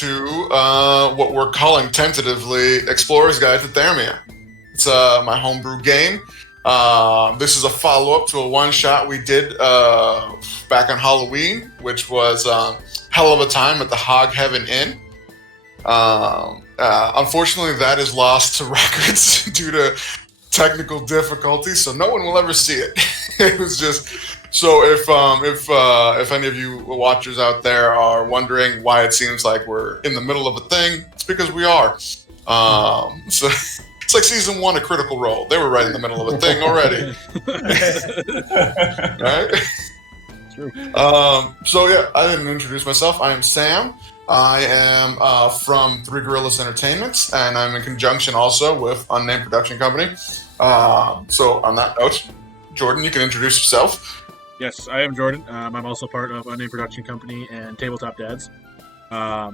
to what we're calling tentatively Explorer's Guide to Thermia. It's my homebrew game. This is a follow-up to a one-shot we did back on Halloween, which was hell of a time at the Hog Heaven Inn. Unfortunately, that is lost to records due to technical difficulties, so no one will ever see it. It was just so if any of you watchers out there are wondering why it seems like we're in the middle of a thing, it's because we are. So it's like season 1 of Critical Role. They were right in the middle of a thing already. Right? True. So yeah, I didn't introduce myself. I am Sam. I am from Three Gorillas Entertainment, and I'm in conjunction also with Unnamed Production Company. So on that note, Jordan, you can introduce yourself. Yes, I am Jordan. I'm also part of Unnamed Production Company and Tabletop Dads. I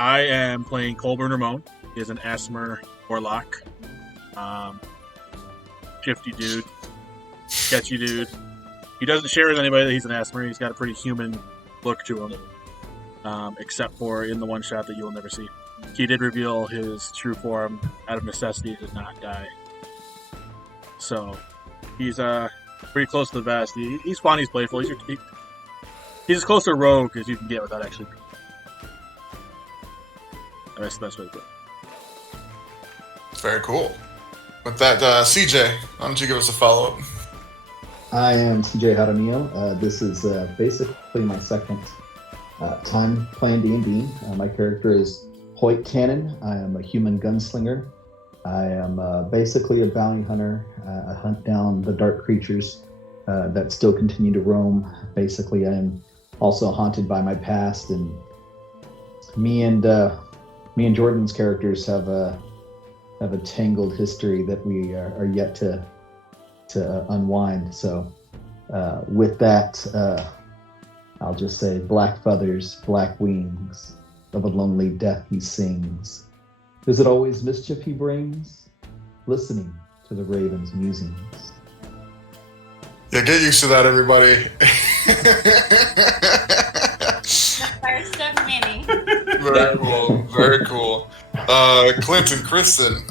am playing Colburn Ramon. He is an Asthma Warlock. Shifty dude. Sketchy dude. He doesn't share with anybody that he's an Asthma. He's got a pretty human look to him. Except for in the one shot that you will never see. He did reveal his true form out of necessity, did not die. So, he's pretty close to the vest. He's fun, he's playful. He's as close to a rogue as you can get without actually being. That's the best way to put it. Very cool. With that, CJ, why don't you give us a follow-up? I am CJ Jaramillo. This is basically my second time playing D&D. My character is Hoyt Cannon. I am a human gunslinger. I am basically a bounty hunter. I hunt down the dark creatures that still continue to roam. Basically, I am also haunted by my past, and me and Jordan's characters have a tangled history that we are yet to unwind. So with that, I'll just say, black feathers, black wings, of a lonely death he sings. Is it always mischief he brings? Listening to the raven's musings. Yeah, get used to that, everybody. The first of many. Very cool. Very cool. Clint and Kristen.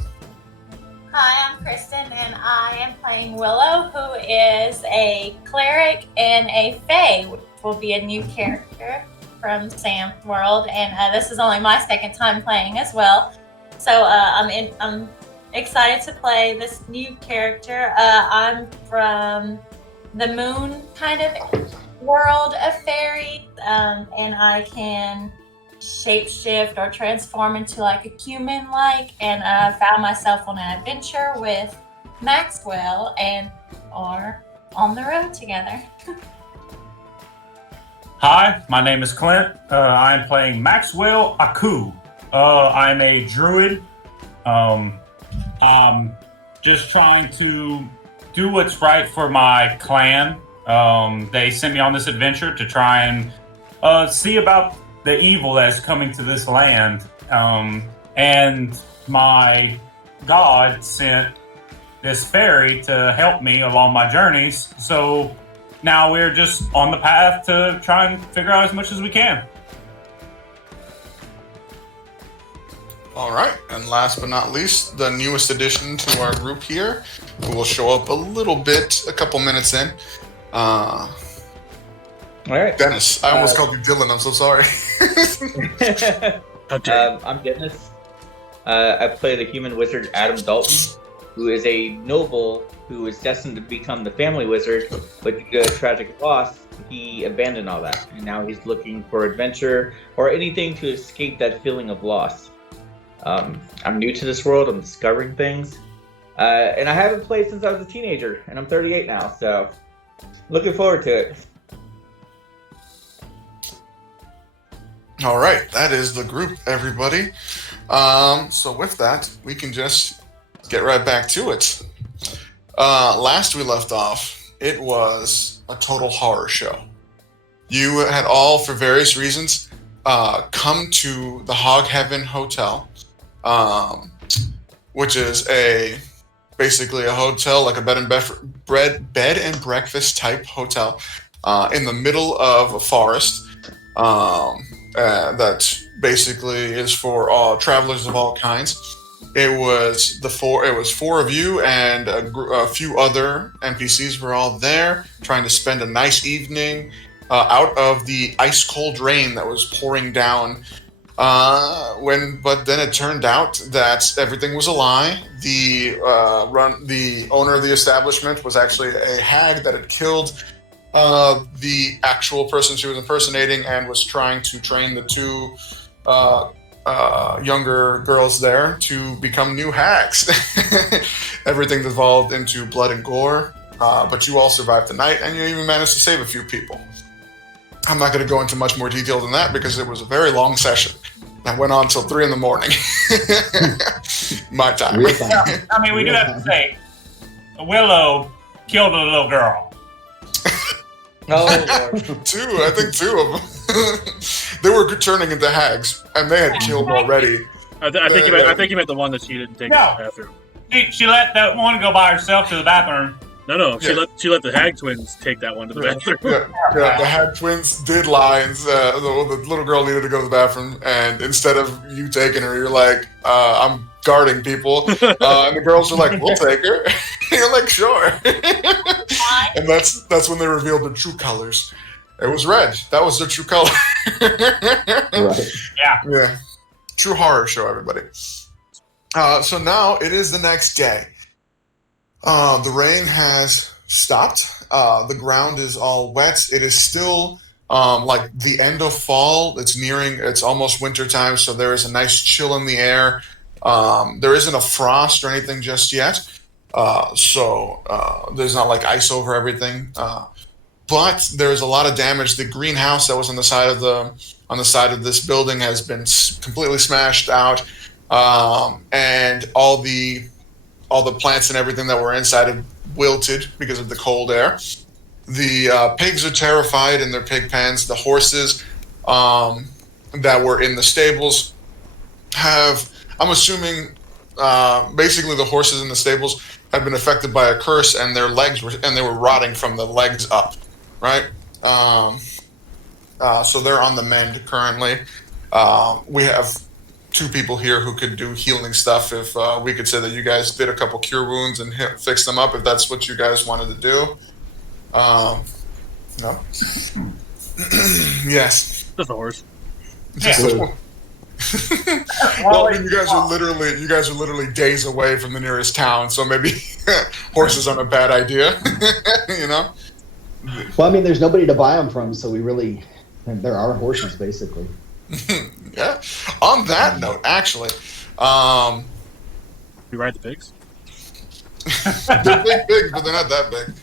Hi, I'm Kristen, and I am playing Willow, who is a cleric and a fae, which will be a new character from Sam's world. And this is only my second time playing as well. So I'm excited to play this new character. I'm from the moon kind of world of fairies, and I can shapeshift or transform into like a human and found myself on an adventure with Maxwell and are on the road together. Hi, my name is Clint. I am playing Maxwell Aku. I'm a druid. I'm just trying to do what's right for my clan. They sent me on this adventure to try and see about the evil that's coming to this land. And my god sent this fairy to help me along my journeys. So now we're just on the path to try and figure out as much as we can. All right, and last but not least, the newest addition to our group here, who will show up a couple minutes in. All right. Dennis. I almost called you Dylan. I'm so sorry. I'm Dennis. I play the human wizard Adam Dalton, who is a noble who is destined to become the family wizard, but due to a tragic loss, he abandoned all that. And now he's looking for adventure or anything to escape that feeling of loss. I'm new to this world. I'm discovering things. And I haven't played since I was a teenager, and I'm 38 now, so looking forward to it. All right, that is the group, everybody. So with that, we can just get right back to it. Last we left off, it was a total horror show. You had all, for various reasons, come to the Hog Heaven Hotel, which is basically a hotel, like a bed and breakfast type hotel, in the middle of a forest. That basically is for all travelers of all kinds. It was four of you and a few other NPCs were all there trying to spend a nice evening out of the ice cold rain that was pouring down. But then it turned out that everything was a lie. The owner of the establishment was actually a hag that had killed the actual person she was impersonating and was trying to train the two younger girls there to become new hags. Everything devolved into blood and gore, but you all survived the night and you even managed to save a few people. I'm not going to go into much more detail than that because it was a very long session that went on till 3 a.m. My time. Yeah, I mean, we do have to say, Willow killed a little girl. Oh, Lord. I think two of them. They were turning into hags, and they had killed already. I think you meant the one that she didn't take No. to the bathroom. She let that one go by herself to the bathroom. No. Yeah. She let the hag twins take that one to the bathroom. Yeah, the hag twins did lie, and the little girl needed to go to the bathroom, and instead of you taking her, you're like, I'm guarding people, and the girls are like, we'll take her. You're like, sure. And that's when they revealed their true colors. It was red. That was their true color. Right. Yeah. True horror show, everybody. So now it is the next day. The rain has stopped. The ground is all wet. It is still like the end of fall. It's almost winter time, so there is a nice chill in the air. There isn't a frost or anything just yet. So there's not like ice over everything. But there's a lot of damage. The greenhouse that was on the side of this building has been completely smashed out. And all the plants and everything that were inside have wilted because of the cold air. The pigs are terrified in their pig pens. The horses that were in the stables I'm assuming, basically the horses in the stables have been affected by a curse, and they were rotting from the legs up, right? So they're on the mend currently. We have 2 people here who could do healing stuff. If we could say that you guys did a couple cure wounds and fix them up, if that's what you guys wanted to do. No. Yes. Just a horse. Well, I mean, you guys are literally days away from the nearest town, so maybe horses aren't a bad idea. You know. Well, I mean, there's nobody to buy them from, so there are horses, basically. Yeah. On that note, actually, You ride the pigs? they're big, but they're not that big.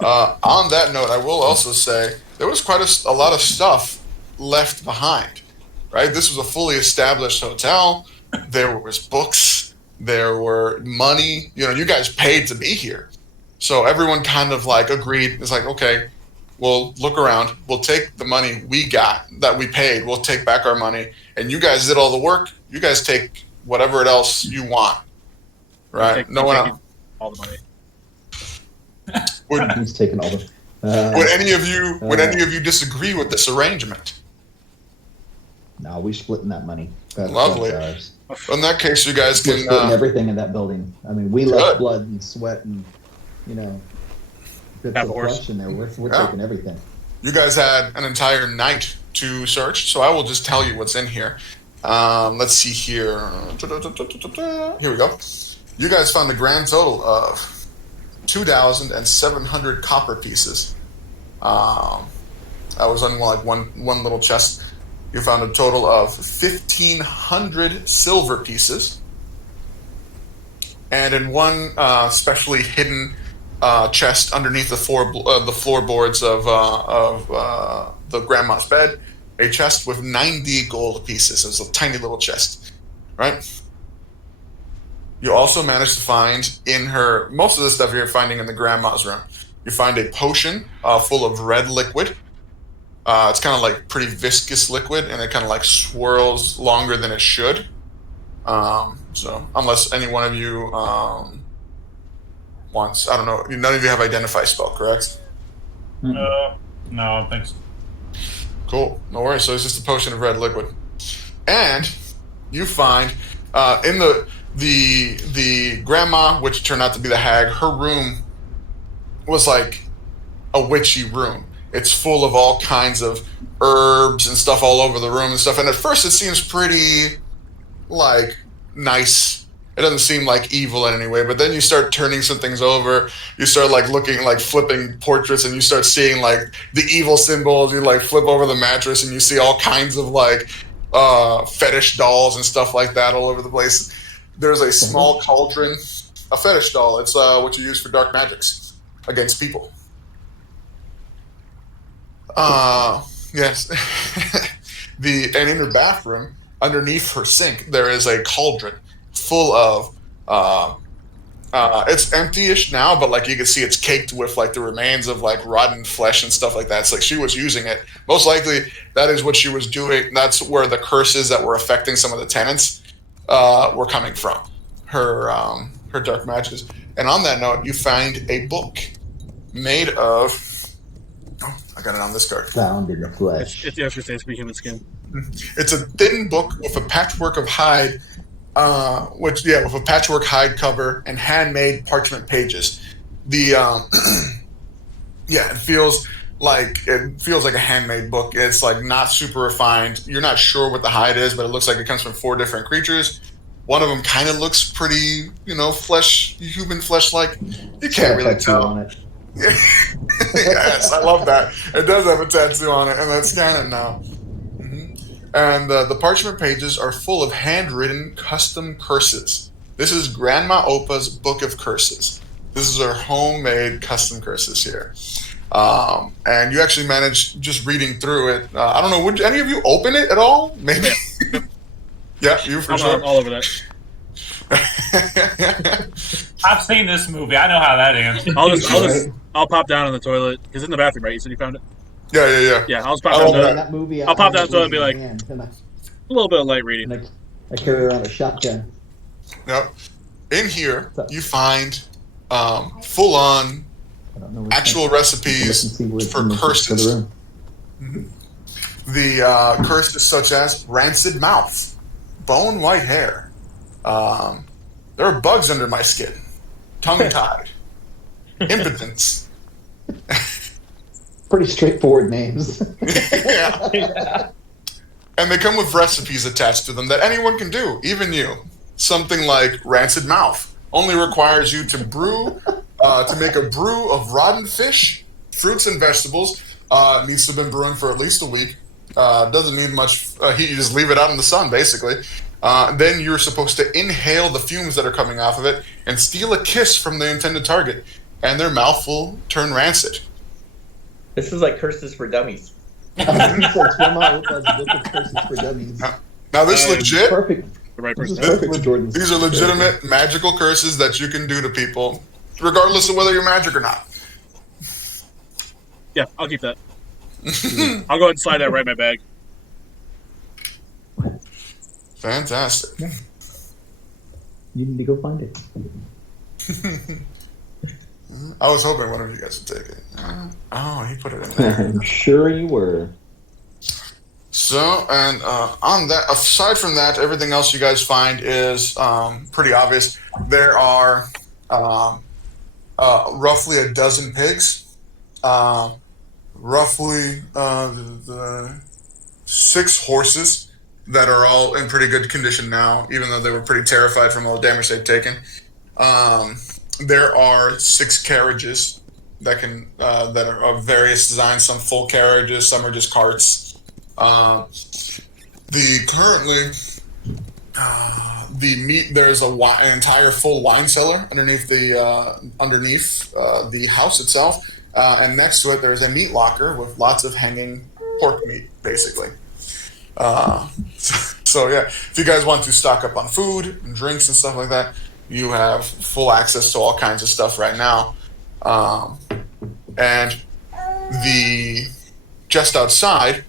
On that note, I will also say there was quite a lot of stuff left behind. Right, this was a fully established hotel. There was books. There were money. You know, you guys paid to be here, so everyone kind of like agreed. It's like, okay, we'll look around. We'll take the money we got that we paid. We'll take back our money, and you guys did all the work. You guys take whatever else you want. Right? No one else. All the money. He's taking all the. Would any of you disagree with this arrangement? No, we're splitting that money. Lovely. That's ours. In that case, you guys We're can. splitting everything in that building. I mean, we left blood and sweat and, bits of flesh in there. We're taking everything. You guys had an entire night to search, so I will just tell you what's in here. Let's see here. Here we go. You guys found the grand total of 2,700 copper pieces. That was on like one little chest. You found a total of 1,500 silver pieces. And in one specially hidden chest underneath the floorboards of the grandma's bed, a chest with 90 gold pieces. It's a tiny little chest, right? You also managed to find in her, most of the stuff you're finding in the grandma's room. You find a potion full of red liquid. It's kind of like pretty viscous liquid, and it kind of like swirls longer than it should. So unless any one of you wants, I don't know, none of you have identify spell, correct? No, I don't think so. Cool, no worries. So it's just a potion of red liquid. And you find in the grandma, which turned out to be the hag, her room was like a witchy room. It's full of all kinds of herbs and stuff all over the room and stuff. And at first it seems pretty like nice. It doesn't seem like evil in any way, but then you start turning some things over. You start like looking, like flipping portraits, and you start seeing like the evil symbols. You like flip over the mattress and you see all kinds of like fetish dolls and stuff like that all over the place. There's a small cauldron, a fetish doll. It's what you use for dark magics against people. Yes. And in her bathroom, underneath her sink, there is a cauldron full of it's empty-ish now, but like you can see it's caked with like the remains of like rotten flesh and stuff like that. It's like she was using it. Most likely that is what she was doing. That's where the curses that were affecting some of the tenants were coming from. Her dark matches. And on that note, you find a book made of I got it on this card. Found in the flesh. It's basically human skin. It's a thin book with a patchwork of hide, with a patchwork hide cover and handmade parchment pages. The it feels like a handmade book. It's like not super refined. You're not sure what the hide is, but it looks like it comes from 4 different creatures. One of them kind of looks pretty, human flesh-like. You can't really tell. On it. Yes, I love that. It does have a tattoo on it, and that's canon now. And the parchment pages are full of handwritten custom curses. This is Grandma Opa's Book of Curses. This is her homemade custom curses here. And you actually managed, just reading through it, I don't know, would any of you open it at all? Maybe? Yeah, you for sure. All over that. I've seen this movie. I know how that ends. I'll pop down in the toilet. Because it's in the bathroom, right? You said you found it? Yeah. Yeah, I'll just pop down. That movie, I'll pop down in the toilet and be like, a little bit of light reading. I carry around a shotgun. Yep. In here, you find full-on actual recipes for curses. The curses such as rancid mouth, bone white hair. There are bugs under my skin, tongue-tied, impotence. Pretty straightforward names. Yeah. And they come with recipes attached to them that anyone can do, even you. Something like rancid mouth only requires you to make a brew of rotten fish, fruits, and vegetables. Needs to have been brewing for at least a week. Doesn't need much heat. You just leave it out in the sun, basically. Then you're supposed to inhale the fumes that are coming off of it and steal a kiss from the intended target, and their mouth will turn rancid. This is like Curses for Dummies. Curses for Dummies. Now this is legit. Perfect. The right person. These are legitimate magical curses that you can do to people, regardless of whether you're magic or not. Yeah, I'll keep that. I'll go ahead and slide that right in my bag. Fantastic. You need to go find it. I was hoping one of you guys would take it. Oh, he put it in there. I'm sure you were. So, and on that, aside from that, everything else you guys find is pretty obvious. There are roughly a dozen pigs, roughly 6 horses that are all in pretty good condition now, even though they were pretty terrified from all the damage they've taken. There are 6 carriages that are of various designs. Some full carriages, some are just carts. There's an entire full wine cellar underneath the house itself, and next to it there's a meat locker with lots of hanging pork meat, basically. So yeah, if you guys want to stock up on food and drinks and stuff like that, you have full access to all kinds of stuff right now. And just outside,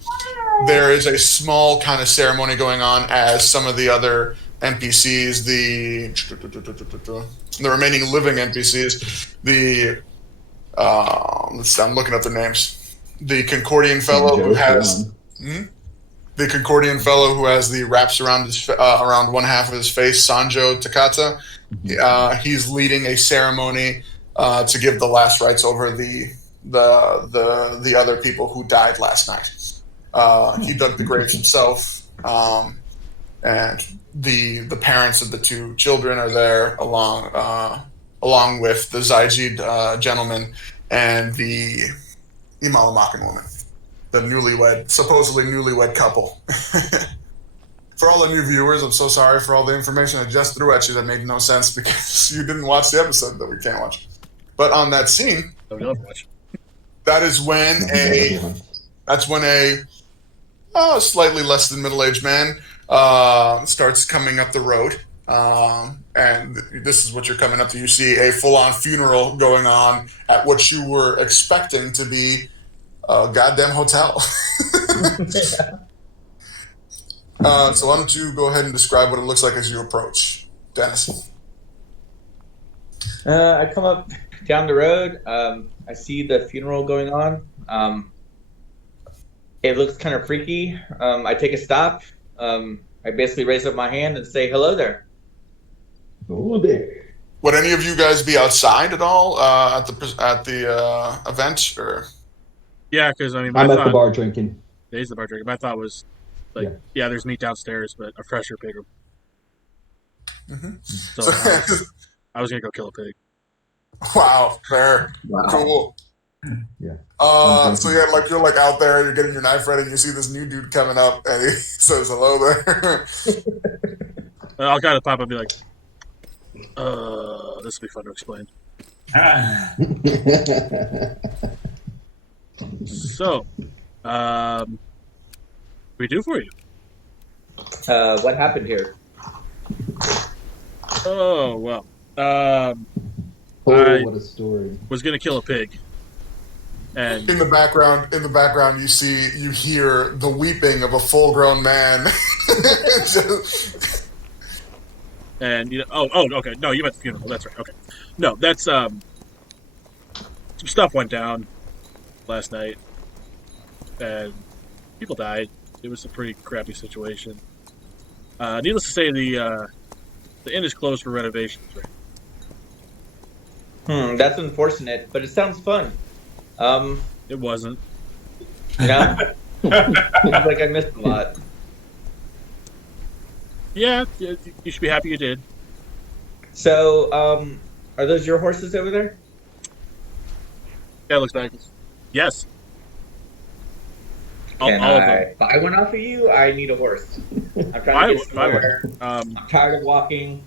there is a small kind of ceremony going on as some of the other NPCs, the remaining living NPCs, I'm looking up their names. The Concordian fellow who has... the Concordian fellow who has the wraps around around one half of his face, Sanjo Takata. He's leading a ceremony to give the last rites over the other people who died last night. He dug the graves himself, and the parents of the two children are there along with the Zaijid gentleman and the Imalamakan woman, the supposedly newlywed couple. For all the new viewers, I'm so sorry for all the information I just threw at you that made no sense because you didn't watch the episode that we can't watch. But on that scene, that is when a slightly less than middle-aged man starts coming up the road. And this is what you're coming up to. You see a full-on funeral going on at what you were expecting to be a goddamn hotel. So why don't you go ahead and describe what it looks like as you approach, Dennis? I come up down the road. I see the funeral going on. It looks kind of freaky. I take a stop. I basically raise up my hand and say, "Hello there." Oh, there. Would any of you guys be outside at all at the event? Or Yeah, because I mean, I'm at the bar drinking. He's the bar drinking. My thought was, like, yeah, there's meat downstairs, but a fresher pig. So I was gonna go kill a pig. Wow, fair, cool. Yeah. So yeah, like you're like out there, you're getting your knife ready, and you see this new dude coming up, and he says hello there. I'll kind of pop up and be like, this will be fun to explain. So, we do for you? What happened here? Oh, well. What a story. Was going to kill a pig. And in the background, you hear the weeping of a full-grown man. And okay. No, you meant the funeral. That's right. Okay. No, that's some stuff went down last night, and people died. It was a pretty crappy situation. Needless to say, the inn is closed for renovations. Right? That's unfortunate, but it sounds fun. It wasn't. Yeah. Seems like I missed a lot. Yeah, you should be happy you did. So, are those your horses over there? Yeah, it looks like it. Yes. Can I buy one off of you? I need a horse. I'm trying to get somewhere. I'm tired of walking.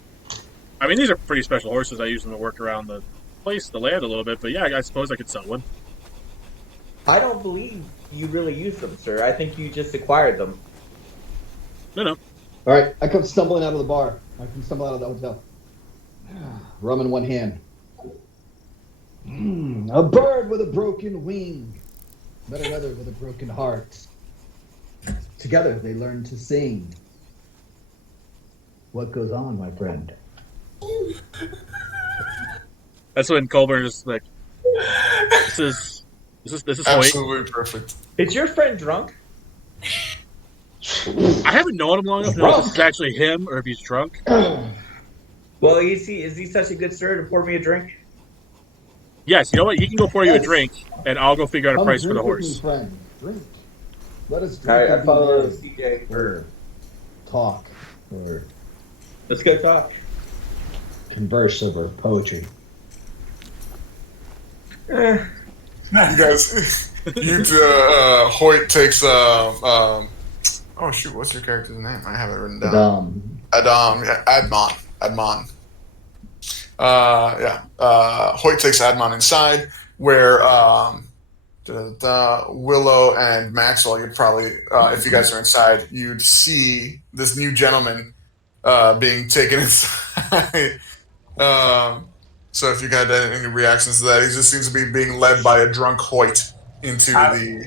I mean, these are pretty special horses. I use them to work around the place, the land a little bit. But yeah, I suppose I could sell one. I don't believe you really use them, sir. I think you just acquired them. No. All right, I come stumbling out of the bar. I come stumbling out of the hotel. Rum in one hand. A bird with a broken wing met another with a broken heart. Together they learn to sing. What goes on, my friend? That's when Colburn is like, "This is absolutely perfect." Is your friend drunk? I haven't known him long enough to know if this is actually him or if he's drunk. Well, is he such a good sir to pour me a drink? Yes, you know what? He can go pour you a drink, and I'll go figure out a price for the Drink with me, horse. friend. Drink. Let us drink. All right, I and follow be merry. CJ. Or talk. Or Let's go talk. converse over poetry. You guys, Hoyt takes oh shoot, what's your character's name? I have it written down. Adam. Yeah, Admon. Hoyt takes Admon inside where Willow and Maxwell, you'd probably, if you guys are inside, you'd see this new gentleman being taken inside. So if you got any reactions to that, he just seems to be being led by a drunk Hoyt into I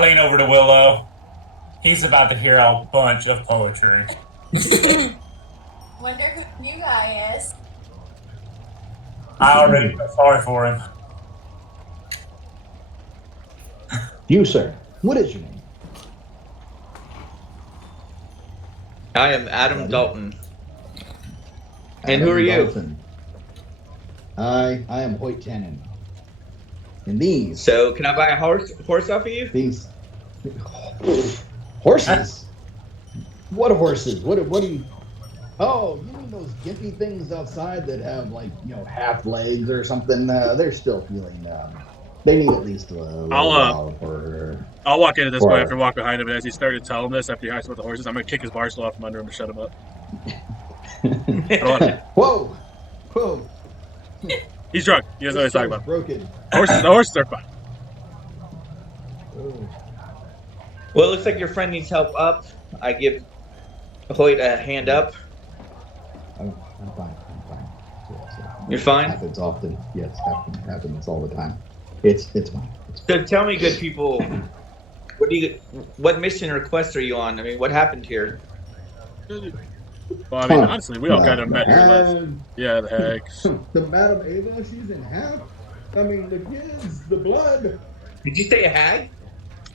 lean over to Willow. He's about to hear a bunch of poetry. Wonder who the new guy is. I already feel sorry for him. You, sir. What is your name? I am Adam Dalton. And Adam who are you? Dalton. I am Hoyt Cannon. And these So, can I buy a horse off of you? horses. What horses? What do you? Oh, you mean those gimpy things outside that have like half legs or something? They're still feeling. They need at least a little while for. I'll walk into this way after walk behind him, and as he started telling this after he asked about the horses, I'm gonna kick his barstool off from under him to shut him up. Whoa! He's drunk. He doesn't know what he's talking about. Broken. The horses are fine. Oh. Well, it looks like your friend needs help up. I give Hoyt a hand up. I'm fine. You're fine? Happens often. Yes, happens all the time. It's fine. So tell me, good people, what mission or quest are you on? I mean, what happened here? Well, I mean, honestly, we all kind of met here last. Yeah, the hags. The Madam Ava, she's in half. I mean, the kids, the blood. Did you say a hag?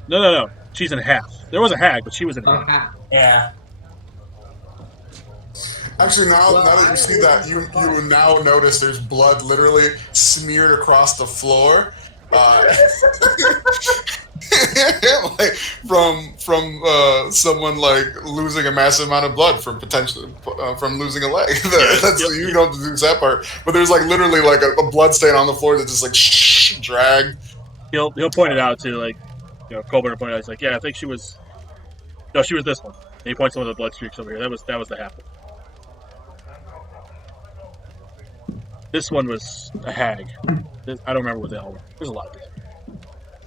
No. She's in half. There was a hag, but she was in half. Yeah. Actually, now that you see that, you will now notice there's blood literally smeared across the floor, like from someone like losing a massive amount of blood from potentially from losing a leg. You don't have to do that part, but there's like literally like a blood stain on the floor that just like dragged. He'll point it out too, like Colburn will point out. He's like, yeah, I think she was. No, she was this one. And he points to one of the blood streaks over here. That was the half. This one was a hag. I don't remember what the hell were. There's a lot of these.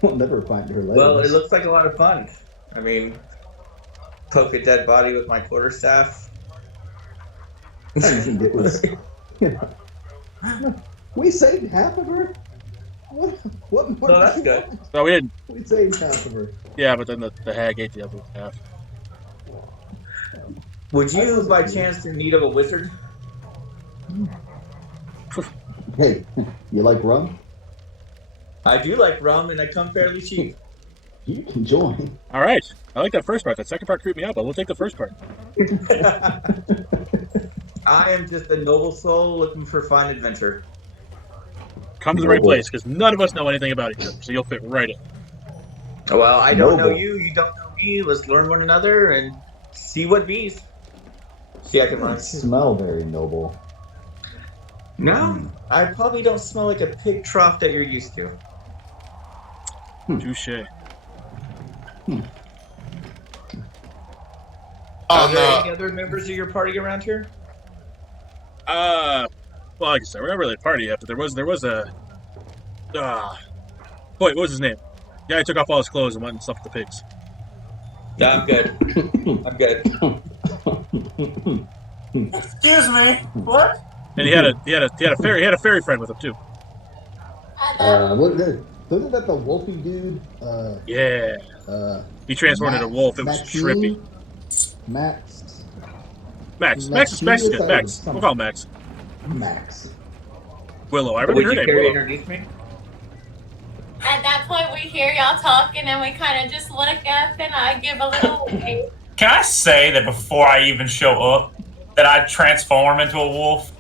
We'll never find her legs. Well, it looks like a lot of fun. I mean, poke a dead body with my quarterstaff. I think it was. We saved half of her. What more? No, that's good. No, we didn't. We saved half of her. Yeah, but then the hag ate the other half. Would you, by chance, in need of a wizard? Hey, you like rum? I do like rum, and I come fairly cheap. You can join. All right. I like that first part. That second part creeped me out, but we'll take the first part. I am just a noble soul looking for fun adventure. Come to the right place, because none of us know anything about each other, so you'll fit right in. Well, I don't know you, you don't know me. Let's learn one another and see what bees. See, I can run. Smell very noble. No, I probably don't smell like a pig trough that you're used to. Touche. Are there any other members of your party around here? Well, like I said, we're not really a party yet, but there was a. Boy, what was his name? Yeah, he took off all his clothes and went and stuffed the pigs. Yeah, I'm good. I'm good. Excuse me. What? And he had a fairy friend with him too. Wasn't that the wolfy dude? Yeah. He transformed into a wolf. It was trippy. Max. Max is good. Max. We'll call him Max. Max. Willow. I remember her name. Willow. Introduce me? At that point, we hear y'all talking, and we kind of just look up, and I give a little wave. Can I say that before I even show up, that I transform into a wolf?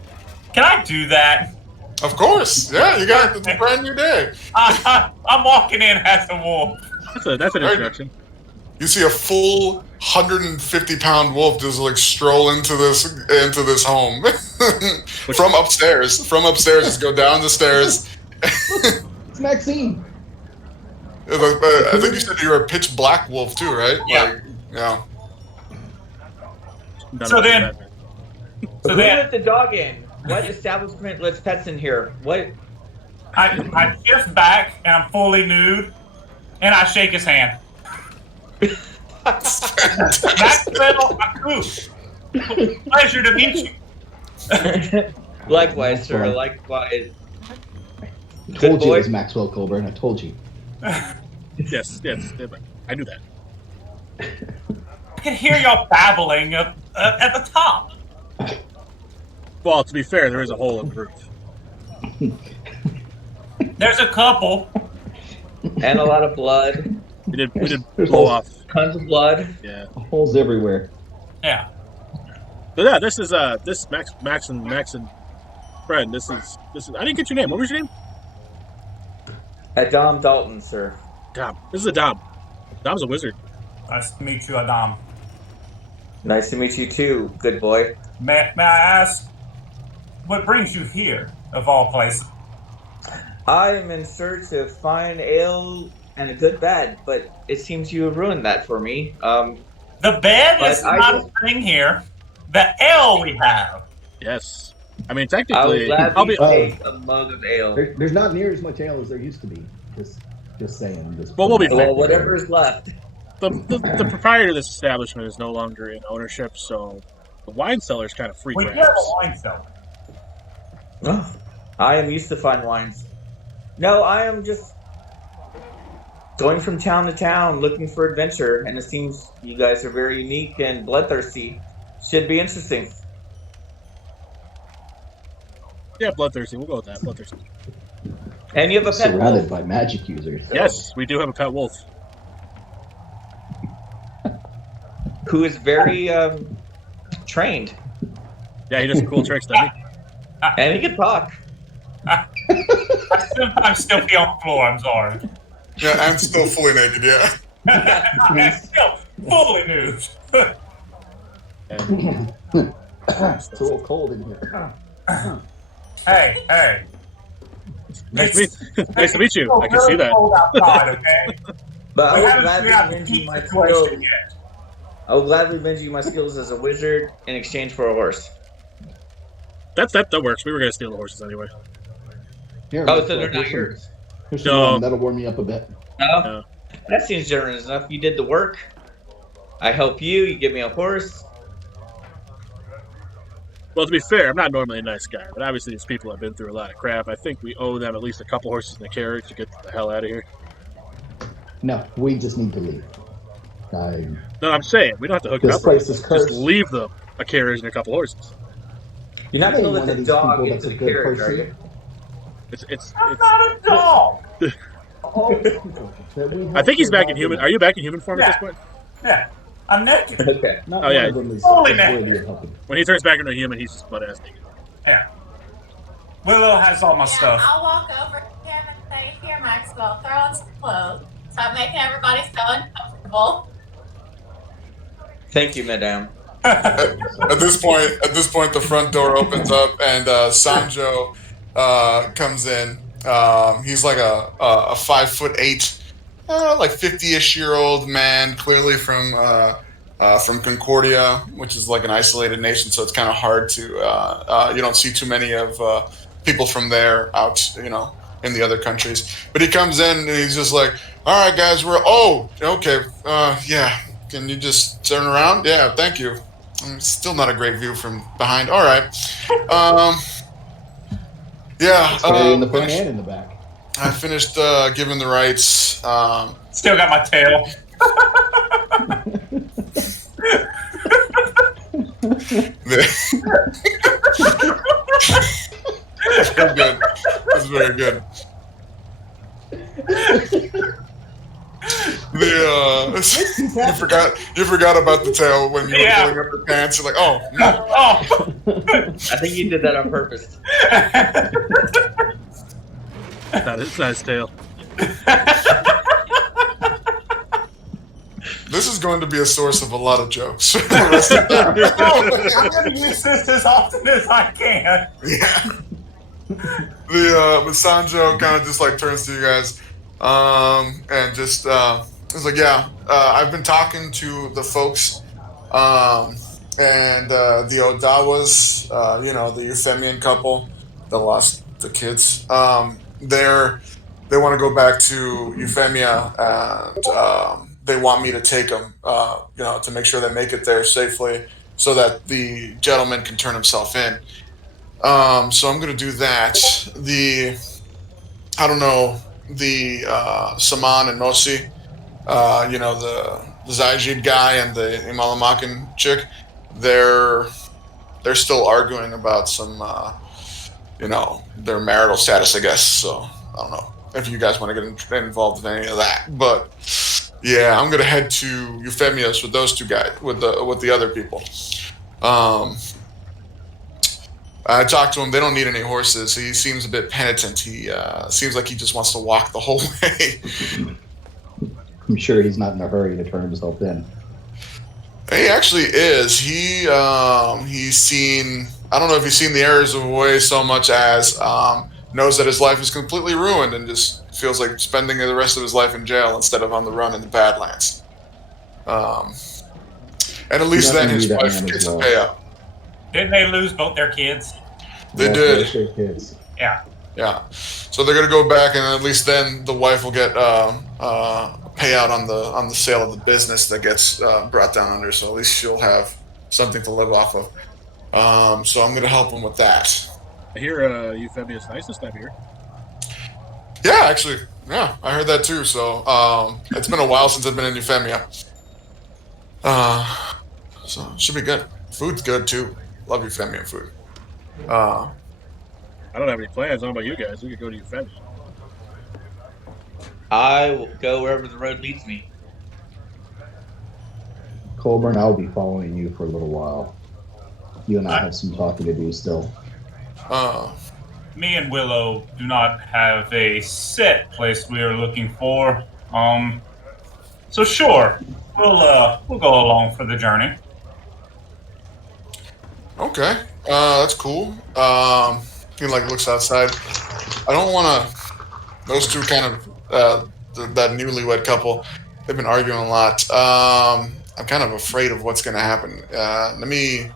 Can I do that? Of course, yeah. You got a brand new day. I'm walking in as a wolf. That's an introduction. You see a full 150-pound wolf just like stroll into this home from upstairs. Just go down the stairs. It's Maxine. I think you said you were a pitch black wolf too, right? Yeah. Yeah. So then, Who let the dog in? What establishment lets pets in here? What? I shift back and I'm fully nude, and I shake his hand. That's little Aku. Pleasure to meet you. Likewise, sir. Likewise. I told you it was Maxwell Colburn. I told you. Yes. I knew that. I can hear y'all babbling at the top. Well, to be fair, there is a hole in the roof. There's a couple. And a lot of blood. We did blow off. Tons of blood. Yeah. Holes everywhere. Yeah. So yeah, this is Max and friend. This is. I didn't get your name. What was your name? Adam Dalton, sir. Dom. This is a Dom. Dom's a wizard. Nice to meet you, Adam. Nice to meet you too, good boy. May I ask, what brings you here, of all places? I am in search of fine ale and a good bed, but it seems you have ruined that for me. The bed But is not a thing here. The ale we have. Yes. I mean, I would technically, I'll gladly be. take a mug of ale. There's not near as much ale as there used to be. Just saying. Well, we'll be Well, whatever is left. The proprietor of this establishment is no longer in ownership, so the wine cellar is kind of free We do grabs. have a wine cellar. Oh, I am used to fine wines. No, I am just going from town to town looking for adventure, and it seems you guys are very unique and bloodthirsty. Should be interesting. Yeah, bloodthirsty. We'll go with that. Bloodthirsty. And you have a pet Surrounded wolf. by magic users. Yes, we do have a pet wolf. Who is very trained, Yeah, he does some cool tricks, doesn't he? and he can talk. I sometimes still be on the floor, I'm sorry. Yeah, I'm still fully naked. Yeah. I'm still fully nude. And It's a little cold in here. Hey. nice to meet you. I can see that. Cold outside, okay? But We I will haven't gladly figured out the lend you heat my skills. situation yet. I will gladly lend you my skills as a wizard in exchange for a horse. That works. We were gonna steal the horses anyway. Here, Oh, look, so they're not here's some- yours. Here's some No. rum. That'll warm me up a bit. No? No. That seems generous enough. You did the work. I help you. You give me a horse. Well, to be fair, I'm not normally a nice guy, but obviously these people have been through a lot of crap. I think we owe them at least a couple horses and a carriage to get the hell out of here. No, we just need to leave. No, I'm saying we don't have to hook This up. place is Just cursed. leave them a carriage and a couple horses. You're not going to One let of the these dog people into that's a the good carriage, are person. you? It's I'm not a dog. I think he's back in human. Are you back in human form at this point? Yeah, I'm naked. Okay. Not Oh, one yeah. of them is Holy worthy man. of helping. When he turns back into a human, he's just butt ass naked. Yeah. Willow has all my Yeah, stuff. I'll walk over to him and say, "Here, Maxwell, throw on some clothes. Stop making everybody so uncomfortable." Thank you, madame. At this point, the front door opens up and Sanjo comes in. He's like a 5'8", like 50-ish-year-old man, clearly from Concordia, which is like an isolated nation. So it's kind of hard to you don't see too many of people from there out, in the other countries. But he comes in and he's just like, "All right, guys, okay, yeah. Can you just turn around? Yeah, thank you. Still not a great view from behind. All right. Yeah. Stay in the front and in the back. I finished giving the rights. Still got my tail. That's very good. That's very good. You forgot about the tail when you were Yeah. pulling up your pants. You're like, oh, no. Oh. I think you did that on purpose. It's not his tail. This is going to be a source of a lot of jokes. I'm going to use this as often as I can. Yeah. But Sanjo kind of just like turns to you guys, and just is like, yeah, I've been talking to the folks, and the Odawas, the Euphemian couple that lost the kids. They want to go back to Euphemia, and they want me to take them, to make sure they make it there safely, so that the gentleman can turn himself in. So I'm going to do that. I don't know, the Saman and Mosi, the Zaijid guy and the Imalamakan chick, they're still arguing about some, their marital status, I guess. So I don't know if you guys want to get involved in any of that. But yeah, I'm going to head to Euphemia's with those two guys, with the other people. I talked to him. They don't need any horses. He seems a bit penitent. He seems like he just wants to walk the whole way. I'm sure he's not in a hurry to turn himself in. He actually is. He's seen. I don't know if he's seen the errors of the way so much as knows that his life is completely ruined and just feels like spending the rest of his life in jail instead of on the run in the Badlands. And at least then his wife gets a payout. Didn't they lose both their kids? They did. Their kids. Yeah. Yeah. So they're gonna go back, and at least then the wife will get a payout on the sale of the business that gets brought down under. So at least she'll have something to live off of. So I'm gonna help him with that. I hear Euphemia's nice this time of year. Yeah, actually, yeah, I heard that too. So it's been a while since I've been in Euphemia. So it should be good. Food's good too. Love Euphemia food. I don't have any plans. I don't know about you guys. We could go to Euphemia. I will go wherever the road leads me. Colburn, I'll be following you for a little while. You and I have some talking to do still. Me and Willow do not have a set place we are looking for. So sure, we'll go along for the journey. Okay, that's cool. He like looks outside. I don't want to. Those two kind of that newlywed couple. They've been arguing a lot. I'm kind of afraid of what's going to happen. Let me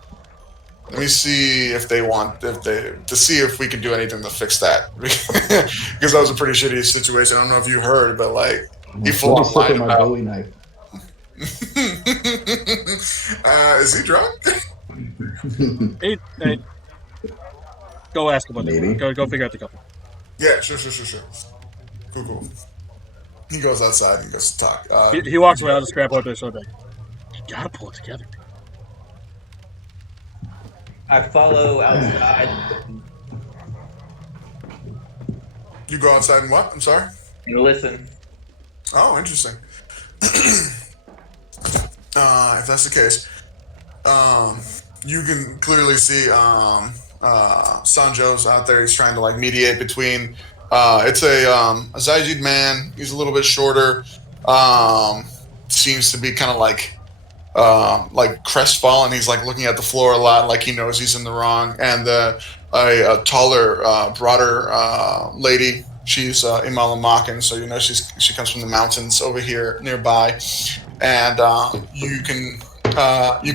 see if they want to see if we can do anything to fix that because that was a pretty shitty situation. I don't know if you heard, but like he full on lied my about. Bowie knife. Is he drunk? Hey, go ask him what they Maybe. want. Go figure out the couple. Yeah, sure. Cool. He goes outside and goes to talk. He walks away. I'll just grab up his shoulder. You gotta pull it together. I follow outside You go outside and what? I'm sorry. and listen. Oh, interesting. If that's the case, you can clearly see Sanjo's out there. He's trying to like mediate between. It's a Zygid man. He's a little bit shorter. Seems to be kind of like crestfallen. He's like looking at the floor a lot, like he knows he's in the wrong. And a taller, broader lady. She's Imalamakan, so you know she comes from the mountains over here nearby, and you can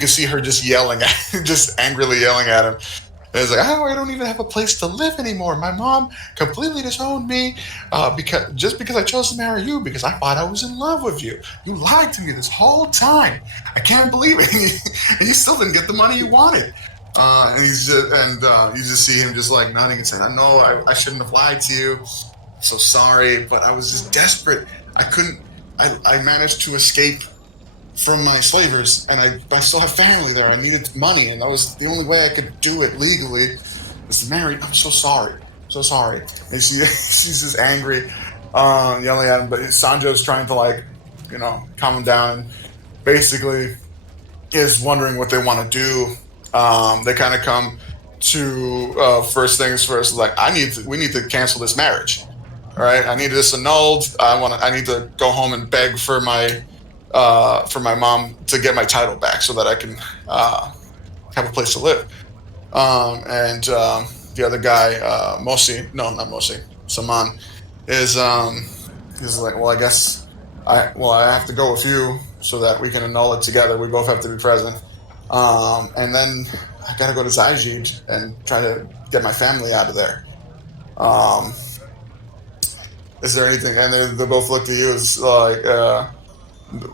see her just yelling, just angrily yelling at him. And it's like, oh, I don't even have a place to live anymore. My mom completely disowned me because I chose to marry you because I thought I was in love with you. You lied to me this whole time. I can't believe it. And you still didn't get the money you wanted. And you just see him just like nodding and saying, I know I shouldn't have lied to you. So sorry, but I was just desperate. I managed to escape from my slavers, and I still have family there. I needed money, and that was the only way I could do it legally, was to marry. I'm so sorry. And she's just angry, yelling at him, but Sanjo's trying to like, calm him down, and basically is wondering what they want to do. They kind of come to first things first, like we need to cancel this marriage. All right, I need this annulled. I need to go home and beg for my mom to get my title back so that I can have a place to live. And the other guy, Saman, is like, well, I guess I have to go with you so that we can annul it together. We both have to be present. And then I gotta go to Zygid and try to get my family out of there. Is there anything? And they both look at you as like,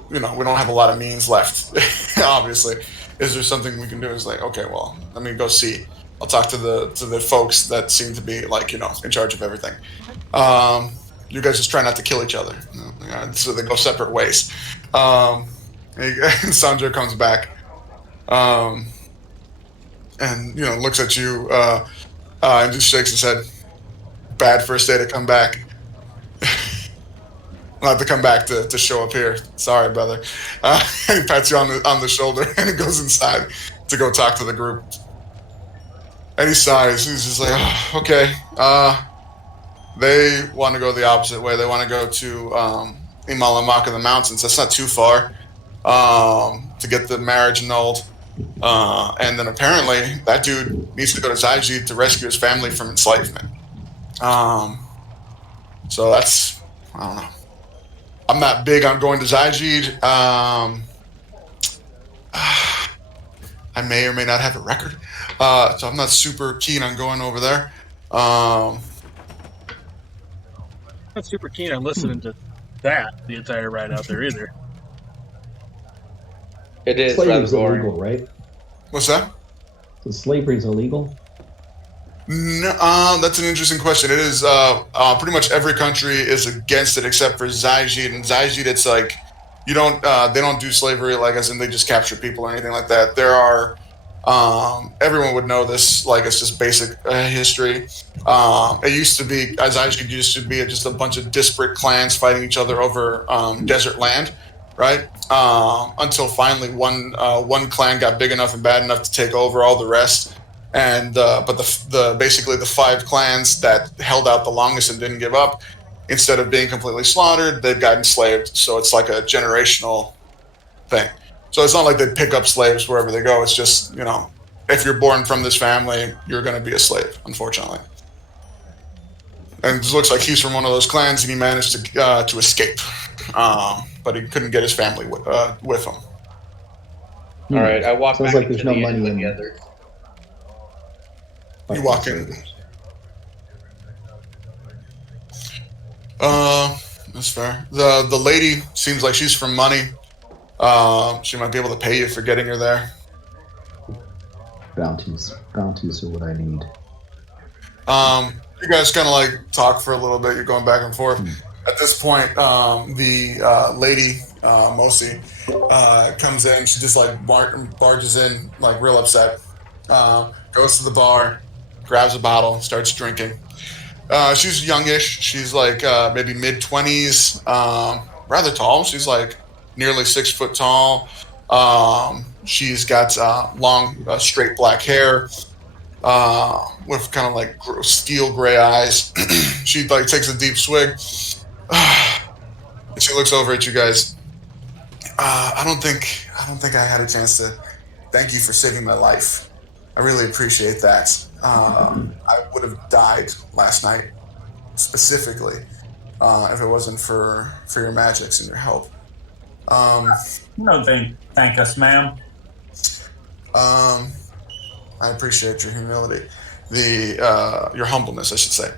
we don't have a lot of means left, obviously. Is there something we can do? It's like, okay, well, let me go see. I'll talk to the folks that seem to be like, in charge of everything. You guys just try not to kill each other. So they go separate ways. And Sanjo comes back, and looks at you and just shakes his head. Bad first day to come back. I'll have to come back to show up here. Sorry, brother. And he pats you on the shoulder and he goes inside to go talk to the group. And he sighs. He's just like, oh, okay. They want to go the opposite way. They want to go to Imalamaka, the mountains. That's not too far to get the marriage annulled. And then apparently that dude needs to go to Zaiji to rescue his family from enslavement. So that's, I don't know. I'm not big on going to Zaiji. I may or may not have a record. So I'm not super keen on going over there. Not super keen on listening to that the entire ride out there either. It is rather Slavery's boring. illegal, right? What's that? So slavery's illegal? No, that's an interesting question. It is pretty much every country is against it except for Zaiji. And Zaiji, it's like you don't they don't do slavery like as in they just capture people or anything like that. There are everyone would know this, like it's just basic history. It used to be Zaiji used to be just a bunch of disparate clans fighting each other over desert land, right? Until finally one clan got big enough and bad enough to take over all the rest. And but the basically the 5 clans that held out the longest and didn't give up, instead of being completely slaughtered, they've got enslaved. So it's like a generational thing. So it's not like they pick up slaves wherever they go. It's just, you know, if you're born from this family, you're going to be a slave, unfortunately. And it looks like he's from one of those clans, and he managed to escape, but he couldn't get his family with him. All right, I walk Sounds back like there's into no the money inn with in the others. You walk in. That's fair. The lady seems like she's from money. She might be able to pay you for getting her there. Bounties are what I need. You guys kind of like talk for a little bit. You're going back and forth. At this point, the lady, Mosi, comes in. She just like barges in, like real upset. Goes to the bar, grabs a bottle, starts drinking. She's youngish. She's like maybe mid-20s, rather tall. She's like nearly 6 foot tall. She's got long, straight black hair with kind of like steel gray eyes. She like takes a deep swig. And she looks over at you guys. I don't think I had a chance to thank you for saving my life. I really appreciate that. I would have died last night, specifically, if it wasn't for your magics and your help. No, thank us, ma'am. I appreciate your humility, your humbleness, I should say.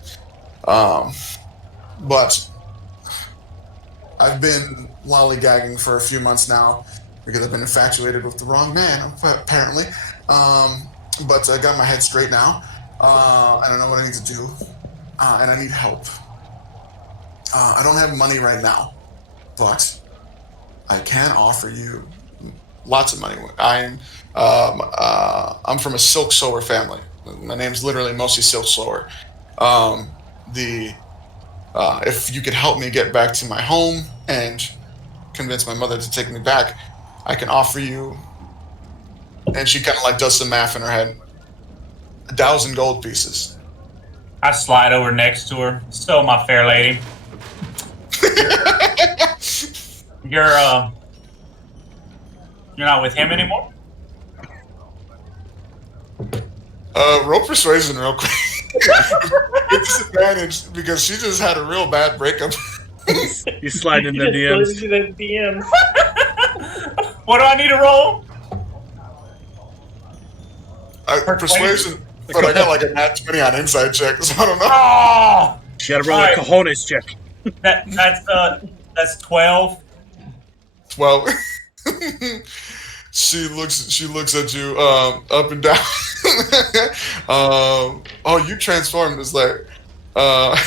But I've been lollygagging for a few months now because I've been infatuated with the wrong man, apparently. But I got my head straight now, and I know what I need to do, and I need help. I don't have money right now, but I can offer you lots of money. I'm from a silk sewer family. My name's literally Mosi Silk Sewer. If you could help me get back to my home and convince my mother to take me back, I can offer you. And she kind of like does some math in her head. 1,000 gold pieces. I slide over next to her. So, my fair lady, you're not with him anymore? Roll persuasion real quick. It's disadvantage because she just had a real bad breakup. You slide in the DMs. What do I need to roll? Persuasion, but I got like a nat 20 on inside check, so I don't know. Oh, You gotta roll Right. a cojones check. that's 12. 12. She looks at you up and down. Oh, you transformed. It's like I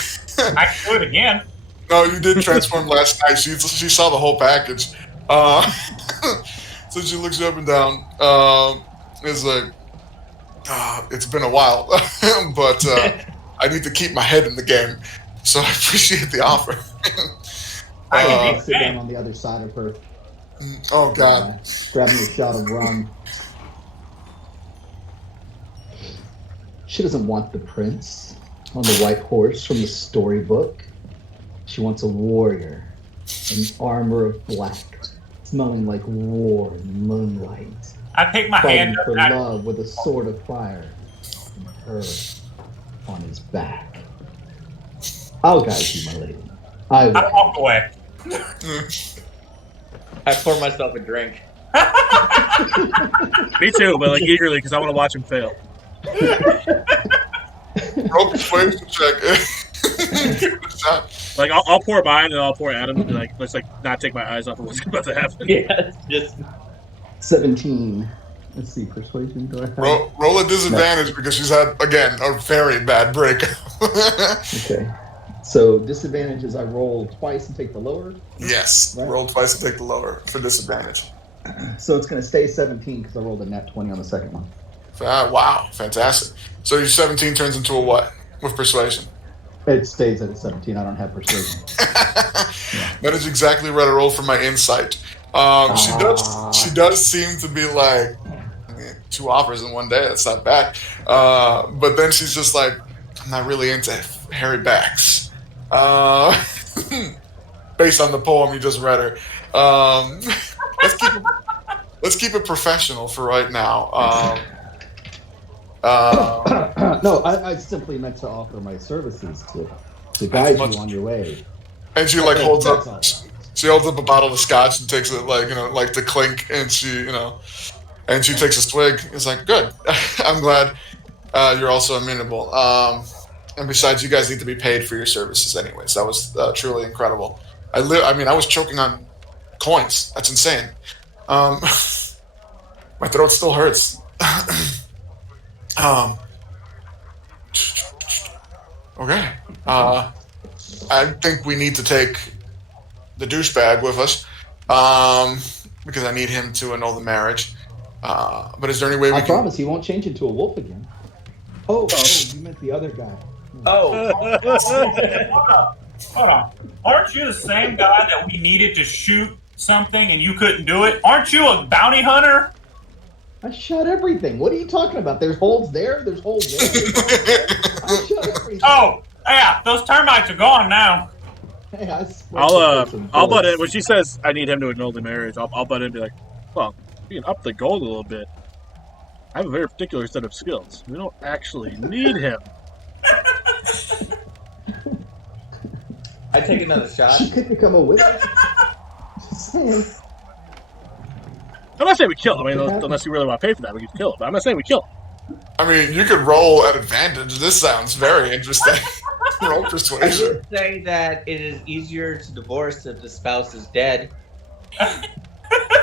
can do it again. no, you did transform last night. She saw the whole package. So she looks you up and down. It's like it's been a while, but I need to keep my head in the game. So I appreciate the offer. I can I'll do sit down that. on the other side of her. Oh God. Grab me a shot of rum. She doesn't want the prince on the white horse from the storybook. She wants a warrior in armor of black, smelling like war and moonlight, I pick my fighting hand up. for and love with a sword of fire, and her on his back. I'll guide you, my lady. I I will. walk away. I pour myself a drink. Me too, but like eagerly because I want to watch him fail. Roll persuasion check. Like I'll pour mine and I'll pour Adam and be like, let's like not take my eyes off of what's about to happen. Yeah, just 17. Let's see, persuasion. Do I have? Roll a disadvantage because she's had, again, a very bad breakup. Okay. So disadvantage is I roll twice and take the lower. Yes. Right. Roll twice and take the lower for disadvantage. So it's going to stay 17 because I rolled a nat 20 on the second one. Wow. Fantastic. So your 17 turns into a what with persuasion? It stays at a 17. I don't have persuasion. That is exactly right. I roll for my insight. She does seem to be like 2 offers in one day. That's not bad. But then she's just like, I'm not really into hairy backs. Based on the poem you just read her. Let's keep it professional for right now. No, I simply meant to offer my services to guide you on your way. And she like holds That's up. all. She holds up a bottle of scotch and takes it like the clink, and she takes a swig. It's like, good. I'm glad you're also amenable. And besides, you guys need to be paid for your services anyways. That was truly incredible. I was choking on coins. That's insane. My throat still hurts. Okay. I think we need to take the douchebag with us, because I need him to annul the marriage. But is there any way we I can? promise he won't change into a wolf again. Oh, you meant the other guy. oh, Hold on. Aren't you the same guy that we needed to shoot something and you couldn't do it? Aren't you a bounty hunter? I shot everything. What are you talking about? There's holes there. There's holes there. There's holes there. I shot everything. Oh, yeah, those termites are gone now. Hey, I swear I'll butt in when she says I need him to annul the marriage. I'll butt in and be like, well, we can up the gold a little bit. I have a very particular set of skills. We don't actually need him. I take another shot. She could become a wizard. Just saying. I'm not saying we kill him. I mean, unless you really want to pay for that, we can kill him. But I'm not saying we kill him. I mean, you could roll at advantage. This sounds very interesting. Roll I persuasion. would say that it is easier to divorce if the spouse is dead.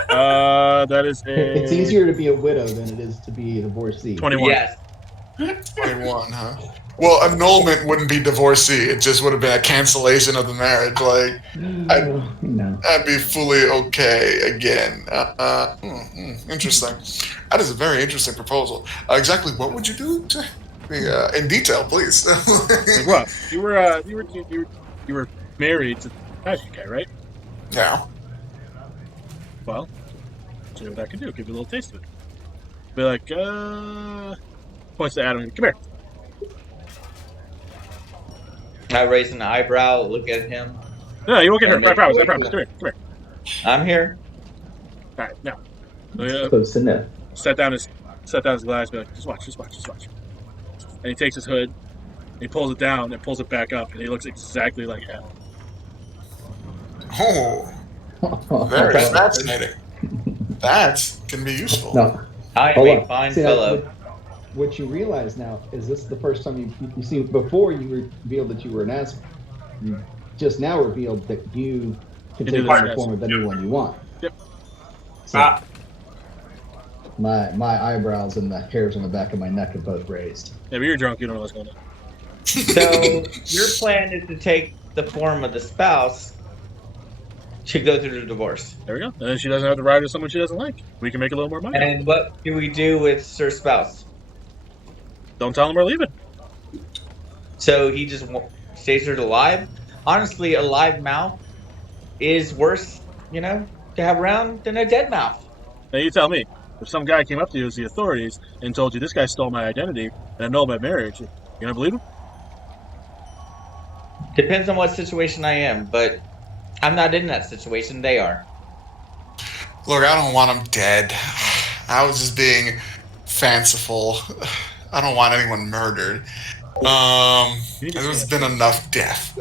That is a... It's easier to be a widow than it is to be a divorcee. 21. Yes. 21, huh? Well, annulment wouldn't be divorcee. It just would have been a cancellation of the marriage. Like, No. I'd be fully okay again. Interesting. That is a very interesting proposal. Exactly what would you do? In detail, please. Like what? You were married to the magic guy, right? Yeah. Well, see what I can do. Give you a little taste of it. Be like, points to Adam. Come here. I raise an eyebrow, look at him. No, you won't get hurt. I promise. Come here. I'm here. All right, now. Close enough. Set down his glass. Be like, just watch. And he takes his hood. And he pulls it down and pulls it back up, and he looks exactly like Adam. Oh, very fascinating. That can be useful. No. I am Hold a on. fine See, fellow. What you realize now is this the first time you see, before you revealed that you were an asshole. You just now revealed that you can take on the form of anyone you want. Yep. So, my eyebrows and the hairs on the back of my neck have both raised. Yeah, but you're drunk. You don't know what's going on. So your plan is to take the form of the spouse to go through the divorce. There we go. And then she doesn't have to ride with someone she doesn't like. We can make a little more money. And what do we do with her spouse? Don't tell him we're leaving. So he just stays there alive? Honestly, a live mouth is worse, to have around than a dead mouth. Now you tell me. If some guy came up to you as the authorities and told you this guy stole my identity and annulled my marriage, you gonna believe him? Depends on what situation I am, but I'm not in that situation. They are. Look, I don't want him dead. I was just being fanciful. I don't want anyone murdered. There's been enough death.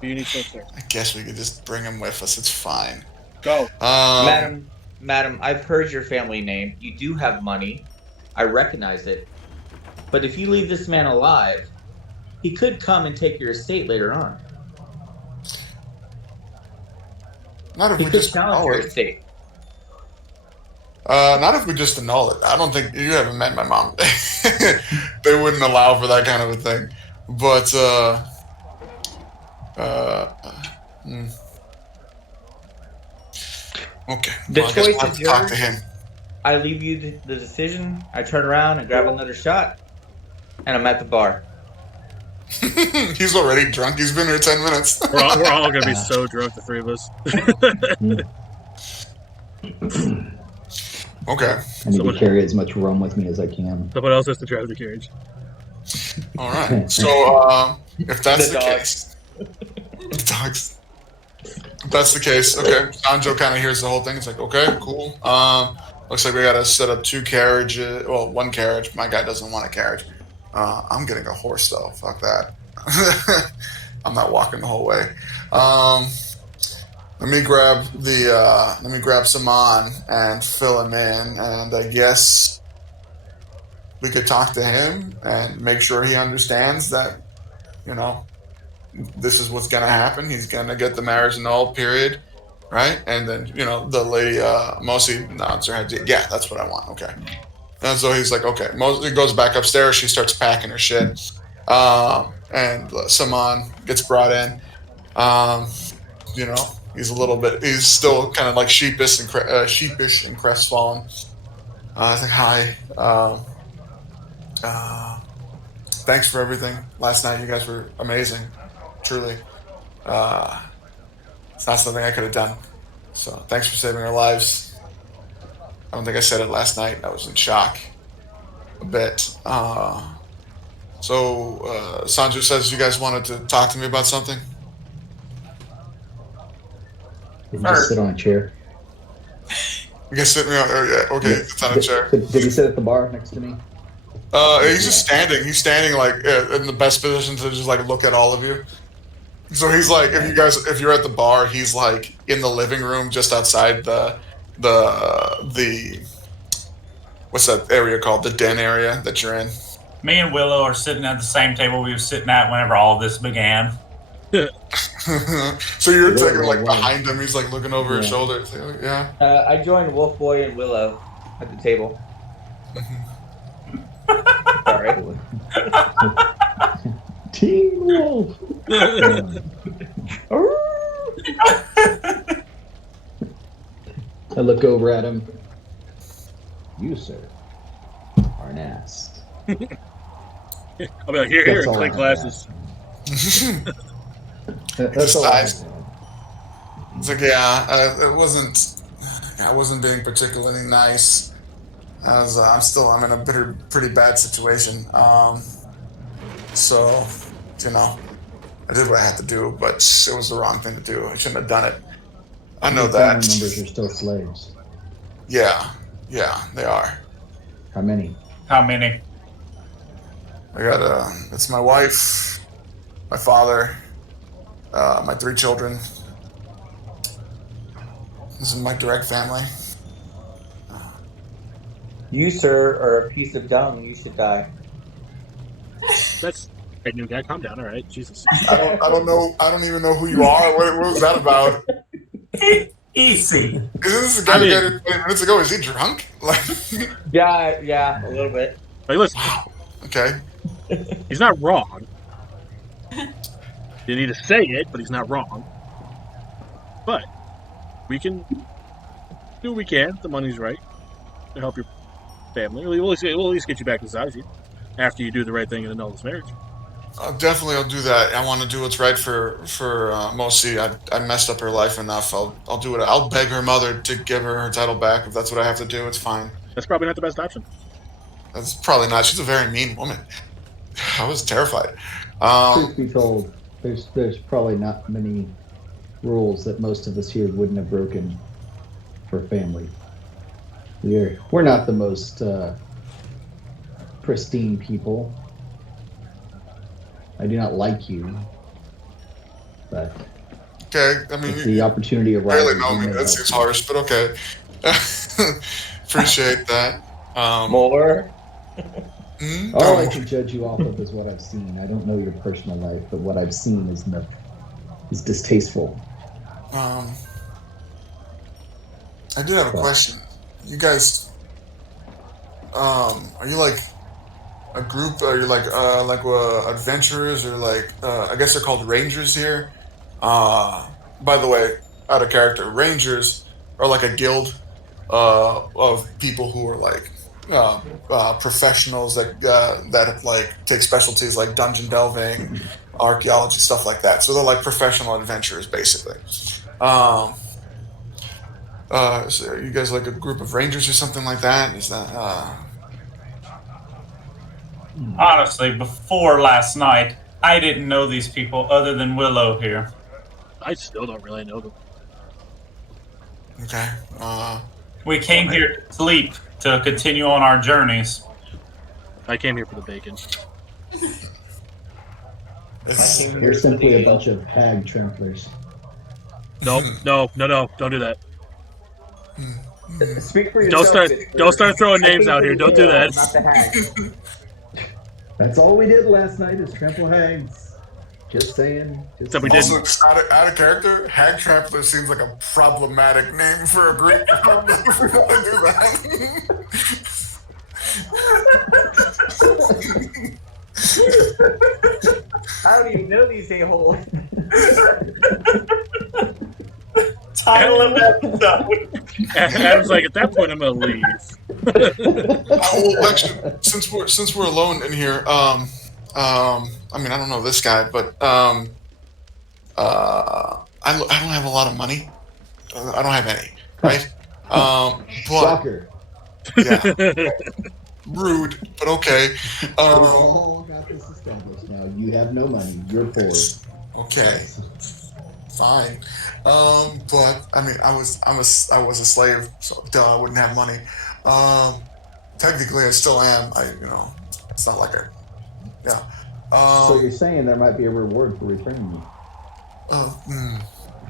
You need to sir. I guess we could just bring him with us. It's fine. Go. Madam, I've heard your family name. You do have money. I recognize it. But if you leave this man alive, he could come and take your estate later on. Not if He we could just challenge annul your it. estate. Not if we just annul it. I don't think you haven't met my mom. They wouldn't allow for that kind of a thing. But okay. The Well, I guess choice we'll have is to talk yours. to him. I leave you the decision. I turn around and grab another shot, and I'm at the bar. He's already drunk. He's been here 10 minutes. We're all gonna be so drunk, the three of us. Okay. I need to carry as much rum with me as I can. Someone else has to drive the carriage. All right. So, if that's The the dog. case, the dogs. If that's the case, okay. Sanjo kind of hears the whole thing. It's like, okay, cool. Looks like we gotta set up 2 carriages. Well, 1 carriage. My guy doesn't want a carriage. I'm getting a horse though. Fuck that. I'm not walking the whole way. Let me grab Saman and fill him in, and I guess we could talk to him and make sure he understands that, this is what's gonna happen. He's gonna get the marriage annulled, period. Right? And then, the lady, Mosi nods her head. Yeah, that's what I want. Okay. And so he's like, okay. Mosi goes back upstairs. She starts packing her shit. And Saman gets brought in. He's still kind of like sheepish and crestfallen. I was like, hi. Thanks for everything. Last night, you guys were amazing. Truly. It's not something I could have done. So thanks for saving our lives. I don't think I said it last night. I was in shock a bit. Sanju says you guys wanted to talk to me about something. You can just sit on a chair. You guys sit me on. Okay, it's on a chair. Did he sit at the bar next to me? He's just standing. He's standing like in the best position to just like look at all of you. So he's like, if you're at the bar, he's like in the living room just outside the what's that area called? The den area that you're in. Me and Willow are sitting at the same table we were sitting at whenever all of this began. So you're taking like behind him. He's like looking over his shoulder. Like, yeah. I joined Wolf Boy and Willow at the table. Sorry. Team Wolf. I look over at him. You, sir, are an ass. I'll be like, here, That's all clink I glasses. That's all I have. It's like, yeah, I wasn't being particularly nice. I'm in a pretty bad situation. So, I did what I had to do, but it was the wrong thing to do. I shouldn't have done it. I know Your that. family members are still slaves. Yeah, they are. How many? How many? I got it's my wife, my father, my 3 children. This is my direct family. You, sir, are a piece of dung. You should die. That's right, new guy. Calm down, all right? Jesus. I don't know. I don't even know who you are. What was that about? Easy. Isn't this the guy who got here 20 minutes ago? Is he drunk? Like, Yeah, a little bit. Like, listen, okay. he's not wrong. You need to say it, but he's not wrong. But we can do what we can. If the money's right to help your family. We'll at least get you back to society after you do the right thing and annul this marriage. Definitely, I'll do that. I want to do what's right for Mosi. I messed up her life enough. I'll do it. I'll beg her mother to give her title back if that's what I have to do. It's fine. That's probably not the best option. That's probably not. She's a very mean woman. I was terrified. Truth be told, there's probably not many rules that most of us here wouldn't have broken for family. We're not the most pristine people. I do not like you, but Okay, I mean, it's the opportunity you arises. barely know me. we may That help seems you. harsh, but okay. Appreciate that. More. All I can judge you off of is what I've seen. I don't know your personal life, but what I've seen is distasteful. I did have a question. You guys, are you like a group? Are you like adventurers, or like I guess they're called rangers here? By the way, out of character, rangers are like a guild of people who are like professionals that like take specialties like dungeon delving, archaeology, stuff like that. So they're like professional adventurers, basically. So are you guys like a group of rangers or something like that? Is that Honestly, before last night, I didn't know these people other than Willow here. I still don't really know them. okay? We came here to sleep to continue on our journeys. I came here for the bacon. It's, You're simply a bunch of hag tramplers. No, don't do that. Speak for yourself. Don't start throwing names out here. Don't do that. Not the hags. That's all we did last night is trample hags. Just saying. Except we didn't. also, out of character, hag trampler seems like a problematic name for a group. I don't know if we want to do that. I don't even know these a-holes. Title of episode. Adam's like, at that point, I'm gonna leave. Well, actually, since we're alone in here, I mean, I don't know this guy, but I don't have a lot of money. I don't have any, right? But Shocker. yeah, rude, but okay. We've all got this established now. You have no money. You're poor. Okay, fine. But I mean, I was a slave, so duh, I wouldn't have money. Technically, I still am. It's not like yeah. So you're saying there might be a reward for returning me?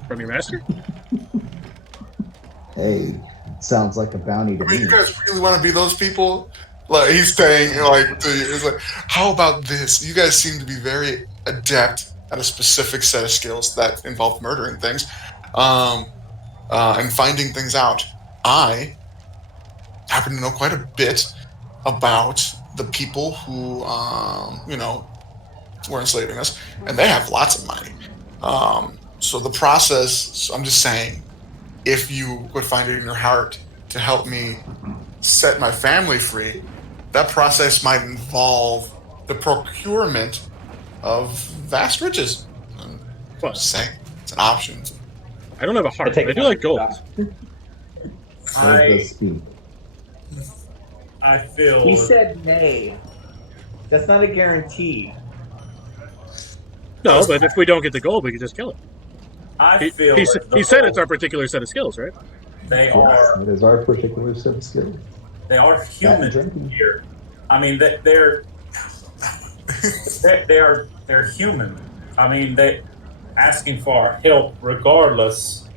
From your master? Hey, sounds like a bounty to I mean, me. you guys really want to be those people? Like he's saying, it's like, how about this? You guys seem to be very adept at a specific set of skills that involve murdering things, and finding things out. I happen to know quite a bit about the people who, were enslaving us, and they have lots of money. So the process, I'm just saying, if you would find it in your heart to help me set my family free, that process might involve the procurement of vast riches. I'm just saying, it's an option. I don't have a heart. I do like gold. I feel. He said nay. That's not a guarantee. No, but if we don't get the gold, we can just kill it. I feel. He said it's our particular set of skills, right? They are. It is our particular set of skills. They are human here. I mean, they're human. I mean, they asking for our help regardless.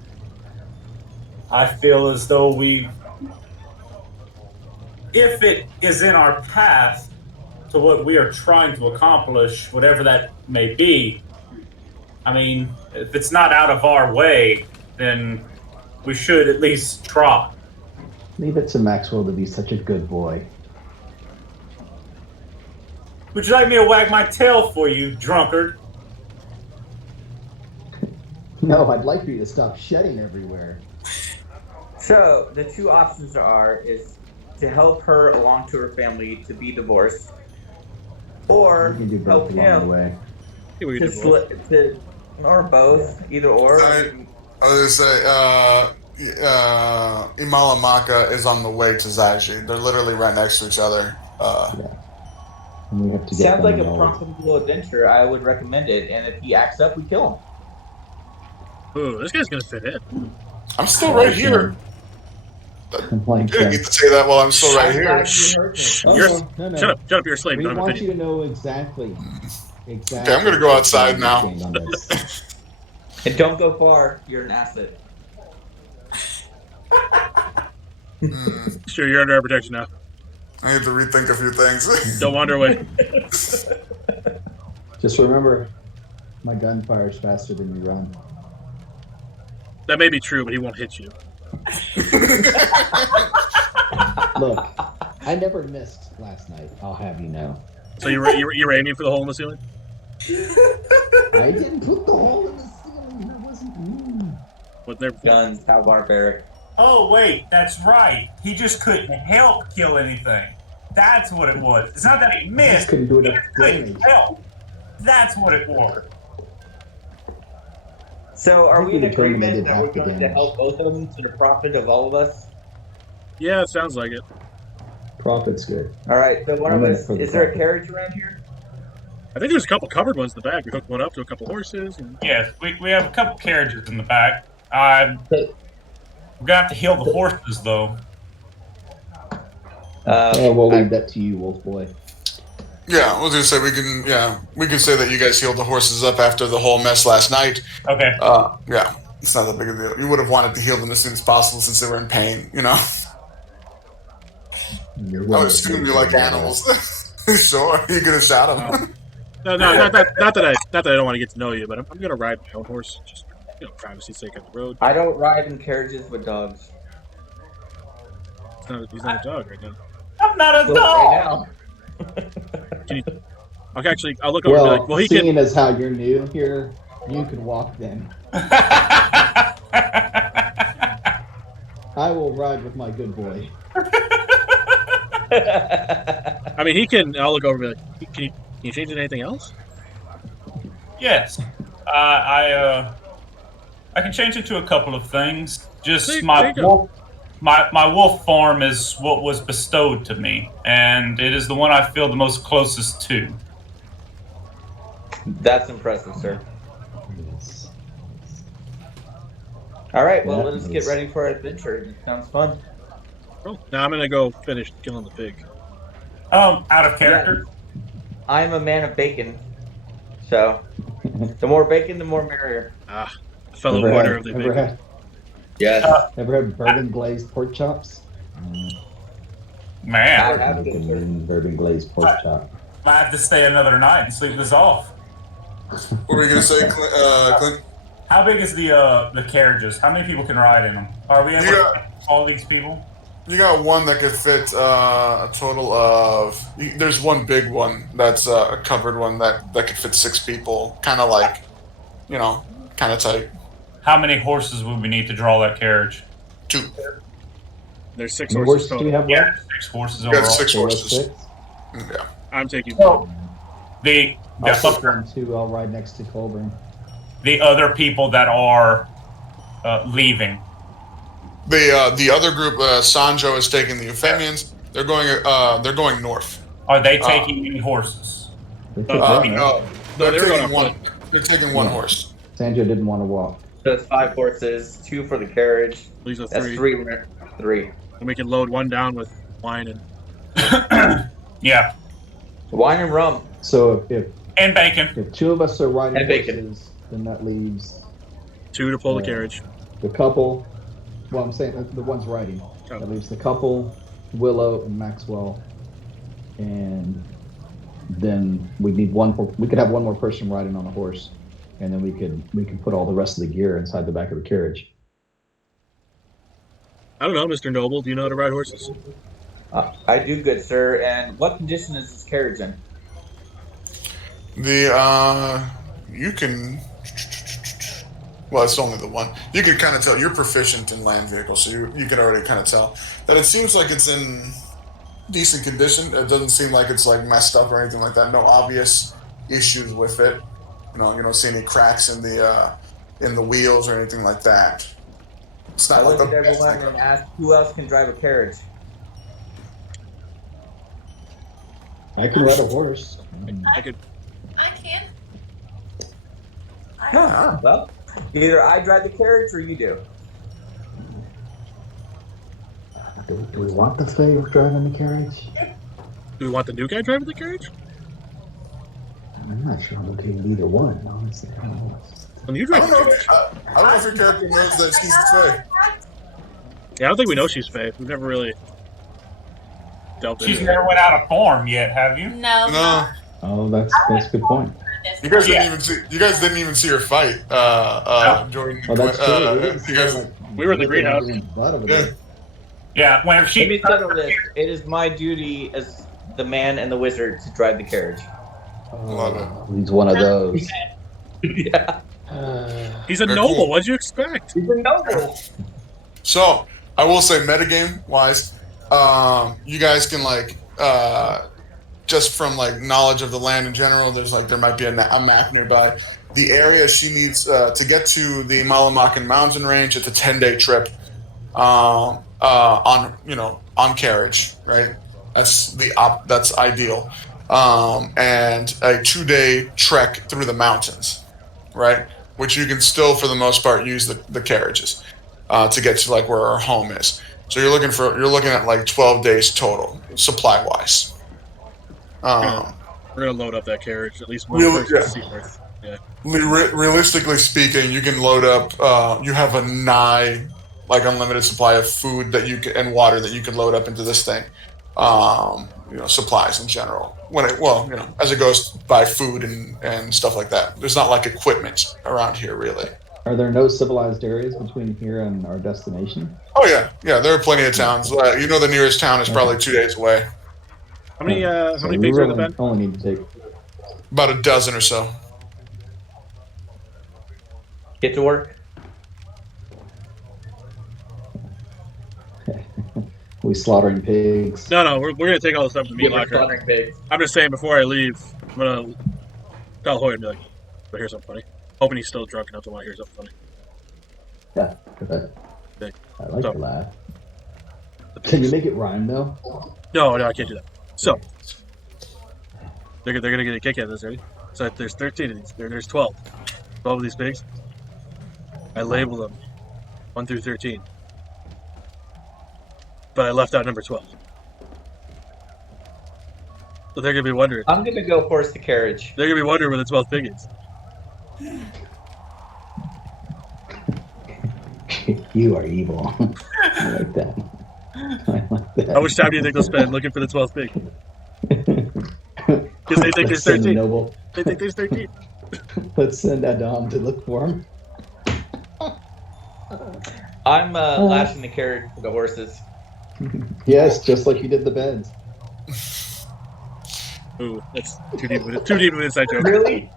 I feel as though if it is in our path to what we are trying to accomplish, whatever that may be, I mean, if it's not out of our way, then we should at least try. Leave it to Maxwell to be such a good boy. Would you like me to wag my tail for you, drunkard? No, I'd like for you to stop shedding everywhere. So the two options is to help her along to her family to be divorced, or You can do help both along the him way. Yeah, we to, can do both. or both, either or. I was gonna say, Imalamaka is on the way to Zaiji. They're literally right next to each other. And we have to get Sounds them like a involved. profitable adventure. I would recommend it. And if he acts up, we kill him. Ooh, this guy's gonna fit in. I'm still right here. Like, You didn't need to say that while I'm still right I'm here. glad you heard me. oh, You're- no. Shut up, you're a slave. We You don't have want an you opinion. to know exactly. Okay, I'm gonna go outside now. On this. And don't go far. You're an asset. Sure, you're under our protection now. I need to rethink a few things. Don't wander away. Just remember, my gun fires faster than you run. That may be true, but he won't hit you. Look, I never missed last night. I'll have you know. So you were aiming for the hole in the ceiling? I didn't put the hole in the ceiling. That wasn't me. What there? Guns, how barbaric. Oh, wait, that's right. He just couldn't help kill anything. That's what it was. It's not that he I just missed. couldn't do He enough just couldn't damage. help. That's what it was. So, are I we think in we determined agreement they that did we're half the going to damage. help both of them to the profit of all of us? Yeah, it sounds like it. Profit's good. All right. So, one I'm of in it us. for the Is there a profit. carriage around here? I think there's a couple covered ones in the back. We hooked one up to a couple horses. And... Yes, we have a couple carriages in the back. We're gonna have to heal the horses, though. We'll leave that to you, Wolf Boy. Yeah, I was gonna say we can say that you guys healed the horses up after the whole mess last night. Okay. Yeah, it's not that big a deal. You would have wanted to heal them as soon as possible since they were in pain, you know? You're I one would of assume the- you like animals. Sure, you gonna shout them. No, not that I don't want to get to know you, but I'm gonna ride my own horse, just privacy's sake on the road. I don't ride in carriages with dogs. He's not a dog right now. I'm not a So, dog. right now. Okay, actually, I'll look over and be like, well, he seeing can. as how you're new here, you can walk then. I will ride with my good boy. I mean, he can. I'll look over and be like, can you change it to anything else? Yes. I can change it to a couple of things. Just There my you go. wolf, my wolf form is what was bestowed to me, and it is the one I feel the most closest to. That's impressive, sir. Yes. All right. Well, Yeah, let us get it's- ready for our adventure. It sounds fun. Oh, now I'm gonna go finish killing the pig. Out of character. I'm a man of bacon, so the more bacon, the more merrier. Fellow Ever order had- of the ever pig. had- Yes. Ever had bourbon glazed pork chops? Man, I have Making been, sir. mean bourbon glazed pork chop. I have to stay another night and sleep this off. What were you gonna say, Clint? How big is the carriages? How many people can ride in them? Are we able to Yeah. fit all these people? You got one that could fit a total of. There's one big one that's a covered one that could fit 6 people. Kind of like, kind of tight. How many horses would we need to draw that carriage? 2. There's 6 How many horses horses do we total. have Yeah, left? 6 horses You got overall. 6 So that's horses. 6? Yeah. I'm taking. So, the I'll take other, one too. I'll ride next to Colburn. the other people that are leaving. The other group, Sanjo is taking the Euphemians. They're going north. Are they taking any horses? They took Uh, one, right? No, No, they're they were going taking on one. They're taking one Yeah. horse. Sanjo didn't want to walk. So it's 5 horses, 2 for the carriage. These are That's 3. 3. And we can load one down with wine and. Yeah, Wine and rum. So if and bacon. 2 of us are riding And bacon. horses, then that leaves 2 to pull the Yeah. carriage. the couple. Well, I'm saying the one's riding. Oh. That leaves the couple, Willow and Maxwell, and then we need one. We could have one more person riding on a horse, and then we could put all the rest of the gear inside the back of the carriage. I don't know, Mr. Noble. Do you know how to ride horses? I do, good sir. And what condition is this carriage in? You can. Well, it's only the one. You can kind of tell you're proficient in land vehicles, so you can already kind of tell that it seems like it's in decent condition. It doesn't seem like it's like messed up or anything like that. No obvious issues with it. You don't see any cracks in the wheels or anything like that. It's I not like look at everyone and ask who else can drive a carriage. I can ride a horse. I could. I can. Well, either I drive the carriage or you do. Do we want the Fae driving the carriage? Do we want the new guy driving the carriage? I'm not sure I'm okay with either one, honestly. I don't know. When you I drive don't the know. carriage. I don't know if your character knows that she's a Fae. Yeah, I don't think we know she's Fae. We've never really delved into She's it. never went out of form yet, have you? No. No. Oh, that's a good point. You guys didn't even see her fight. During. Oh, that's true. We didn't You see guys. her, like, We were in the greenhouse. butt over Yeah. there. Yeah, whenever Let me she settle this. It is my duty as the man and the wizard to drive the carriage. Love it. Oh, he's one of those. Yeah. He's a Very noble. cool. What'd you expect? He's a noble. So I will say, metagame wise, you guys can just from like knowledge of the land in general. There might be a map nearby. The area she needs to get to the Malamakan mountain range. It's a 10-day trip on carriage, right? That's ideal. And a 2-day trek through the mountains, right? Which you can still, for the most part, use the carriages to get to like where our home is. So you're looking at like 12 days total, supply wise. We're gonna load up that carriage at least one Really, person yeah. to see worth. Yeah. Realistically speaking, you can load up. You have a nigh like unlimited supply of food and water that you can load up into this thing. Supplies in general. As it goes by food and stuff like that. There's not like equipment around here really. Are there no civilized areas between here and our destination? Oh yeah. There are plenty of towns. The nearest town is probably 2 days away. How many So we pigs are in the really pen? only need to take. About a dozen or so. Get to work. We slaughtering pigs. No, we're gonna take all the stuff to the meat Get locker. slaughtering pigs. I'm just saying before I leave, I'm gonna tell Hoyt and be like, "But here's something funny." Hoping he's still drunk enough to want to hear something funny. Yeah, good. Okay. I like So- to laugh. Can you make it rhyme though? No, I can't do that. So they're gonna get a kick out of this, ready? So there's 13 of these. There's 12. 12 of these pigs. I label them 1 through 13, but I left out number 12. So they're gonna be wondering. I'm gonna go horse the carriage. They're gonna be wondering where the 12th pig is. You are evil. I like that. I like that. How much time do you think they'll spend looking for the 12th pig? Because they think there's Let's send 13. Noble. They think there's 13. Let's send Adam to look for him. I'm lashing the carriage to the horses. Yes, just like you did the beds. Ooh, that's too deep of an inside joke. Really?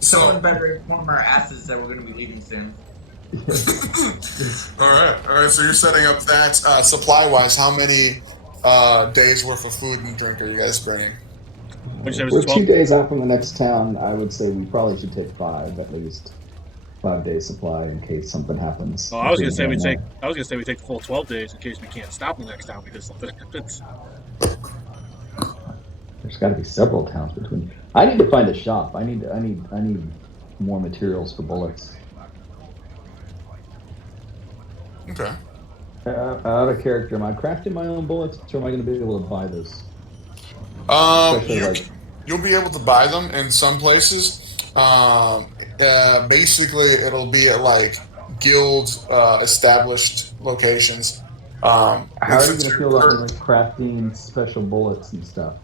Someone better inform our asses that we're gonna be leaving soon. All right. So you're setting up that supply-wise. How many days worth of food and drink are you guys bringing? What'd you say, it We're was 12? 2 days out from the next town. I would say we probably should take 5 at least. 5 days supply in case something happens. Oh, I was gonna say between we now take the full 12 days in case we can't stop the next town because something happens. and then. There's got to be several towns between. I need to find a shop. I need more materials for bullets. Okay. Out of character, am I crafting my own bullets, or am I going to be able to buy this? Especially You'll be able to buy them in some places. Basically, it'll be at like guild established locations. How are you since going to you're feel about like crafting special bullets and stuff?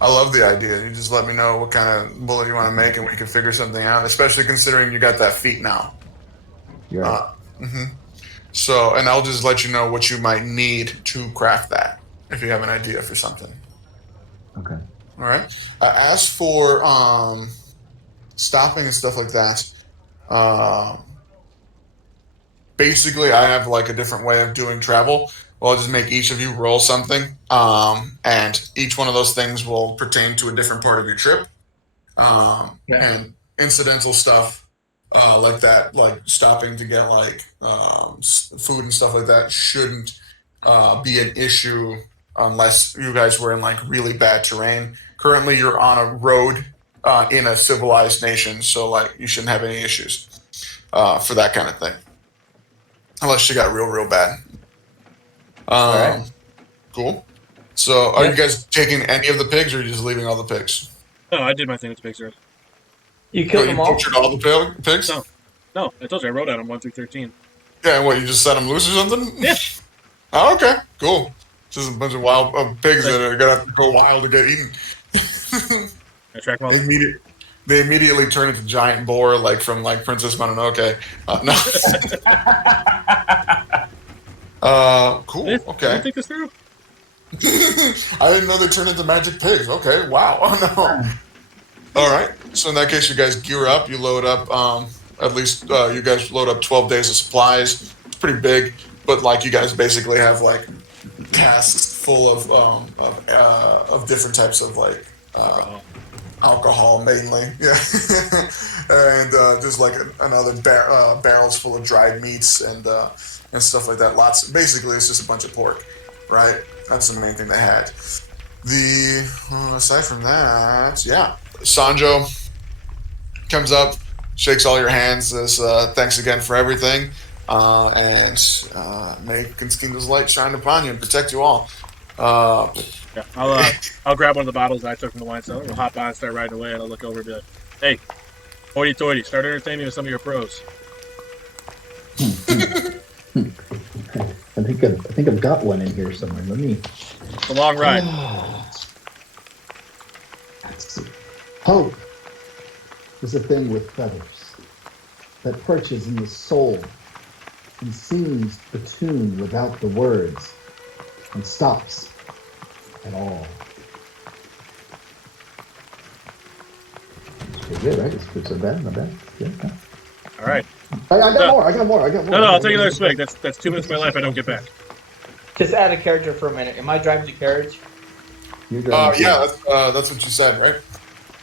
I love the idea. You just let me know what kind of bullet you want to make, and we can figure something out. Especially considering you got that feat now. You're right. So, and I'll just let you know what you might need to craft that if you have an idea for something. Okay. All right. As for stopping and stuff like that, basically, I have like a different way of doing travel. Well, I'll just make each of you roll something, and each one of those things will pertain to a different part of your trip. And incidental stuff like that, like stopping to get like food and stuff like that, shouldn't be an issue unless you guys were in like really bad terrain. Currently, you're on a road in a civilized nation, so like you shouldn't have any issues for that kind of thing, unless you got real bad. All right. Cool. So, are you guys taking any of the pigs, or are you just leaving all the pigs? No, I did my thing with the pigs already. You killed You them all? butchered all the pigs? No, I told you I wrote out them 1 through 13. Yeah, and what, you just set them loose or something? Yeah. Oh, okay, cool. Just a bunch of wild pigs that are gonna have to go wild to get eaten. I track them all. They immediately turn into giant boar, like from like Princess Mononoke. No. Cool. Did Okay. you think this through? I didn't know they turned into magic pigs. Okay. Wow. Oh no. All right. So in that case, you guys gear up. You load up. At least you guys load up 12 days of supplies. It's pretty big, but like you guys basically have like casks full of different types of like alcohol mainly, yeah, and just like another barrels full of dried meats and stuff like that. Basically, it's just a bunch of pork, right? That's the main thing they had. Aside from that, yeah, Sanjo comes up, shakes all your hands, says thanks again for everything, and may Kinskindle's light shine upon you and protect you all. Yeah, I'll grab one of the bottles that I took from the wine cellar. We'll hop on, start riding away, and I'll look over and be like, "Hey, hoity-toity, start entertaining me with some of your pros." I think I've got one in here somewhere. Let me. It's a long ride. Hope is a thing with feathers that perches in the soul and sings the tune without the words and stops at all. Pretty good, right? It's not bad, not bad. Yeah. All right. I got more. No, I'll take another swig. That's 2 minutes of my life I don't get back. Just add a character for a minute. Am I driving the carriage? You're driving Yeah, that's what you said, right?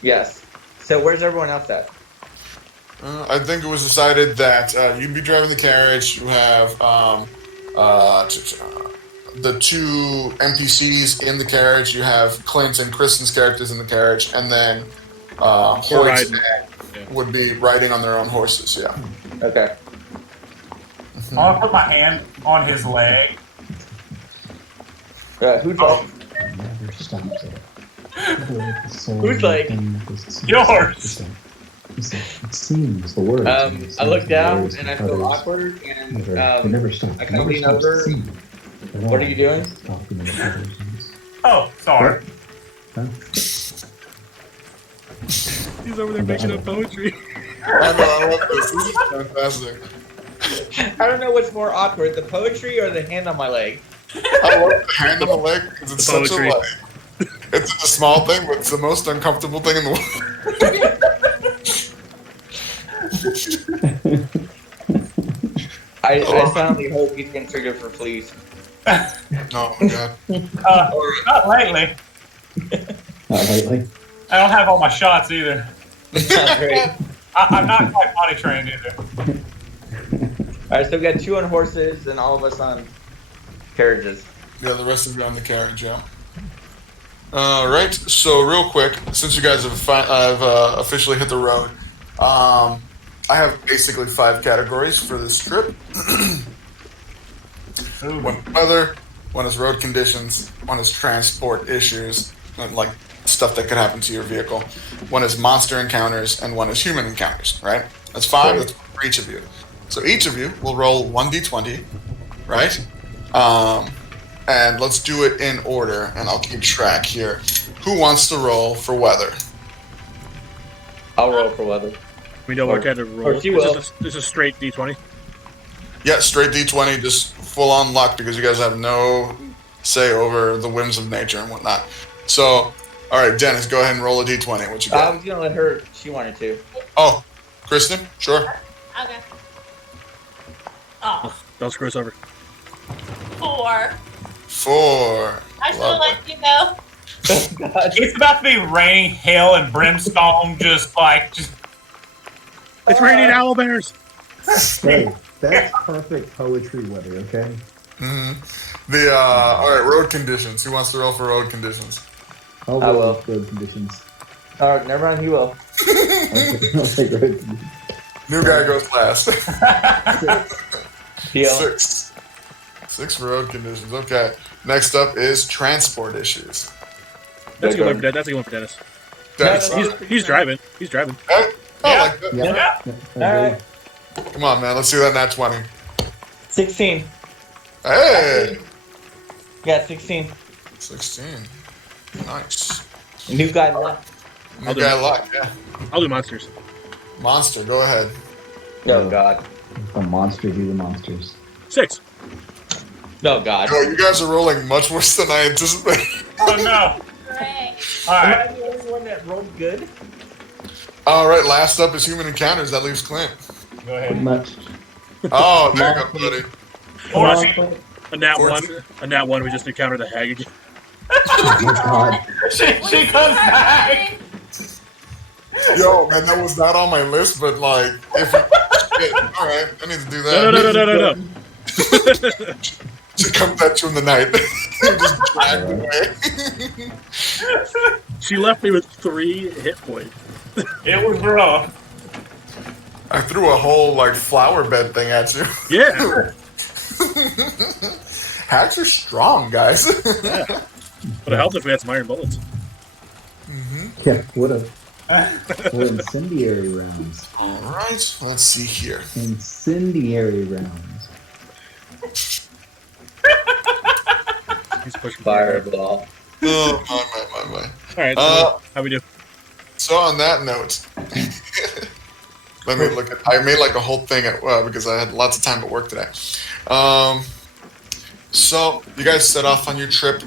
Yes. So where's everyone else at? I think it was decided that you'd be driving the carriage. You have the two NPCs in the carriage. You have Clint and Kristen's characters in the carriage, and then Hoyt would be riding on their own horses. Yeah. Okay. I want to put my hand on his leg. Who drives? Never stops it. Who's like? Yours. It seems the words. I look down and I feel awkward, and It never stops. I kind of lean over. What are you doing? Oh, sorry. Huh? He's over there making up poetry. I love this. This is fantastic. I don't know what's more awkward, the poetry or the hand on my leg. I love the hand on the leg because it's such a Poetry. like. It's a small thing, but it's the most uncomfortable thing in the world. I soundly hope he's been triggered for fleas. Oh my god. Not lately. Not lately. I don't have all my shots either. Not great. I'm not quite potty trained either. Alright, so we got 2 on horses and all of us on carriages. Yeah, the rest of you on the carriage, yeah. Right, so real quick, since you guys have officially hit the road, I have basically 5 categories for this trip. One is weather, one is road conditions, one is transport issues, and like stuff that could happen to your vehicle. One is monster encounters, and one is human encounters, right? That's 5, that's for each of you. So each of you will roll 1d20, right? And let's do it in order, and I'll keep track here. Who wants to roll for weather? I'll roll for weather. We know what kind of roll. Or she will. This is straight D20. Yeah, straight d20, just full on luck, because you guys have no say over the whims of nature and whatnot. So, all right, Dennis, go ahead and roll a d20. What you I got? was gonna let her. She wanted to. Oh, Kristen, sure. Okay. Oh, Don't screw us over. 4. 4. I should have Lovely. let you know. Oh God. It's about to be raining hail and brimstone, just. It's raining owl bears. Hey, that's perfect poetry weather, okay? All right, road conditions. Who wants to roll for road conditions? I'll I roll will. road conditions. All right, never mind. You will. I'll take road conditions. New guy goes last. 6. Deal. 6. 6 for road conditions. Okay. Next up is transport issues. That's a good one for Dennis. That's a good one for Dennis. Dennis, He's driving. He's driving. I Yeah. like that. Yeah. All right. Come on, man. Let's see that nat 20. 16. Hey! Yeah, 16. 16. Nice. New guy left. New guy luck, yeah. I'll do monsters. Monster, go ahead. Oh God. The monster do the monsters. 6. Oh God. Yo, you guys are rolling much worse than I anticipated. Oh no! Great. All right. Am I the only one that rolled good? All right, last up is human encounters. That leaves Clint. Go Pretty ahead. much. Oh, there you go, buddy. Come on, 14. Clint. A nat Four. 1. A nat 1. We just encountered a hag again. Oh my God. She comes back. Yo, man, that was not on my list, but like, if shit, all right, I need to do that. No. She comes at you in the night. Just dragged away. She left me with 3 hit points. It was rough. I threw a whole like flower bed thing at you. Yeah. Hacks are strong, guys. But it helped if we had some iron bullets. Yeah, what a. Or incendiary rounds. All right, let's see here. Incendiary rounds. He's pushing Fireball. Oh my. All right. So how we do? So on that note, let me look at. I made like a whole thing at, because I had lots of time at work today. So you guys set off on your trip.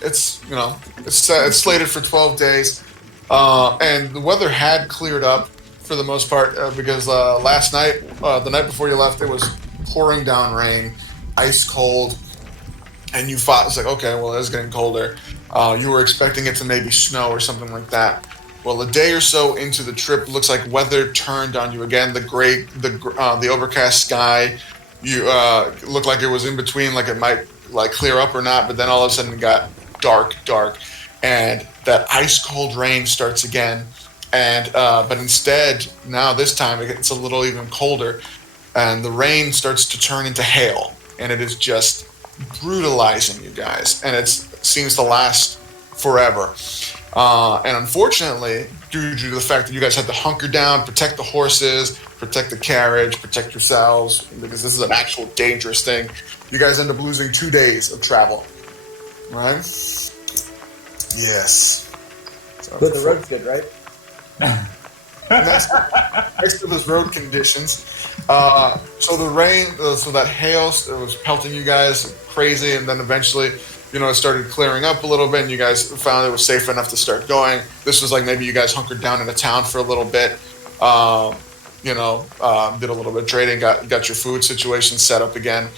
It's it's slated for 12 days, and the weather had cleared up for the most part because last night, the night before you left, it was pouring down rain, ice cold, and you thought it's like, okay, well, it's getting colder. You were expecting it to maybe snow or something like that. Well, a day or so into the trip, looks like weather turned on you again. The overcast sky, you looked like it was in between, like it might like clear up or not, but then all of a sudden it got dark, and that ice cold rain starts again. And but instead, now this time it gets a little even colder, and the rain starts to turn into hail, and it is just brutalizing you guys, and it seems to last forever. And unfortunately, due to the fact that you guys had to hunker down, protect the horses, protect the carriage, protect yourselves, because this is an actual dangerous thing, you guys end up losing 2 days of travel. Right? Yes. But the road's good, right? Next to those road conditions. So the rain, so that hail, it was pelting you guys crazy, and then eventually, it started clearing up a little bit, and you guys found it was safe enough to start going. This was like maybe you guys hunkered down in a town for a little bit, did a little bit of trading, got your food situation set up again.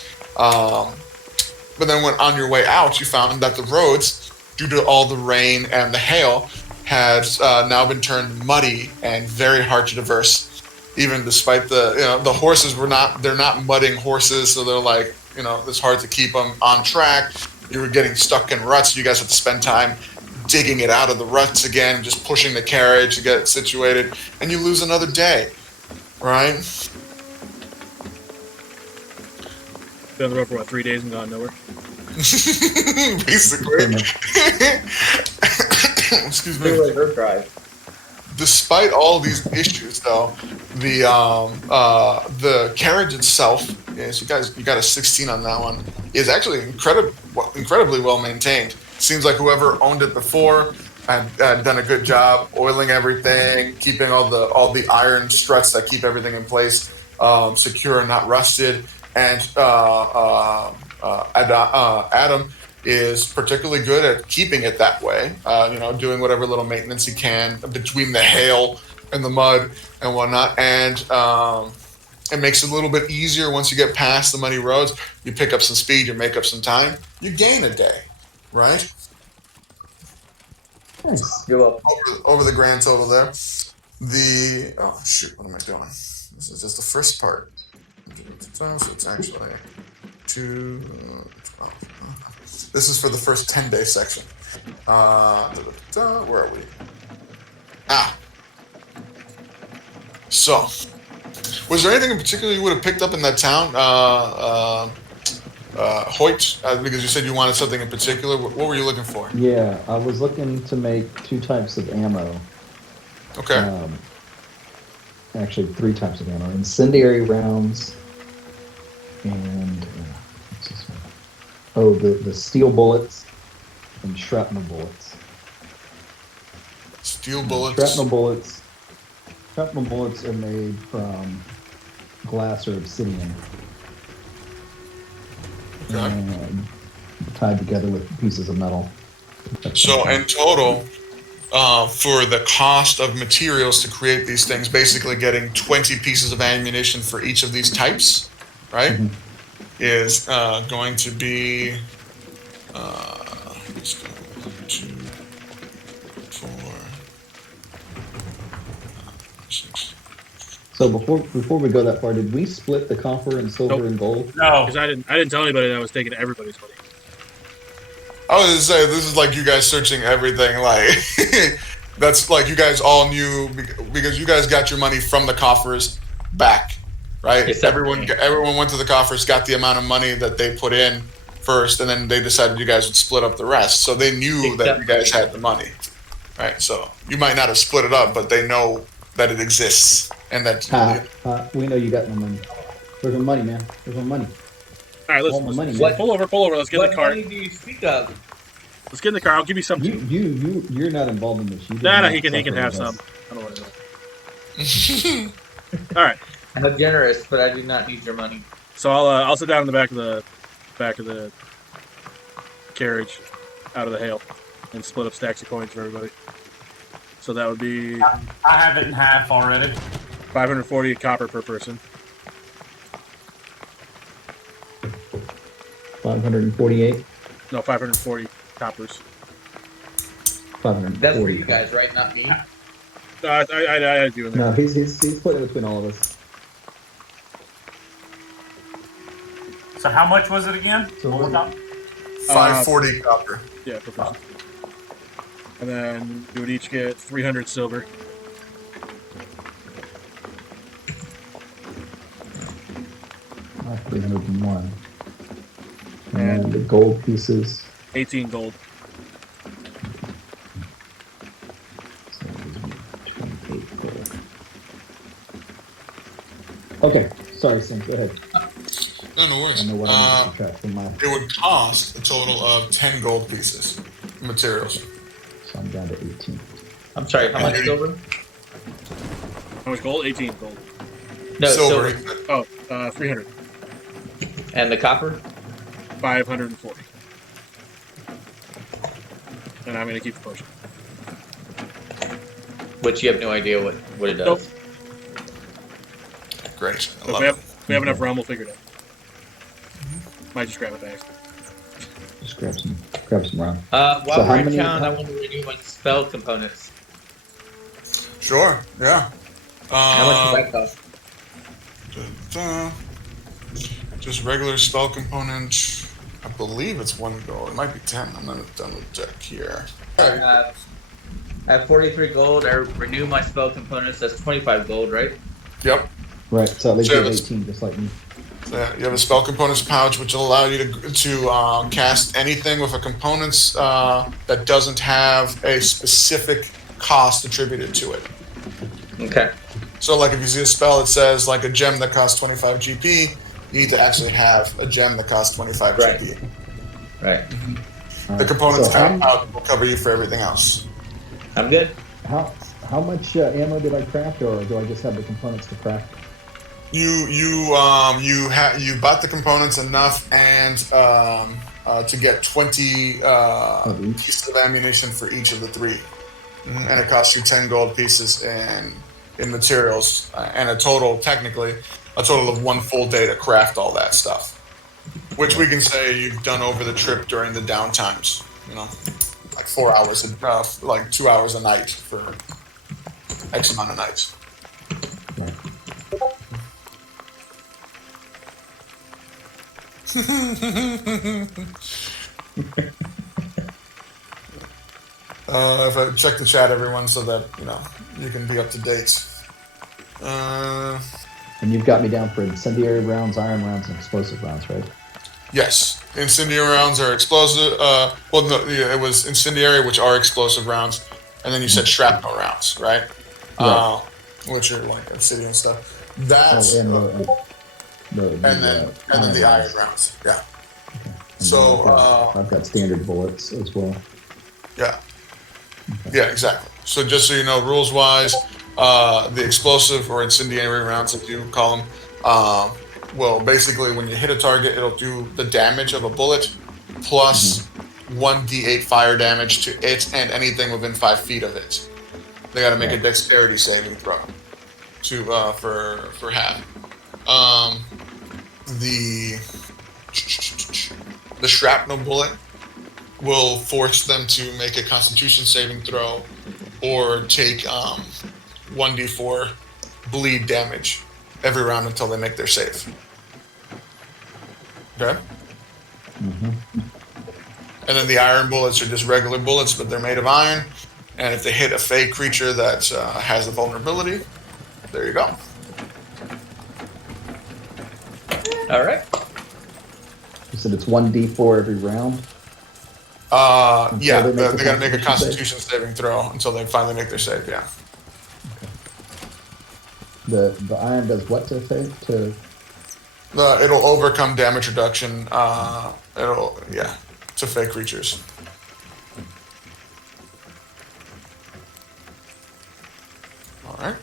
But then when on your way out, you found that the roads, due to all the rain and the hail, had now been turned muddy and very hard to traverse. Even despite the horses they're not mudding horses, so they're like, it's hard to keep them on track. You were getting stuck in ruts. You guys had to spend time digging it out of the ruts again, just pushing the carriage to get it situated, and you lose another day, right? Been on the road for 3 days and gone nowhere. Basically. Excuse me. Really her drive. Despite all these issues, though, the carriage itself, yes, you got a 16 on that one, is actually incredibly well maintained. Seems like whoever owned it before had done a good job oiling everything, keeping all the iron struts that keep everything in place secure and not rusted. And Adam is particularly good at keeping it that way, doing whatever little maintenance he can between the hail and the mud and whatnot. And it makes it a little bit easier once you get past the muddy roads. You pick up some speed, you make up some time, you gain a day, right? Nice. You're welcome. Over the grand total there. Oh shoot, what am I doing? This is just the first part. So it's actually 2. This is for the first 10-day section. Where are we? So, was there anything in particular you would have picked up in that town, Hoyt? Because you said you wanted something in particular. What were you looking for? Yeah, I was looking to make 2 types of ammo. Okay. Actually, 3 types of ammo: incendiary rounds, and what's this one? Oh, the steel bullets and shrapnel bullets. Steel bullets. Shrapnel bullets. Shrapnel bullets are made from glass or obsidian, Okay. and tied together with pieces of metal. So in total, for the cost of materials to create these things, basically getting 20 pieces of ammunition for each of these types, right, Mhm. is going to be 2, 4, 6. So before we go that far, did we split the copper and silver Nope. and gold? No. Because I didn't tell anybody that I was taking everybody's money. I was gonna say, this is like you guys searching everything. Like that's like you guys all knew because you guys got your money from the coffers back, right? Yes, everyone went to the coffers, got the amount of money that they put in first, and then they decided you guys would split up the rest. So they knew that you guys had the money, right? So you might not have split it up, but they know that it exists and that. We know you got my money. Where's my money, man? Where's my money? All right, All my money, let's man. pull over. Let's get in What the car. money do you speak of? Let's get in the car. I'll give you some. You're not involved in this. You did No, not he can suffer have with some. us. I don't want to know. All right, I'm generous, but I do not need your money. so I'll sit down in the back of the carriage, out of the hail, and split up stacks of coins for everybody. So that would be I have it in half already. 540 copper per person. 548. No, 540 coppers. 540. That's for you guys, right? Not me. No, I do in there. No, he's splitting it between all of us. So how much was it again? So One more time? 540 copper. Yeah, per person. And then we would each get 300 silver. Not 301. And the gold pieces. 18 gold. So it was 28 gold. Okay, sorry, Sam. Go ahead. No I worries. know what I need to subtract from my. It would cost a total of 10 gold pieces, materials. So I'm down to 18. I'm sorry. How much silver? How much gold? 18 gold. No, Silver. silver. Oh, 300. And the copper? 540. And I'm going to keep the potion. Which you have no idea what it does. Nope. Great. I So love if we have enough rum, we'll figure it out. Might just grab it back. Just grab some round. While So how we're in many- town, I want to renew my spell components. it. Sure, yeah. How much does that cost? Just regular spell component. I believe it's 1 gold. It might be 10. I'm not done with deck here. I have 43 gold. I renew my spell components. That's 25 gold, right? Yep. Right, so at least So you have it's- 18, just like me. So you have a spell components pouch, which will allow you to cast anything with a components that doesn't have a specific cost attributed to it. Okay. So, like if you see a spell that says like a gem that costs 25 GP, you need to actually have a gem that costs 25 Right. GP. Right. All The right, components so pouch will cover you for everything else. I'm good. how much ammo did I craft, or do I just have the components to craft? You bought the components enough and to get 20 pieces of ammunition for each of the 3, and it costs you 10 gold pieces in materials and a total technically a total of 1 full day to craft all that stuff, which we can say you've done over the trip during the downtimes. Like 4 hours, like 2 hours a night for X amount of nights. Right. If I check the chat, everyone, so that you can be up to date. And you've got me down for incendiary rounds, iron rounds, and explosive rounds, right? Yes, incendiary rounds are explosive. It was incendiary, which are explosive rounds, and then you said shrapnel rounds, right? Right. Which are like obsidian stuff. That's and then the iron rounds. Yeah. Okay. So I've got standard bullets as well. Yeah. Yeah, exactly. So just so you know, rules wise, the explosive or incendiary rounds, if you call them, well, basically when you hit a target, it'll do the damage of a bullet plus 1d8 fire damage to it and anything within 5 feet of it. They got to make a dexterity saving throw for half. The shrapnel bullet will force them to make a Constitution saving throw or take 1d4 bleed damage every round until they make their save. Okay? And then the iron bullets are just regular bullets, but they're made of iron. And if they hit a fey creature that has a vulnerability, there you go. All right. You said it's 1d4 every round? Yeah, they they make got to make a a Constitution saving throw until they finally make their save, yeah. The iron does what to say? It'll overcome damage reduction. To fey creatures. All right.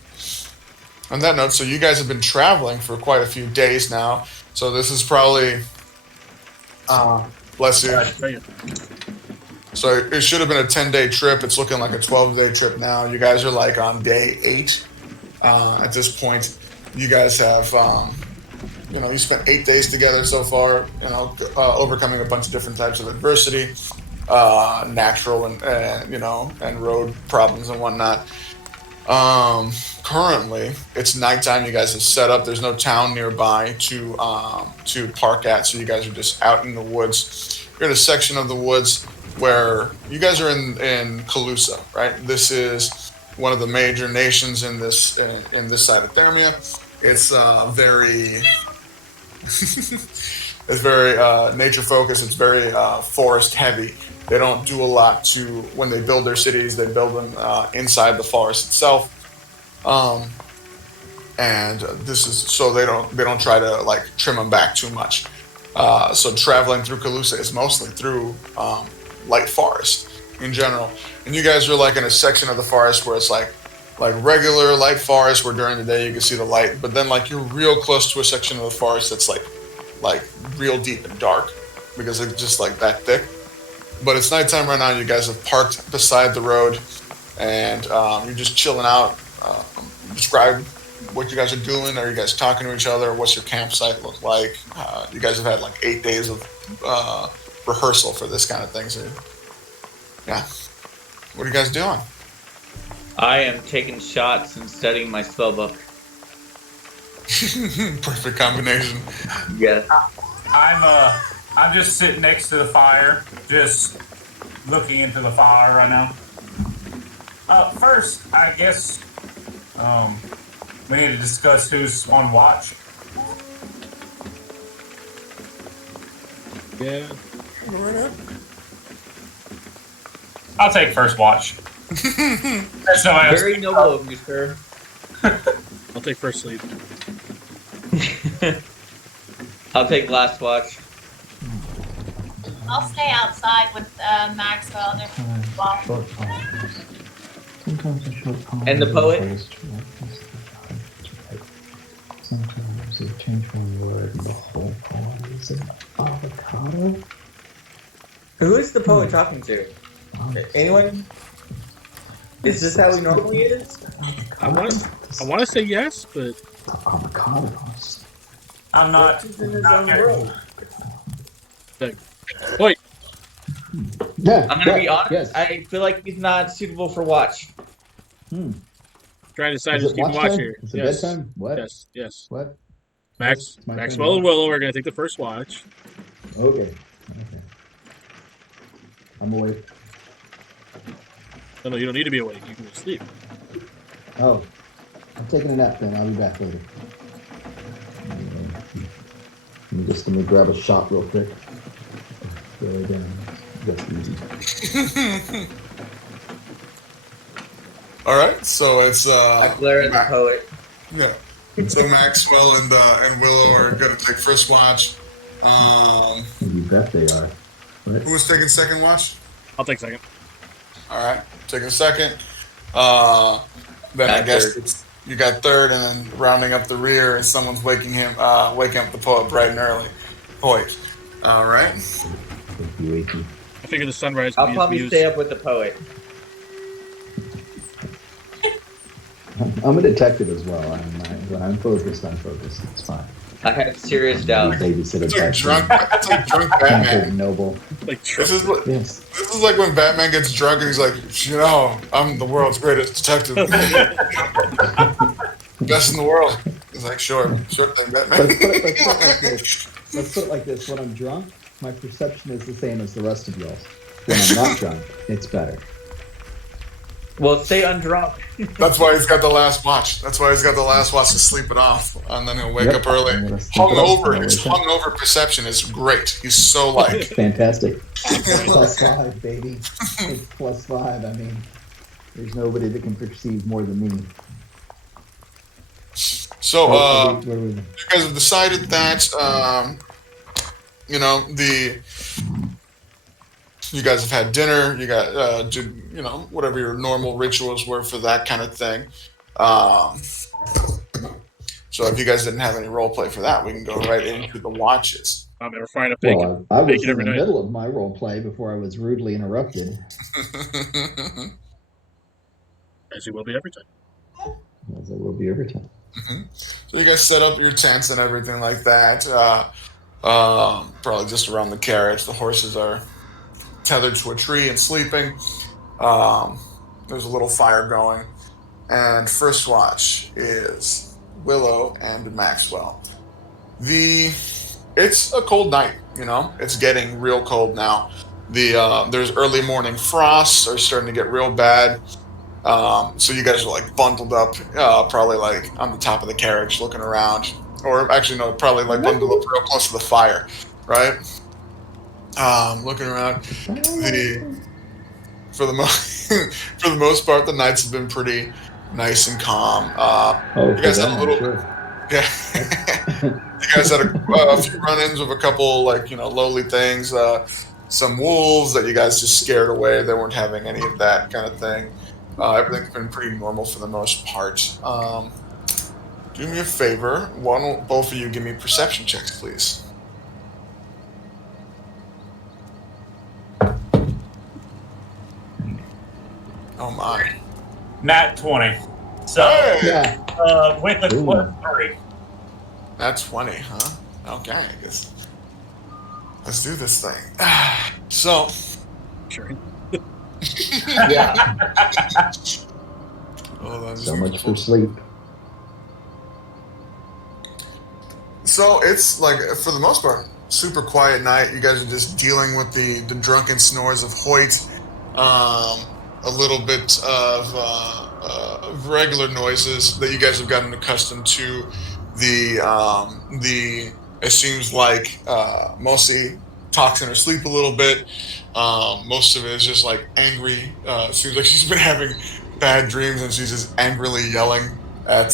On that note, so you guys have been traveling for quite a few days now. So this is probably, bless you. So it should have been a 10-day trip. It's looking like a 12-day trip now. You guys are like on day 8. At this point, you guys have, you spent 8 days together so far, overcoming a bunch of different types of adversity, natural and road problems and whatnot. Currently, it's nighttime. You guys have set up. There's no town nearby to park at, so you guys are just out in the woods. You're in a section of the woods where you guys are in Calusa, right? This is one of the major nations in this side of Thermia. It's very it's very nature focused. It's very forest heavy. They don't do a lot when they build their cities. They build them inside the forest itself, and this is so they don't try to like trim them back too much. So traveling through Calusa is mostly through light forest in general, and you guys are like in a section of the forest where it's like regular light forest where during the day you can see the light, but then like you're real close to a section of the forest that's like real deep and dark because it's just like that thick. But it's nighttime right now. You guys have parked beside the road, and you're just chilling out. Describe what you guys are doing. Are you guys talking to each other? What's your campsite look like? You guys have had like 8 days of rehearsal for this kind of thing. So, yeah. What are you guys doing? I am taking shots and studying my spellbook. Perfect combination. Yes. I'm just sitting next to the fire, just looking into the fire right now. First, I guess we need to discuss who's on watch. Yeah. I'll take first watch. There's nobody else. Very noble of you, sir. I'll take first sleep. I'll take last watch. I'll stay outside with Maxwell. Short poems. Sometimes a short poem. And the poet? Sometimes you change one word and the whole poem is an avocado. Who is the poet talking to? Anyone? Is this how he normally is? I want to say yes, but Avocados. I'm not. He's in his not own getting- world. Wait, Yeah. I'm gonna be honest. Yes. I feel like he's not suitable for watch. Hmm. trying to decide Is who's it keeping watch watch time? here. Is it Yes. bedtime? What? Yes. What? Max, It's my turn Maxwell now. and Willow are going to take the first watch. Okay. I'm awake. No, you don't need to be awake. You can just sleep. Oh, I'm taking a nap then. I'll be back later. Let me grab a shot real quick. There down. That's easy. All right, so it's Blair and the poet. yeah. So Maxwell and Willow are going to take first watch. You bet they are. Who was taking second watch? I'll take second. All right, taking second. Then I Got guess third. you got third, and then rounding up the rear, and someone's waking up the poet bright and early. Poet. All right. Wakey. I figure the sunrise I'll will be probably his stay muse. up with the poet. I'm a detective as well. When I'm focused, I'm focused. It's fine. I have serious doubts. Babysitter It's like type drunk. thing. It's like drunk Pampered Batman. noble. Like, This is what. Yes. This is like when Batman gets drunk and he's like, I'm the world's greatest detective. Best in the world. He's like, sure thing, Batman. Let's put it like this. When I'm drunk, my perception is the same as the rest of y'all. When I'm not drunk, it's better. Well, stay undrunk. That's why he's got the last watch. That's why he's got the last watch to sleep it off, and then he'll wake Yep, up early. I'm gonna sleep it off Hungover. and I'll His wake up. hungover perception is great. He's so like. Fantastic. +5, baby. It's +5. I mean, there's nobody that can perceive more than me. So, Where are we? you guys have decided that, you guys have had dinner. You got, whatever your normal rituals were for that kind of thing. So if you guys didn't have any role play for that, we can go right into the watches. I'll never find a bacon. Well, I was Bacon in every the night. middle of my role play before I was rudely interrupted. As you will be every time. As I will be every time. So you guys set up your tents and everything like that. Probably just around the carriage. The horses are tethered to a tree and sleeping. There's a little fire going. And first watch is Willow and Maxwell. It's a cold night, It's getting real cold now. There's early morning frosts are starting to get real bad. So you guys are like bundled up, probably like on the top of the carriage looking around. Or actually no, probably like bundled up real close to the fire, right? Looking around. For the most part, the nights have been pretty nice and calm. You guys had a little, yeah. You guys had a few run-ins with a couple, lowly things. Some wolves that you guys just scared away. They weren't having any of that kind of thing. Everything's been pretty normal for the most part. Do me a favor. Both of you give me perception checks, please. Oh my. Nat 20. So, Hey! Yeah. with a Ooh. +3. That's 20, huh? Okay, I guess. Let's do this thing. So, Sure. Yeah. hold on, just So give me much a full- for sleep. So it's like, for the most part, super quiet night. You guys are just dealing with the drunken snores of Hoyt, a little bit of regular noises that you guys have gotten accustomed to. It seems like Mosi talks in her sleep a little bit. Most of it is just like angry. It seems like she's been having bad dreams and she's just angrily yelling at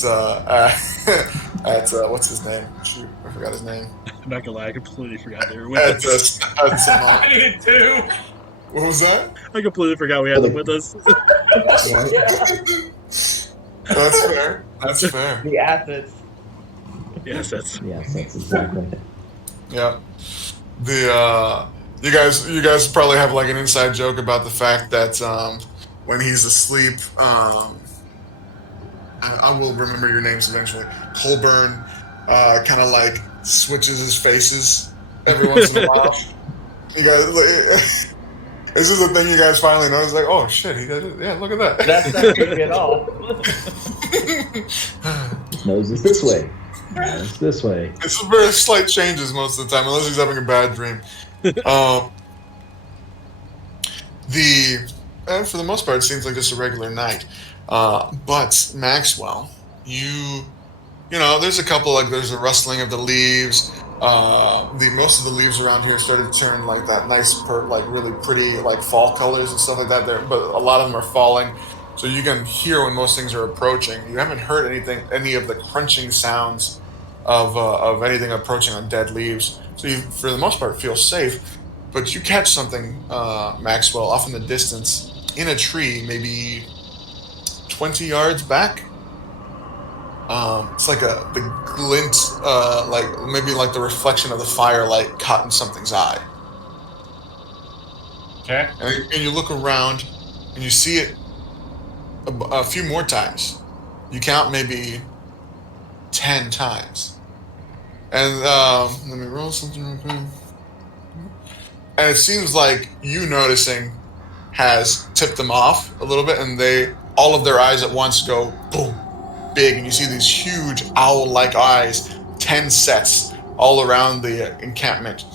what's his name? Shoot, I forgot his name. I'm not gonna lie, I completely forgot they were with us. I did too. What was that? I completely forgot we had them with us. That's fair. That's fair. The assets. Yes, that's Yes, that's exactly. Yeah. You guys probably have like an inside joke about the fact that when he's asleep, I will remember your names eventually. Colburn kind of like switches his faces every once in a while. You guys, this is the thing you guys finally notice. Like, oh shit, he did it. Yeah, look at that. That's not creepy at all. Nose is this way. Nose this way. It's very slight changes most of the time, unless he's having a bad dream. For the most part, it seems like just a regular night. But Maxwell, you know, there's a couple, like there's a rustling of the leaves. Most of the leaves around here started to turn like that nice, like really pretty, like fall colors and stuff like that. There, but a lot of them are falling, so you can hear when most things are approaching. You haven't heard any of the crunching sounds of anything approaching on dead leaves. So you, for the most part, feel safe. But you catch something, Maxwell, off in the distance, in a tree, maybe 20 yards back. It's like the glint, like maybe like the reflection of the firelight caught in something's eye. Okay. And you look around, and you see it a few more times. You count maybe 10 times. And let me roll something real quick. And it seems like you noticing has tipped them off a little bit, and all of their eyes at once go boom, big, and you see these huge owl-like eyes, 10 sets all around the encampment.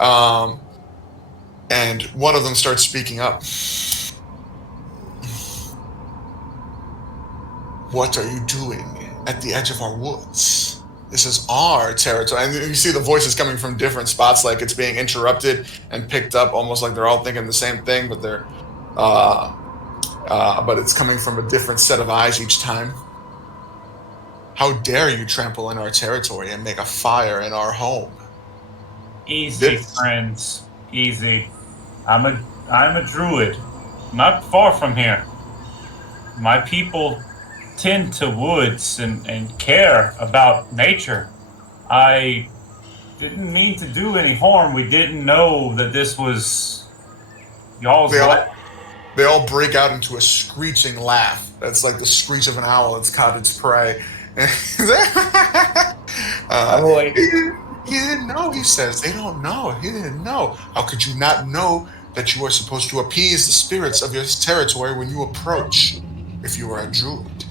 And one of them starts speaking up. What are you doing at the edge of our woods? This is our territory. And you see the voices coming from different spots, like it's being interrupted and picked up, almost like they're all thinking the same thing, but but it's coming from a different set of eyes each time. How dare you trample in our territory and make a fire in our home? Easy, friends. Easy. I'm a druid, not far from here. My people tend to woods and care about nature. I didn't mean to do any harm. We didn't know that this was y'all's land. They all break out into a screeching laugh. That's like the screech of an owl that's caught its prey. He didn't know, he says. They don't know. He didn't know. How could you not know that you are supposed to appease the spirits of your territory when you approach, if you are a druid?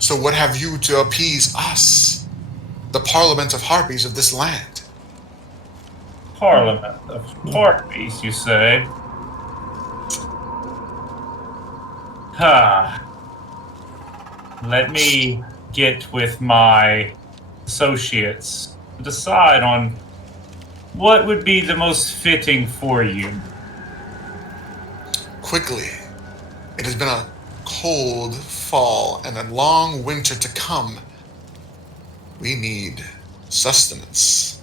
So what have you to appease us, the Parliament of Harpies of this land? Parliament of Harpies, you say? Let me get with my associates to decide on what would be the most fitting for you. Quickly. It has been a cold fall and a long winter to come. We need sustenance.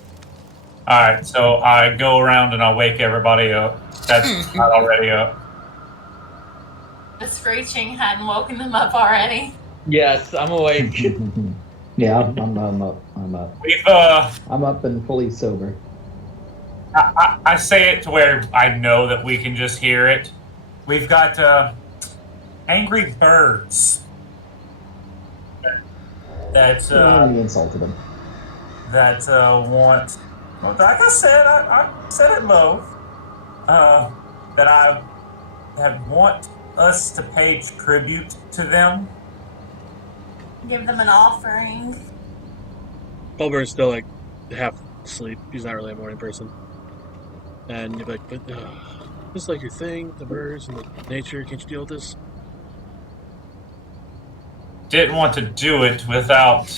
Alright, so I go around and I wake everybody up. That's not already up. The screeching hadn't woken them up already. Yes, I'm awake. Yeah, I'm up. I'm up. I'm up and fully sober. I say it to where I know that we can just hear it. We've got angry birds. That You insulted them. That want. Well, like I said, I said it low. That I want us to pay tribute to them. Give them an offering. Bulber's still like half asleep. He's not really a morning person. And you're like, but this is like your thing, the birds and the nature. Can't you deal with this? Didn't want to do it without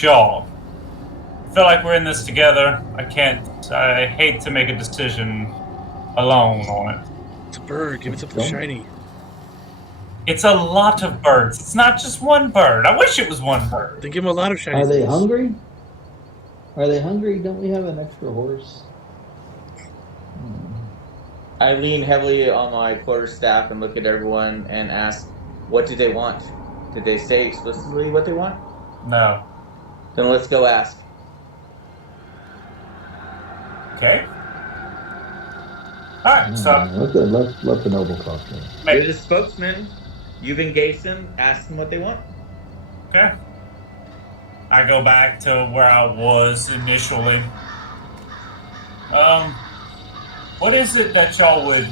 y'all. I feel like we're in this together. I hate to make a decision alone on it. It's a bird. Give it something shiny. It's a lot of birds. It's not just one bird. I wish it was one bird. Then give them a lot of shiny Are they things. hungry? Are they hungry? Don't we have an extra horse? I lean heavily on my quarterstaff and look at everyone and ask, what do they want? Did they say explicitly what they want? No. Then let's go ask. Okay. Alright, so Let the noble talk to them. You're the spokesman. You've engaged them. Ask them what they want. Okay. I go back to where I was initially. What is it that y'all would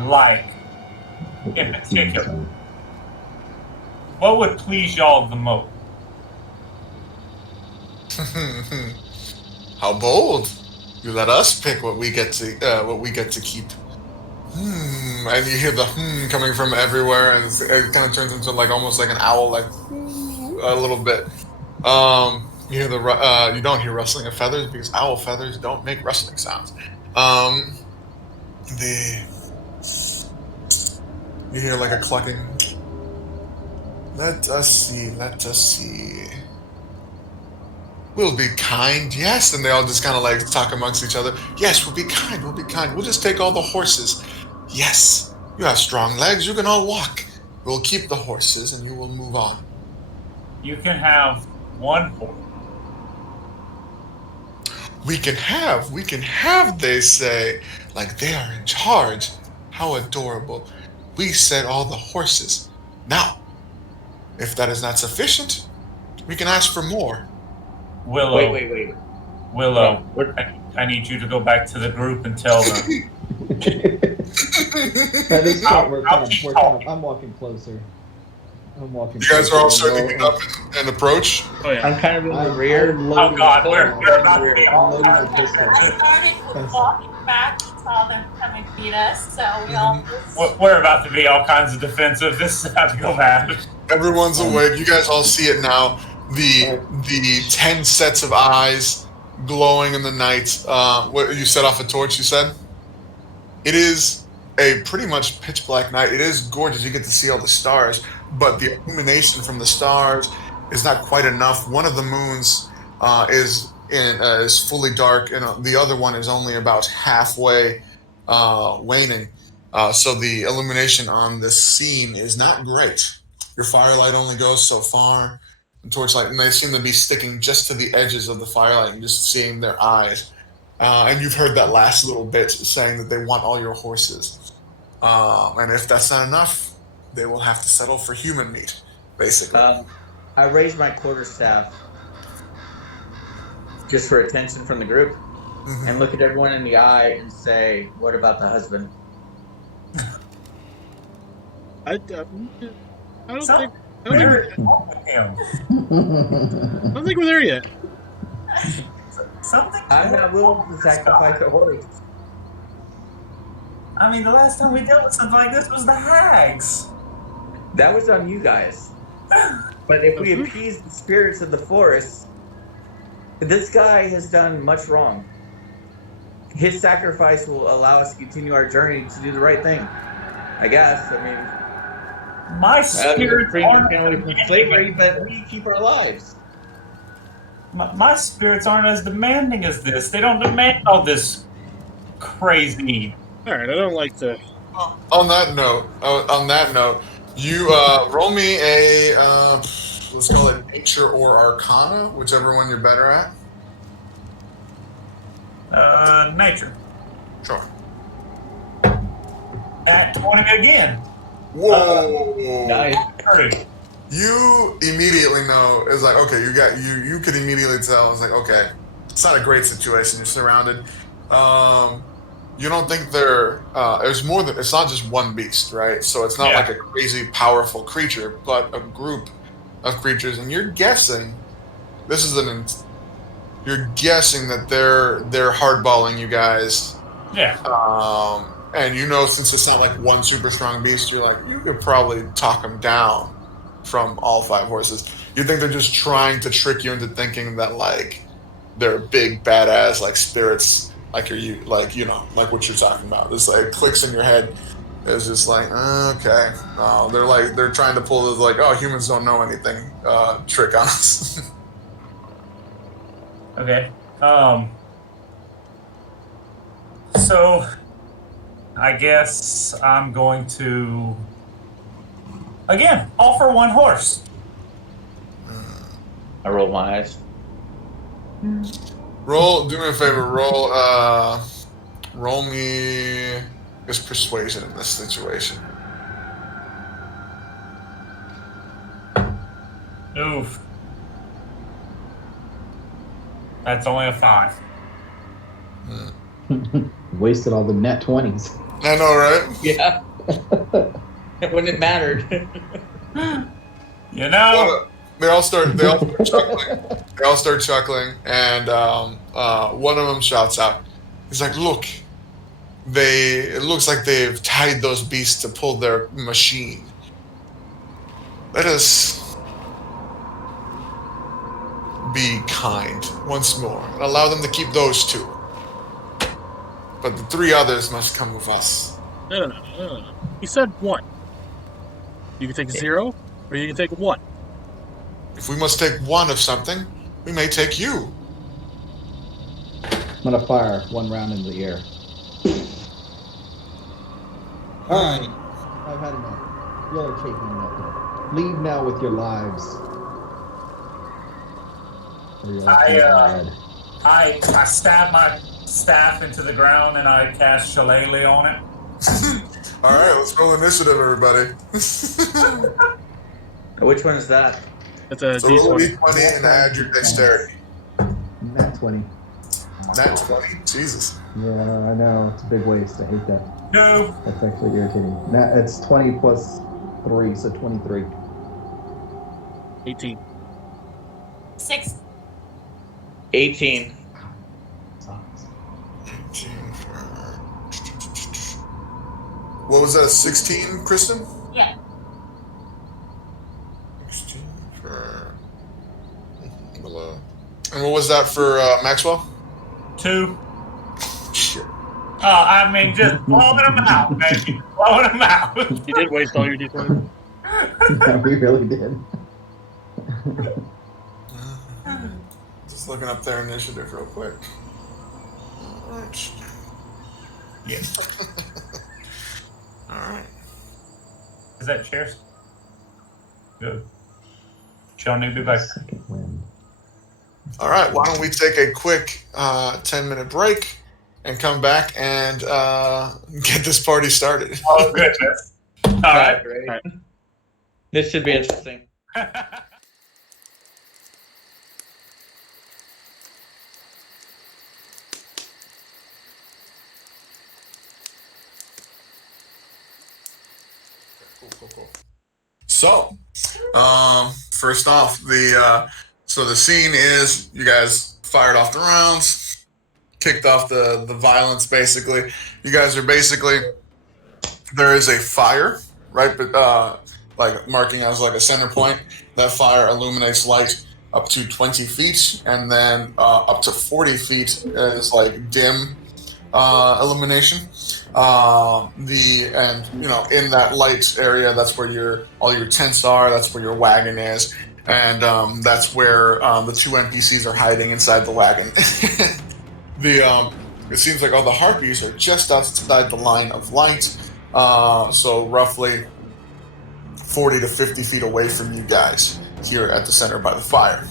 like in particular? What would please y'all the most? How bold! You let us pick what we get to keep. And you hear the coming from everywhere, and it kind of turns into like almost like an owl, like a little bit. You hear you don't hear rustling of feathers because owl feathers don't make rustling sounds. You hear like a clucking. Let us see. We'll be kind, yes. And they all just kind of like talk amongst each other. Yes, we'll be kind. We'll just take all the horses. Yes, you have strong legs. You can all walk. We'll keep the horses and you will move on. You can have one horse. We can have, they say, like they are in charge. How adorable. We said all the horses. Now, if that is not sufficient, we can ask for more. Willow. Wait. Willow, I need you to go back to the group and tell them. At this point, I'm walking closer. You guys are all starting to get up and approach? Oh, yeah. I'm kind of in the rear. Oh, God, we're about to be all loading my pistol. I started walking back and saw them come and beat us, so we all just... We're about to be all kinds of defensive. This is about to go bad. Everyone's awake. You guys all see it now. The 10 sets of eyes glowing in the night. What you set off a torch, you said? It is a pretty much pitch black night. It is gorgeous. You get to see all the stars, but the illumination from the stars is not quite enough. One of the moons is fully dark, and the other one is only about halfway waning. So the illumination on this scene is not great. Your firelight only goes so far. And torchlight, and they seem to be sticking just to the edges of the firelight and just seeing their eyes. And you've heard that last little bit saying that they want all your horses. And if that's not enough, they will have to settle for human meat, basically. I raise my quarterstaff just for attention from the group and look at everyone in the eye and say, "What about the husband?" I don't think we're there yet. Something. I'm not willing to sacrifice a horse. I mean, the last time we dealt with something like this was the hags. That was on you guys. But if we appease the spirits of the forest, this guy has done much wrong. His sacrifice will allow us to continue our journey to do the right thing. I guess. I mean, My spirits aren't from slavery, but we keep our lives. My spirits aren't as demanding as this. They don't demand all this crazy. All right, I don't like to. On that note, you roll me a let's call it nature or arcana, whichever one you're better at. Nature. Sure. At 20 again. Whoa! Nice. You immediately know it's like, okay, you could immediately tell it's like, okay, it's not a great situation. You're surrounded. You don't think there's more than, it's not just one beast, right? So it's not like a crazy powerful creature, but a group of creatures, and you're guessing you're guessing that they're hardballing you guys. Yeah. And you know, since it's not like one super strong beast, you're like, you could probably talk them down from all 5 horses. You think they're just trying to trick you into thinking that like they're big badass like spirits, like like what you're talking about. This like clicks in your head. It's just like, okay. They're trying to pull this like, oh, humans don't know anything trick on us. Okay. So I guess I'm going to again offer one horse. I roll my eyes. Do me a favor. Roll me just persuasion in this situation. Oof. That's only a 5. Wasted all the net 20s. I know, right? Yeah. When it mattered. You know? They all start chuckling. They all start chuckling, and one of them shouts out, he's like, look, it looks like they've tied those beasts to pull their machine. Let us be kind once more and allow them to keep those 2. But the 3 others must come with us. No. He said 1. You can take 0, or you can take 1. If we must take 1 of something, we may take you. I'm gonna fire 1 round into the air. Alright, I've had enough. Y'all are taking nothing. Leave now with your lives. Or you'll be dead. I stab my staff into the ground and I cast Shillelagh on it. Alright, let's roll initiative, everybody. Which one is that? It's a So roll a D20. D20 and add your dexterity. Nat 20. Nat 20? Jesus. Yeah, I know. It's a big waste. I hate that. No. That's actually irritating. It's 20 plus 3, so 23. 18. 6. 18. 18 for... What was that, a 16, Kristen? Yeah. 16 for... Below. And what was that for Maxwell? 2. Shit. I mean, just blowing them out, baby. Blowing them out. You did waste all your D20. Yeah, we really did. Just looking up their initiative real quick. Alright. Yeah. Alright. Is that cheers? Good. She'll need to be back. Second wind. Alright, why don't we take a quick 10-minute break and come back and get this party started. Oh, goodness. All right. Great. All right. This should be interesting. Cool. So, first off, the scene is you guys fired off the rounds, kicked off the violence. Basically, you guys are there is a fire right, but like marking as like a center point. That fire illuminates light up to 20 feet, and then up to 40 feet is like dim illumination. In that light area, that's where all your tents are. That's where your wagon is, and that's where the 2 NPCs are hiding inside the wagon. It seems like all the Harpies are just outside the line of light, so roughly 40 to 50 feet away from you guys here at the center by the fire.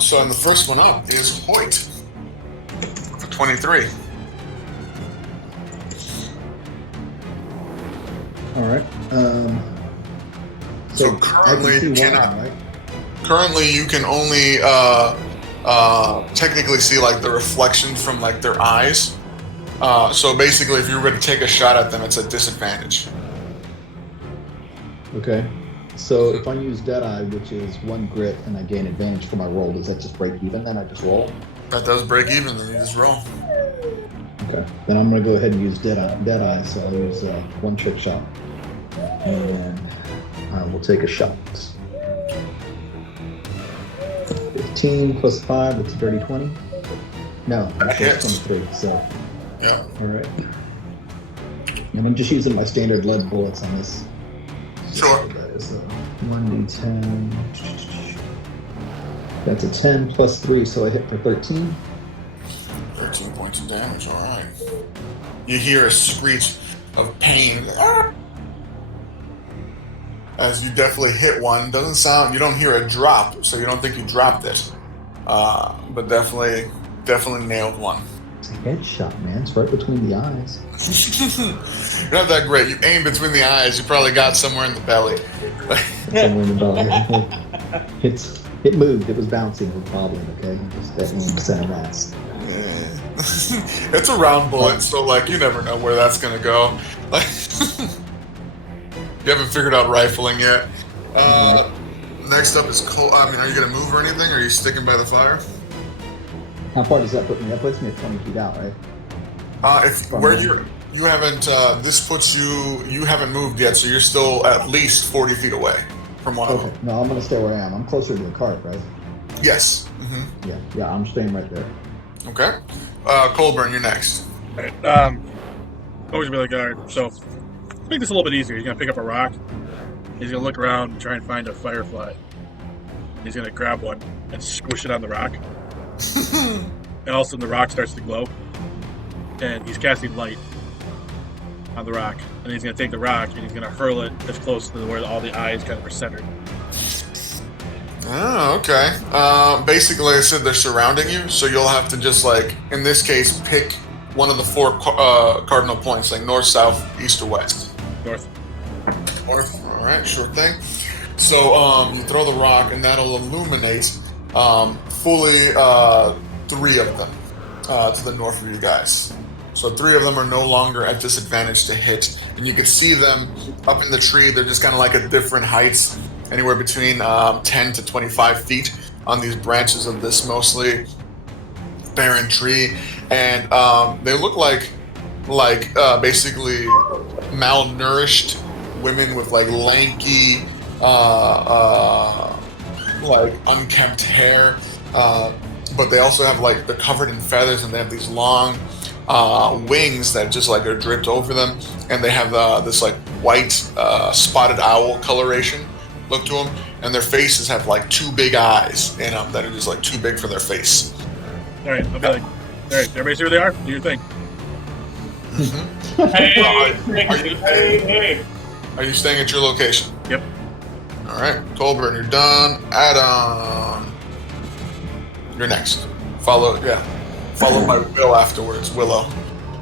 So, the first one up is Hoyt for 23. All right. So currently you cannot. Right? Currently, you can only technically see like the reflection from like their eyes. So basically, if you were to take a shot at them, it's a disadvantage. Okay. So if I use Deadeye, which is 1 grit, and I gain advantage for my roll, does that just break even? Then I just roll. That does break even. Then you just roll. Okay. Then I'm going to go ahead and use Deadeye, so I'll use 1 trick shot. And then I will take a shot. 15 plus 5, that's a dirty 20. No, That that's hits. 23, so. Yeah. Alright. And I'm just using my standard lead bullets on this. Sure. So that is 1d10. That's a 10 plus 3, so I hit for 13. 13 points of damage. All right. You hear a screech of pain as you definitely hit one. Doesn't sound. You don't hear a drop, so you don't think you dropped it. But definitely nailed one. It's a headshot, man. It's right between the eyes. You're not that great. You aim between the eyes. You probably got somewhere in the belly. Somewhere in the belly. It moved. It was bouncing. It was wobbling. Okay, just that center mass. It's a round bullet, so like you never know where that's gonna go. Like, you haven't figured out rifling yet. Next up is Cole. I mean, are you gonna move or anything? Or are you sticking by the fire? How far does that put me? That puts me at 20 feet out, right? If where you haven't this puts you. You haven't moved yet, so you're still at least 40 feet away from one of Okay. them. No, I'm gonna stay where I am. I'm closer to the cart, right? Yes. Yeah. I'm staying right there. Okay. Colburn, you're next. Alright, always be like, alright, so make this a little bit easier. He's gonna pick up a rock. He's gonna look around and try and find a firefly. He's gonna grab one and squish it on the rock. And all of a sudden the rock starts to glow. And he's casting light on the rock. And he's gonna take the rock and he's gonna hurl it as close to where all the eyes kind of are centered. Oh, okay. Basically, like I said, they're surrounding you, so you'll have to just, like, in this case, pick one of the four cardinal points, like north, south, east, or west. North. North, all right, sure thing. So you throw the rock, and that'll illuminate fully 3 of them to the north of you guys. So 3 of them are no longer at disadvantage to hit, and you can see them up in the tree. They're just kind of like at different heights, anywhere between 10 to 25 feet on these branches of this mostly barren tree, and they look like basically malnourished women with like lanky, like unkempt hair, but they also have like they're covered in feathers and they have these long wings that just like are draped over them, and they have this like white spotted owl coloration look to them, and their faces have like 2 big eyes in them that are just like too big for their face. Alright, I'll be like, alright, everybody see where they are? Do your thing. Hey. Are you staying at your location? Yep. All right, Colburn, you're done. Adam, you're next. Followed by Will afterwards. Willow.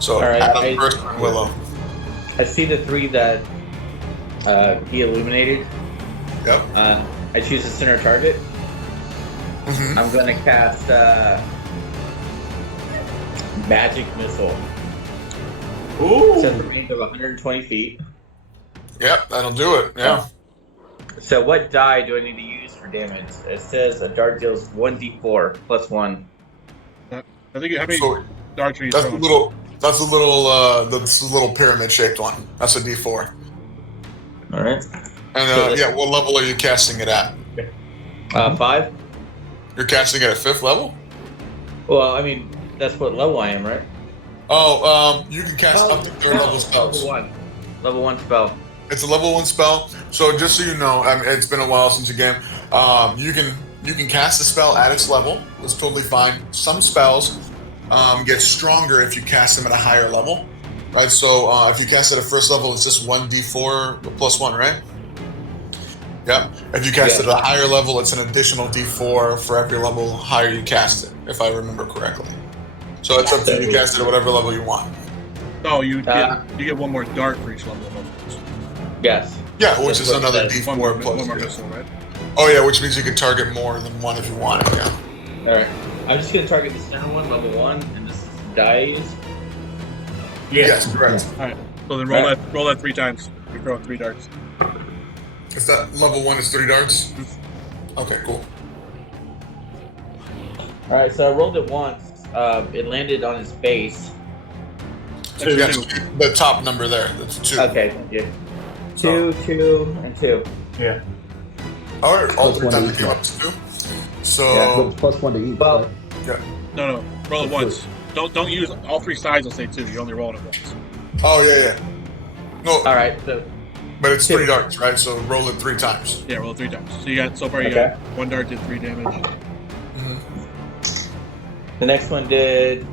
So All right, Adam first, and Willow. I see the 3 that he illuminated. Yep. I choose a center target. Mm-hmm. I'm gonna cast magic missile. Ooh. Set the range of 120 feet. Yep, that'll do it. Yeah. So what die do I need to use for damage? It says a dart deals 1d4 plus 1. I think how many So darts are you that's a throwing? little. That's a little pyramid-shaped one. That's a D4. All right. And yeah, what level are you casting it at? 5. You're casting it at 5th level? Well, I mean that's what level I am, right? Oh, you can cast up to 3rd level spells. Level 1 spell. It's a level 1 spell. So just so you know, I mean, it's been a while since you game. You can cast a spell at its level. That's totally fine. Some spells get stronger if you cast them at a higher level, right? So if you cast it at 1st level, it's just 1d4 plus 1, right? Yep. If you cast it at a higher level, it's an additional d4 for every level higher you cast it, if I remember correctly. So it's up to you to cast it at whatever level you want. Oh, you get 1 more dart for each level. Yes. Yeah, which That's is what it another says. d4 One plus. more Yeah. missile, right? Oh yeah, which means you can target more than 1 if you want it. Yeah. All right. I'm just gonna target the center one, level 1, and this dies. Yes, correct. Alright. So then roll that 3 times. You're throwing 3 darts. Is that level 1 is 3 darts? Okay, cool. All right. So I rolled it once. It landed on his base. That's Yeah, 2. the top number there. That's 2. Okay. Thank you. 2, 2, and 2. Yeah. All right, all Plus 3 1 times each, came yeah. up to 2. But So it's plus 1 to each. Well, right? No. Roll it once. Don't use all 3 sides will say 2. You only roll it once. oh yeah. No, All right. So but it's 2. 3 darts, right? So roll it 3 times. Yeah, roll it 3 times. So you got so far you Okay. got 1 dart did 3 damage. the next one did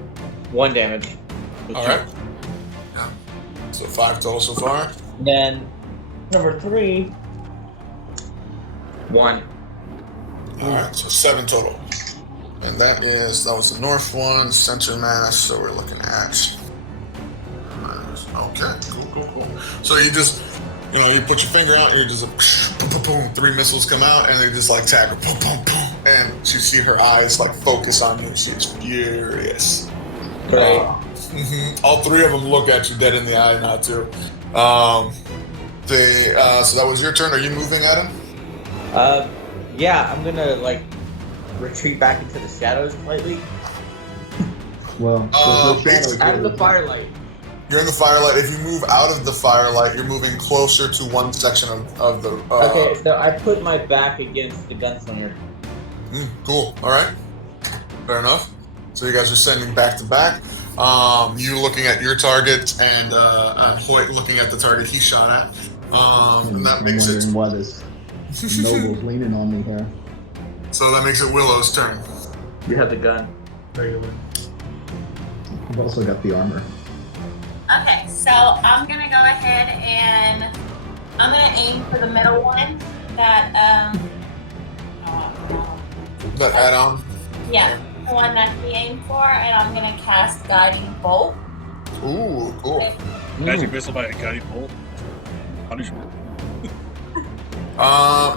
1 damage. All right. Yeah. So 5 total so far. Then number 3, 1. All right, so 7 total. And that was the north one, center mass, so we're looking at... Okay, cool. So you just, you put your finger out and you're just like, boom, boom, boom, 3 missiles come out and they just like tag her, boom, boom, boom. And you see her eyes like focus on you. She is furious. Right. All 3 of them look at you dead in the eye now too. So that was your turn. Are you moving at him? Yeah, I'm gonna like retreat back into the shadows slightly. Well, there's no shadows Out of the there. firelight. You're in the firelight. If you move out of the firelight, you're moving closer to one section of the... Okay, so I put my back against the gunslinger. Cool. All right. Fair enough. So you guys are sending back to back. You looking at your target and Hoyt looking at the target he shot at. And that makes it... I'm wondering what is Noble's leaning on me here. So that makes it Willow's turn. You have the gun. Regular. I've also got the armor. Okay, so I'm gonna go ahead and I'm gonna aim for the middle one. That That add-on. yeah, the one that he aimed for, and I'm gonna cast Guiding Bolt. Ooh, cool. Magic missile by a guiding bolt. Punishment.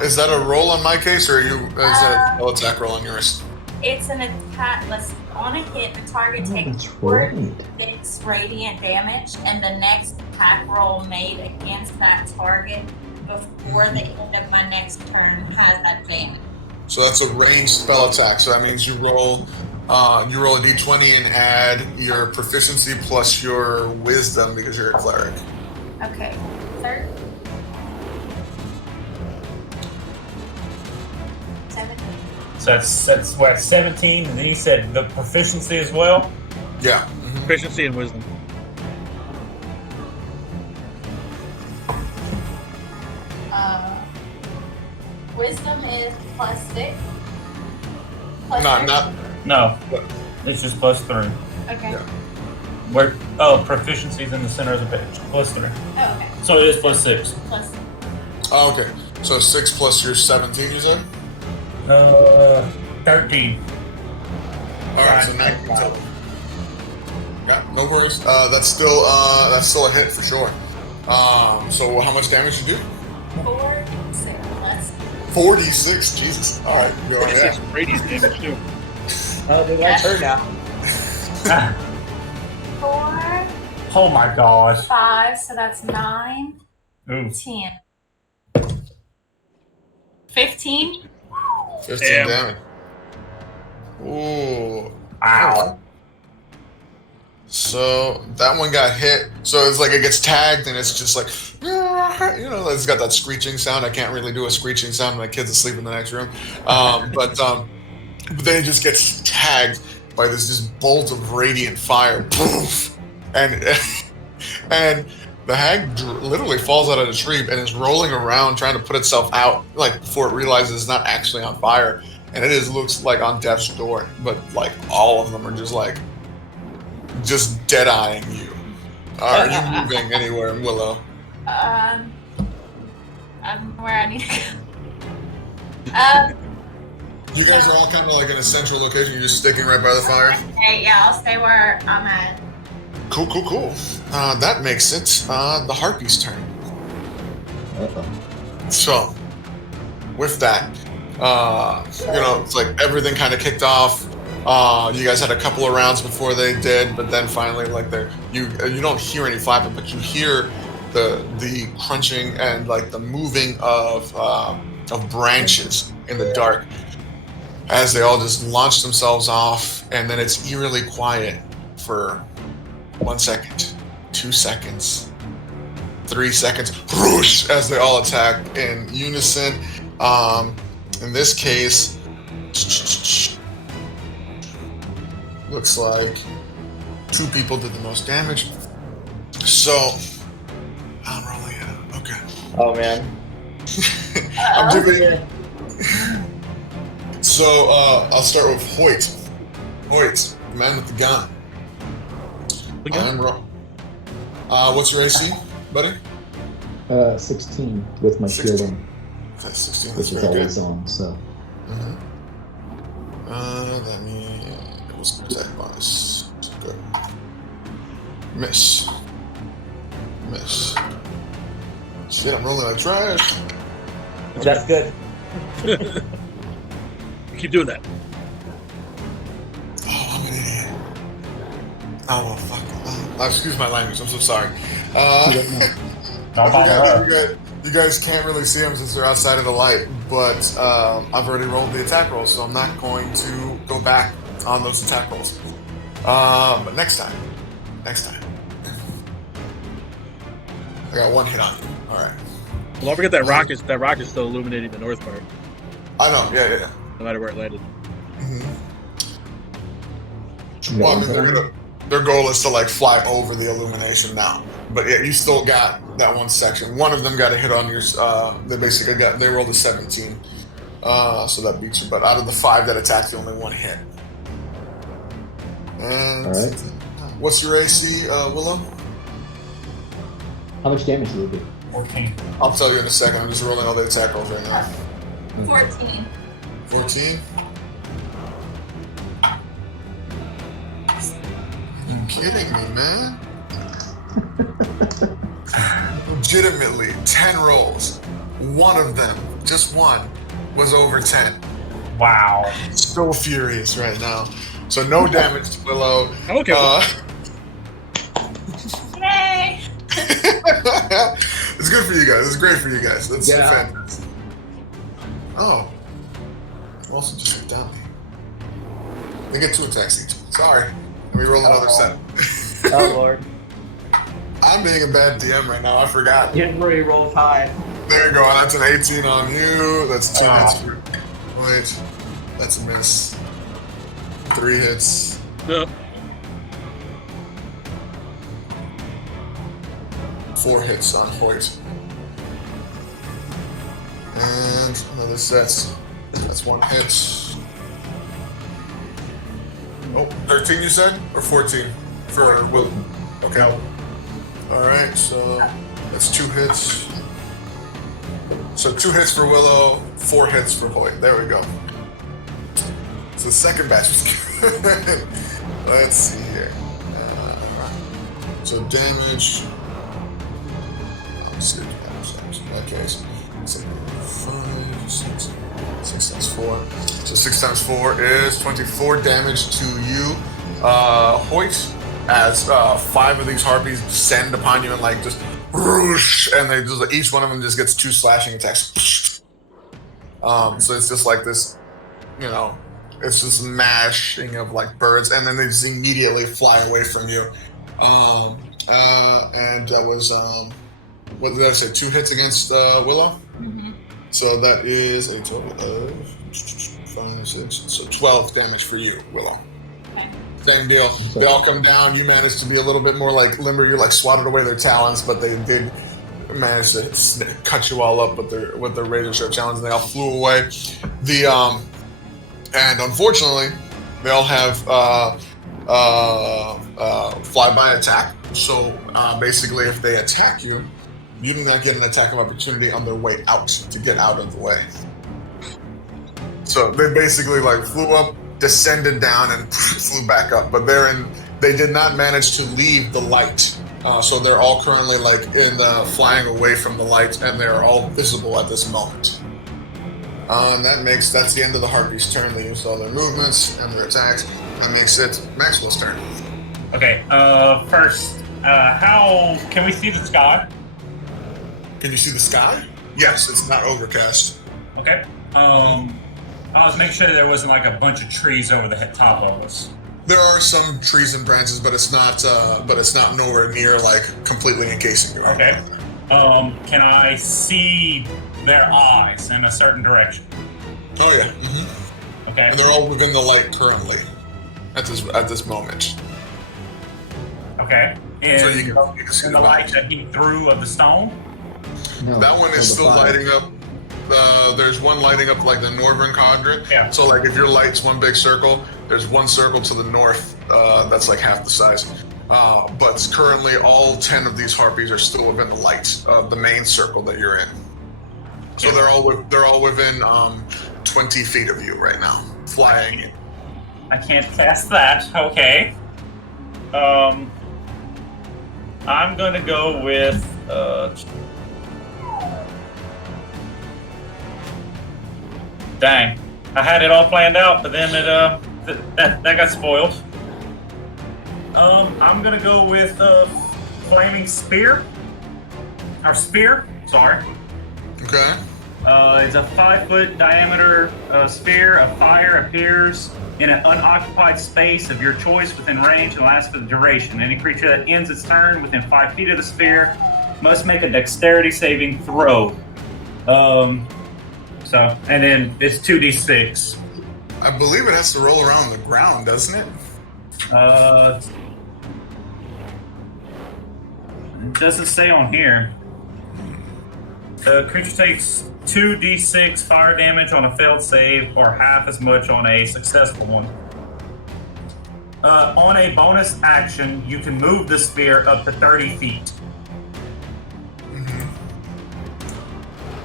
Is that a roll on my case, or is that a spell attack roll on yours? It's an attack. On a hit, the target takes That's 4d6 radiant damage, and the next attack roll made against that target before the end of my next turn has that damage. So that's a ranged spell attack. So that means you roll a d20 and add your proficiency plus your wisdom because you're a cleric. Okay, third. 17. So that's what, 17, and then you said the proficiency as well? Yeah. Proficiency and wisdom. Wisdom is +6. No, three? not. No, it's just +3. Okay. Yeah. Proficiency's in the center of the page. +3. Oh, okay. So it is +6. Plus. Oh, okay. So 6 plus your 17, you said? 13. All right, so 19 total. Yeah, no worries. That's still a hit for sure. So how much damage you do? 4, 6 plus. 46. Jesus. All right, go ahead. 46 radiant damage too. Oh, they like her now. 4, Oh my gosh. 5, so that's 9, Ooh. 10. 15. 15 Damn. damage. Ooh. Ow. So that one got hit. So it's like it gets tagged and it's just like, it's got that screeching sound. I can't really do a screeching sound. My kid's asleep in the next room. But then it just gets tagged by this bolt of radiant fire. Poof! And the hag literally falls out of the tree and is rolling around trying to put itself out, like before it realizes it's not actually on fire. And it looks like on death's door, but like all of them are just dead-eyeing you. Are you moving anywhere in Willow? I'm where I need to go. You guys are all kind of like in a central location. You're just sticking right by the fire. Okay, yeah, I'll stay where I'm at. Cool. That makes it the Harpies' turn. Uh-oh. So, with that, it's like everything kind of kicked off. You guys had a couple of rounds before they did, but then finally, like you don't hear any flapping, but you hear the crunching and like the moving of branches in the dark as they all just launch themselves off, and then it's eerily quiet for 1 second, 2 seconds, 3 seconds, whoosh, as they all attack in unison. In this case, looks like 2 people did the most damage. So, I'm rolling it out. Okay. Oh man. I'm doing. So, I'll start with Hoyt. Hoyt, the man with the gun. I'm wrong. What's your AC, buddy? 16 with my 16. shielding, Okay, 16. which That's is very good. always on. So That means it was attack bonus. Good. Miss. Miss. Shit, I'm rolling like trash. That's good. Keep doing that. Oh, I'm an idiot. Oh, well, fuck. Excuse my language. I'm so sorry. Don't bother her. You guys can't really see them since they're outside of the light, but I've already rolled the attack rolls, so I'm not going to go back on those attack rolls. But next time. I got one hit on you. All right. Well, don't forget that rock is still illuminating the north part, I know. Yeah. no matter where it landed. Mm-hmm. Well, I mean, their goal is to like fly over the illumination now. But yeah, you still got that one section. One of them got a hit on yours. They rolled a 17. So that beats you. But out of the 5 that attacked you, only 1 hit. And All right. what's your AC, Willow? How much damage will it be? 14. I'll tell you in a second. I'm just rolling all the attack rolls right now. 14. 14. You kidding me, man? Legitimately, 10 rolls. One of them, just one, was over 10. Wow. So furious right now. So no damage to Willow. Okay. Yay! It's good for you guys. It's great for you guys. That's fantastic. Oh. Also just hit down me. They get 2 attacks each. Sorry. Let me roll another set. Oh lord. I'm being a bad DM right now. I forgot. Your re rolls high. There you go. That's an 18 on you. That's 2 hits for. Wait. That's a miss. 3 hits. No. 4 hits on Hoyt. And another set. That's 1 hit. Oh, 13 you said? Or 14? For Will. Okay. Alright, so that's 2 hits. So 2 hits for Willow, 4 hits for Hoyt. There we go. So the second batch was good. Let's see here. So damage. Let's see what damage. In that case, 5, 6 times 4. So 6 times 4 is 24 damage to you, Hoyt. As 5 of these harpies descend upon you and like just whoosh, and they just each one of them just gets 2 slashing attacks. So it's just like this, it's just mashing of like birds, and then they just immediately fly away from you. And that was what did I say? 2 hits against Willow. Mm-hmm. So that is a total of 5, 6, so 12 damage for you, Willow. Okay. Same deal. They all come down. You manage to be a little bit more like limber. You're like swatted away their talons, but they did manage to cut you all up with their razor sharp talons, and they all flew away. And unfortunately, they all have flyby attack. So basically, if they attack you, you do not get an attack of opportunity on their way out to get out of the way. So they basically like flew up, descended down, and flew back up. But they did not manage to leave the light. So they're all currently like flying away from the light, and they're all visible at this moment. And that's the end of the Harpies' turn. They used all their movements and their attacks. That makes it Maxwell's turn. Okay, first, how can we see the sky? Can you see the sky? Yes, it's not overcast. Okay. I was making sure there wasn't like a bunch of trees over the top of us. There are some trees and branches, but it's not nowhere near like completely encasing you. Okay. Can I see their eyes in a certain direction? Oh yeah. Mm-hmm. Okay. And they're all within the light currently, at this moment. Okay. So you can see in the light that he threw of the stone? No, That one is still lighting up. There's one lighting up like the northern quadrant. Yeah. So like if your light's one big circle, there's one circle to the north that's like half the size. But currently all 10 of these harpies are still within the light of the main circle that you're in. So they're all within 20 feet of you right now, flying in. I can't cast that. Okay. I'm gonna go with dang. I had it all planned out, but then it that got spoiled. I'm gonna go with flaming spear. Or spear, sorry. Okay. It's a 5-foot diameter sphere of fire appears in an unoccupied space of your choice within range and lasts for the duration. Any creature that ends its turn within 5 feet of the sphere must make a dexterity saving throw. And then it's 2d6. I believe it has to roll around the ground, doesn't it? It doesn't say on here. The creature takes 2d6 fire damage on a failed save, or half as much on a successful one. On a bonus action, you can move the sphere up to 30 feet.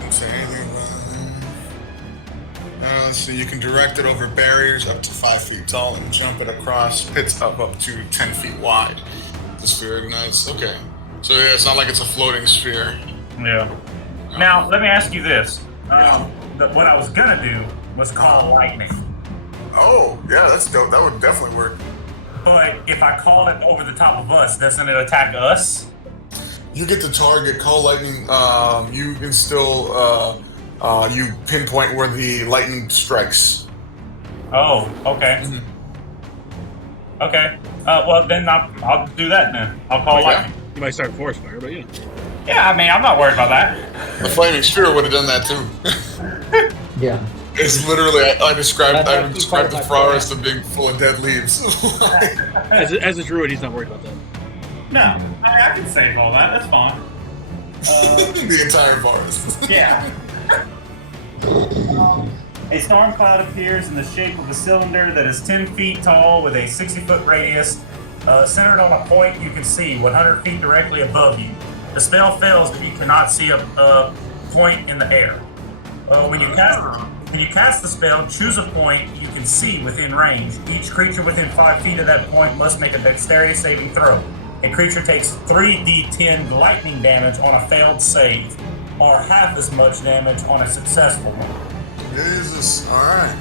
Say anything about let's see, you can direct it over barriers up to 5 feet tall and jump it across pits up to 10 feet wide. The sphere ignites. Okay. So yeah, it's not like it's a floating sphere. Yeah. Now, let me ask you this. What I was gonna do was call lightning. Oh, yeah, that's dope. That would definitely work. But if I call it over the top of us, doesn't it attack us? You get to target, call lightning. You can still you pinpoint where the lightning strikes. Oh, okay. Mm-hmm. Okay. Well, then I'll do that then. I'll call lightning. You might start forest fire, but yeah. Yeah, I mean, I'm not worried about that. The flaming sphere would have done that too. Yeah. It's literally I described That's actually part the of my forest as being full of dead leaves. As a druid, he's not worried about that. No, I can save all that. That's fine. The entire forest. Yeah. A storm cloud appears in the shape of a cylinder that is 10 feet tall with a 60-foot radius, centered on a point you can see 100 feet directly above you. The spell fails if you cannot see a point in the air. When you cast the spell, choose a point you can see within range. Each creature within 5 feet of that point must make a dexterity saving throw. A creature takes 3d10 lightning damage on a failed save, or half as much damage on a successful one. Jesus. Alright.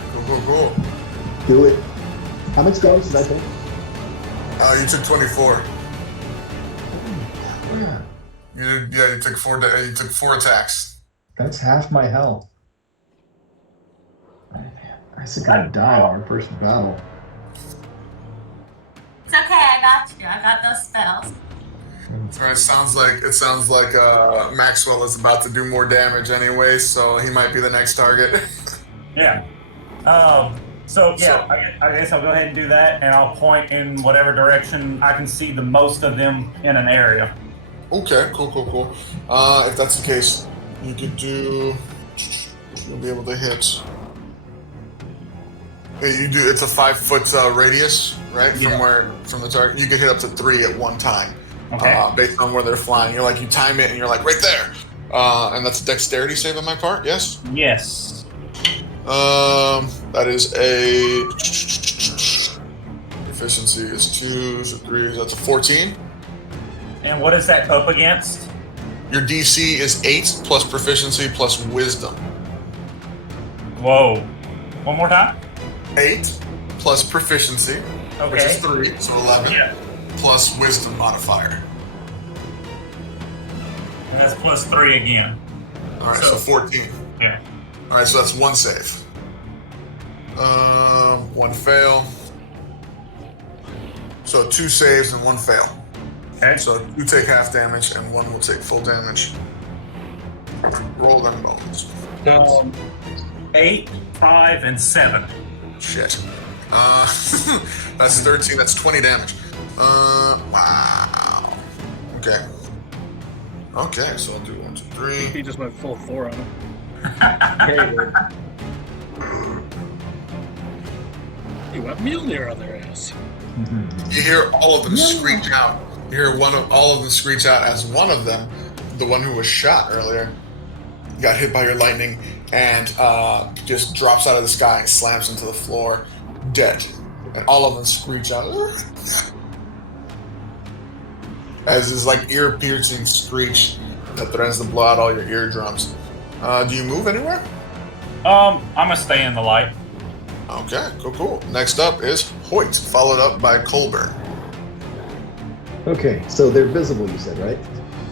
Cool. Do it. How much damage did I take? You took 24. Yeah. You took 4 you took 4 attacks. That's half my health. Man, I think I'm gonna die in our first battle. It's okay, I got you. I got those spells. Alright, it sounds like Maxwell is about to do more damage anyway, so he might be the next target. Yeah. So I guess I'll go ahead and do that, and I'll point in whatever direction I can see the most of them in an area. Okay, cool. If that's the case, you could do. You'll be able to hit. You do. It's a 5-foot radius, right? Yeah. From the target, you could hit up to 3 at one time, Okay. based on where they're flying. You time it, and you're like right there, and that's a dexterity save on my part. Yes. Yes. That is a efficiency is 2, so 3. That's a 14. And what is that up against? Your DC is 8 plus proficiency plus wisdom. Whoa. One more time? 8 plus proficiency, which is 3, so 11, Yeah. plus wisdom modifier. And that's plus 3 again. Alright, so 14. Yeah. Alright, so that's 1 save. 1 fail. So 2 saves and 1 fail. Okay. So you take half damage and 1 will take full damage. Roll them bones. 8, 5, and 7. Shit. That's 13. That's 20 damage. Wow. Okay. Okay, so I'll do 1, 2, 3. He just went full Thor on him. You went Mjolnir on their ass. You hear all of them screech out. You hear all of them screech out as one of them, the one who was shot earlier, got hit by your lightning and just drops out of the sky and slams into the floor, dead. and all of them screech out as this like ear-piercing screech that threatens to blow out all your eardrums. Do you move anywhere? I'm gonna stay in the light. Okay, cool. Next up is Hoyt, followed up by Colbert. Okay, so they're visible, you said, right?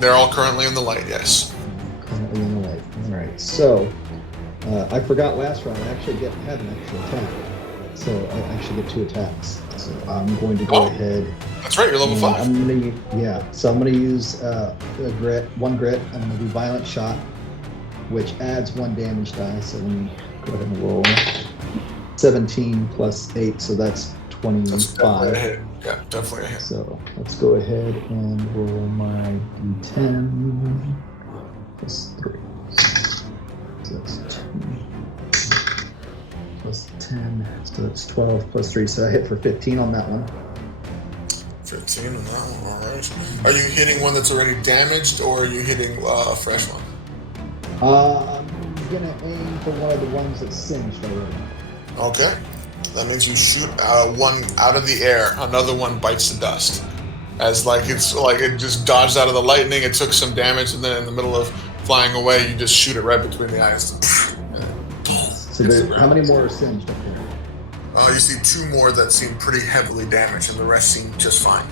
They're all currently in the light, yes. Currently in the light. All right. So I forgot last round. I actually had an extra attack, so I actually get 2 attacks. So I'm going to go ahead. That's right. You're level 5. So I'm going to use a grit, 1 grit. I'm going to do violent shot, which adds 1 damage die. So let me go ahead and roll. 17 plus 8, so that's 25. That's definitely a hit. Yeah, definitely a hit. So let's go ahead and roll my d10 plus 3. So that's 2 plus 10. So that's 12 plus 3. So I hit for 15 on that one. 15 on that one, all right. Are you hitting one that's already damaged, or are you hitting a fresh one? I'm going to aim for one of the ones that's singed already. Okay. That means you shoot one out of the air. Another one bites the dust. As like it's like it just dodged out of the lightning. It took some damage, and then in the middle of flying away, you just shoot it right between the eyes. So how many more are singed up there? You see 2 more that seem pretty heavily damaged, and the rest seem just fine.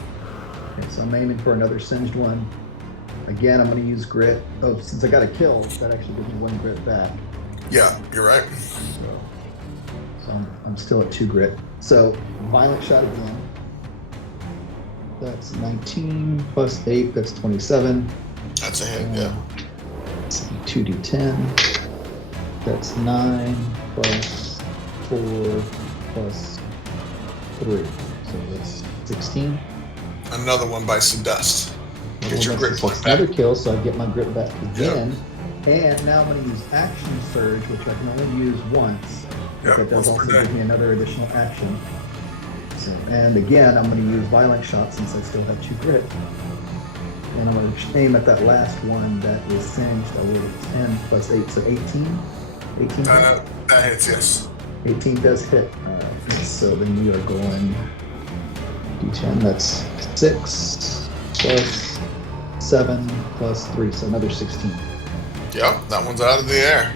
Okay, so I'm aiming for another singed one. Again, I'm going to use grit. Oh, since I got a kill, that actually gives me 1 grit back. Yeah, you're right. So I'm still at 2 grit. So violent shot again. That's 19 plus 8. That's 27. That's a hit. Yeah. 2d10. That's 9 plus 4 plus 3. So that's 16. Another one bites the dust. Get your grit point back. Another kill, so I get my grit back again. Yep. And now I'm going to use action surge, which I can only use once. Yep, But that does also give me another additional action. So, and again, I'm going to use violent shot since I still have 2 grit. And I'm going to aim at that last one that is singed. I will 10 plus 8, so 18. 18. That hits, yes. 18 does hit. So then we are going d10. That's 6 plus 7 plus 3, so another 16. Yep, that one's out of the air.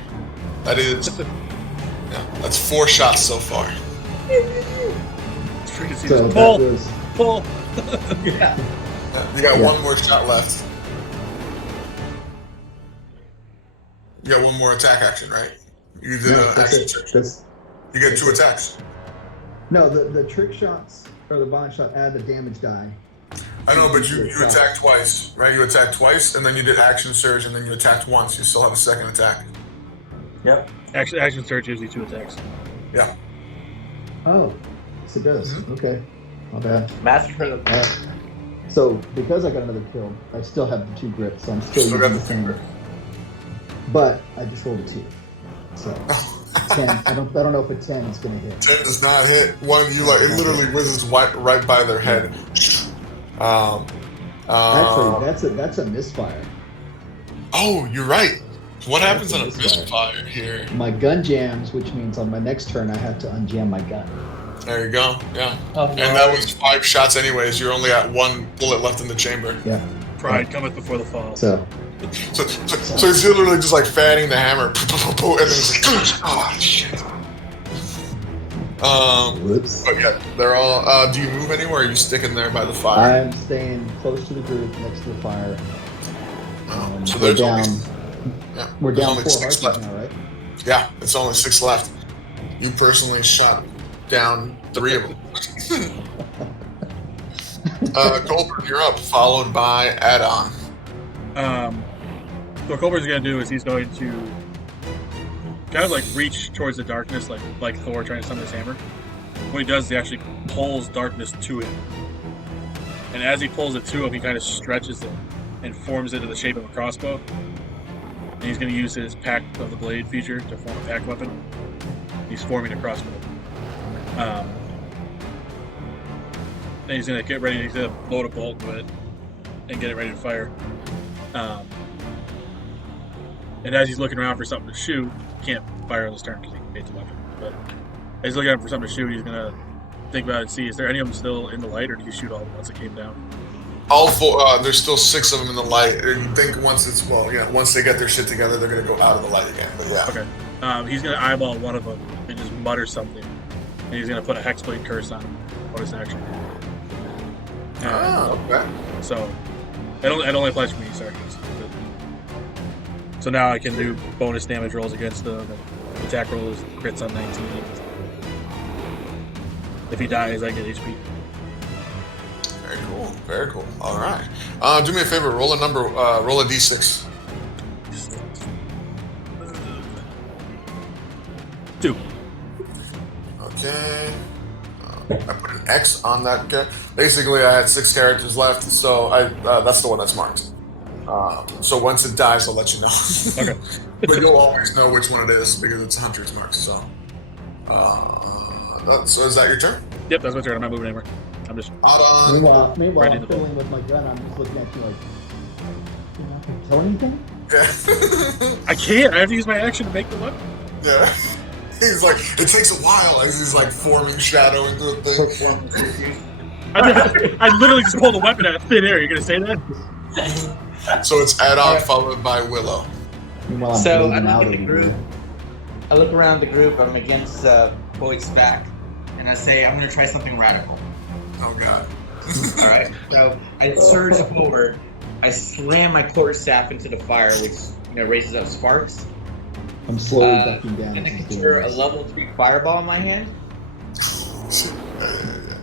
That is. Yeah, that's 4 shots so far. So pull, that was pull. yeah. You got 1 more shot left. You got 1 more attack action, right? You did an action check. You get 2 attacks. No, the trick shots or the bond shot add the damage die. I know, but you attacked twice, right? You attacked twice, and then you did action surge, and then you attacked once. You still have a second attack. Yep. Action surge gives you 2 attacks. Yeah. Oh, yes it does. Mm-hmm. Okay, not bad. Master. So because I got another kill, I still have the 2 grit, so I'm still Still got using the the same. grit. But I just rolled a 2, so 10. I don't know if a 10 is going to hit. 10 does not hit. One, you like it literally whizzes right by their head. Actually, that's a misfire. Oh, you're right. What happens on a misfire here? My gun jams, which means on my next turn I have to unjam my gun. There you go. Yeah. Oh, And that was 5 shots anyways. You're only at 1 bullet left in the chamber. Yeah. Pride cometh before the fall. So So it's literally just like fanning the hammer, and then it's like, oh shit. whoops. But yeah, they're all. Do you move anywhere? Or are you sticking there by the fire? I'm staying close to the group next to the fire. So we're there's down. We're there's down only 4 6 Harpies left. now, right? Yeah, it's only 6 left. You personally shot down 3 of them. Colbert, you're up, followed by Adon. What Colbert's going to do is he's going to kind of like reach towards the darkness, like Thor trying to summon his hammer. What he does is he actually pulls darkness to him. And as he pulls it to him, he kind of stretches it and forms it into the shape of a crossbow. And he's going to use his Pack of the Blade feature to form a pack weapon. He's forming a crossbow. And he's going to get ready to load a bolt with it and get it ready to fire. And as he's looking around for something to shoot, he can't fire on this turn because he hates the weapon. But as he's looking around for something to shoot, he's going to think about it. See, is there any of them still in the light, or do you shoot all of them once it came down? All four. There's still 6 of them in the light. And you think once once they get their shit together, they're gonna go out of the light again. But yeah. Okay. He's gonna eyeball one of them and just mutter something, and he's gonna put a hexblade curse on him. Bonus action. Okay. So it only applies to me. Sorry. So now I can do bonus damage rolls against the attack rolls, crits on 19. If he dies, I get HP. Very cool. Very cool. All right. Do me a favor. Roll a number. Roll a d6. 2. Okay. I put an X on that character. Basically, I had 6 characters left, so that's the one that's marked. So once it dies, I'll let you know. Okay. But you'll always know which one it is because it's Hunter's mark. So, so is that your turn? Yep, that's my turn. I'm not moving anywhere. I'm just. Meanwhile, Right I'm in the ball. fiddling with my gun. I'm just looking at you like, you're not gonna kill anything? Yeah. I can't. I have to use my action to make the weapon. Yeah. He's like, it takes a while as he's like forming shadow into a thing. I literally just pulled the weapon out of thin air. You're gonna say that? So it's add-on followed by Willow. Meanwhile, I'm So bleeding I out look at the over group. here. I look around the group. I'm against Boyd's back, and I say, I'm going to try something radical. Oh god. All right. So I surge forward. I slam my quarterstaff into the fire, which raises up sparks. I'm slowly ducking down. And I as he's conjure doing a this. level 3 fireball in my hand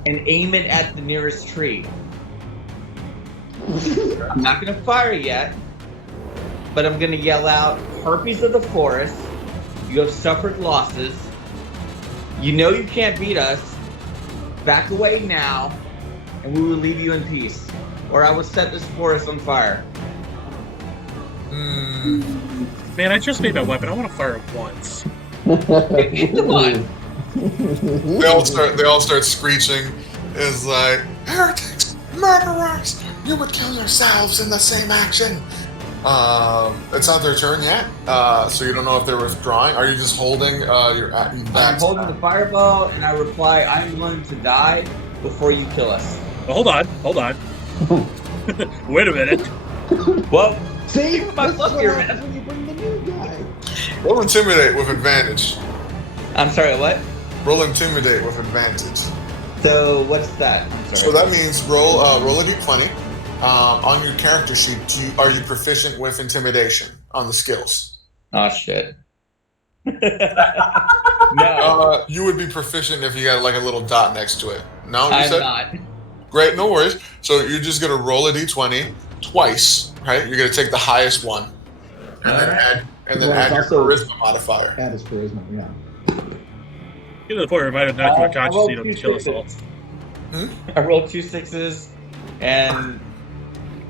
and aim it at the nearest tree. I'm not going to fire yet, but I'm going to yell out, Harpies of the forest, you have suffered losses. You know you can't beat us. Back away now, and we will leave you in peace, or I will set this forest on fire. Man, I just made my weapon. I want to fire it once. Come on. They all start screeching. It's like, heretics, murderers, you would kill yourselves in the same action. It's not their turn yet, so you don't know if they're withdrawing. Are you just holding your I'm back? holding the fireball, and I reply, I'm going to die before you kill us. Well, hold on. Wait a minute. Well, See? my This is luck what here, happens man. when you bring the new guy. Roll intimidate with advantage. I'm sorry, what? Roll intimidate with advantage. So, what's that? I'm sorry. So that means roll a d20. On your character sheet, are you proficient with intimidation on the skills? Oh, shit. No, You would be proficient if you got like a little dot next to it. No, you I'm said? not. Great, no worries. So you're just gonna roll a d20 twice, right? You're gonna take the highest one, and then add Well, add your it's also- charisma modifier. Add his charisma, yeah. Get to the point where I might have knocked you I unconscious so rolled you don't two kill us all. sixes. Hmm? I rolled 2 6s, and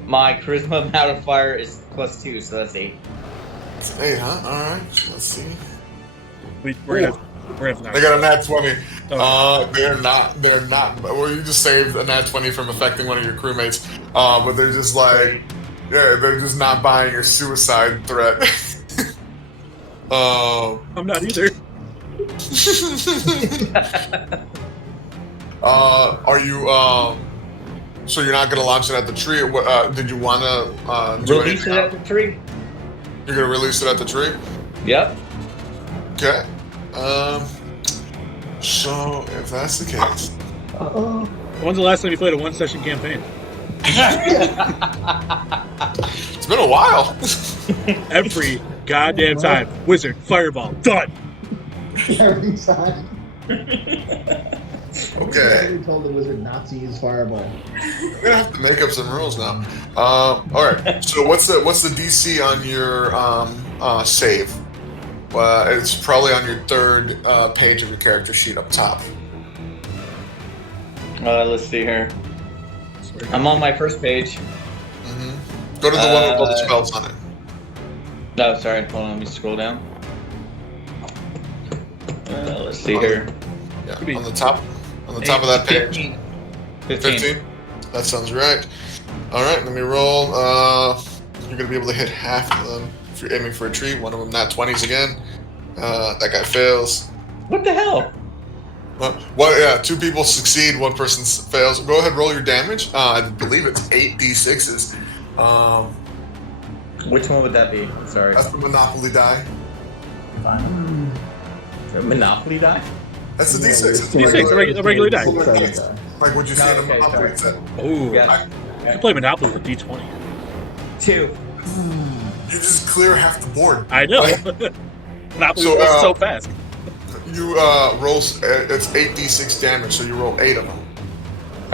my charisma modifier is +2, so that's 8. Hey, huh? All right. Let's see. We're gonna have to knock They got a nat 20. Okay. They're not. Well, you just saved a nat 20 from affecting one of your crewmates. But they're just like, yeah, they're just not buying your suicide threat. I'm not either. Are you? So you're not gonna launch it at the tree? Did you want to Release it at the tree? You're gonna release it at the tree? Yep. Okay. So if that's the case, When's the last time you played a one-session campaign? it's been a while. Every goddamn time. Wizard, fireball, done. Every time. Okay. We told the wizard not to use fireball. We're gonna have to make up some rules now. All right. So what's the DC on your save? It's probably on your third page of your character sheet up top. Let's see here. I'm on my first page. Go to the one with all the spells on it. No, sorry. Hold on. Let me scroll down. Let's see here. Yeah, on the top of that page. 15. That sounds right. All right, let me roll. You're gonna be able to hit half of them if you're aiming for a tree. One of them nat 20s again. That guy fails. What the hell? Well, yeah, 2 people succeed, 1 person fails. Go ahead, roll your damage. I believe it's 8d6s. Which one would that be? Sorry. That's the Monopoly die. Monopoly die? That's the Yeah, d6. it's It's D6, a regular die. Six-sided die. like what you see in a Okay, Monopoly sorry. set. Oh, Yeah. you play Monopoly with D20. 2. You just clear half the board. I know. Like, Monopoly So, was so fast. you roll, it's 8d6 damage, so you roll 8 of them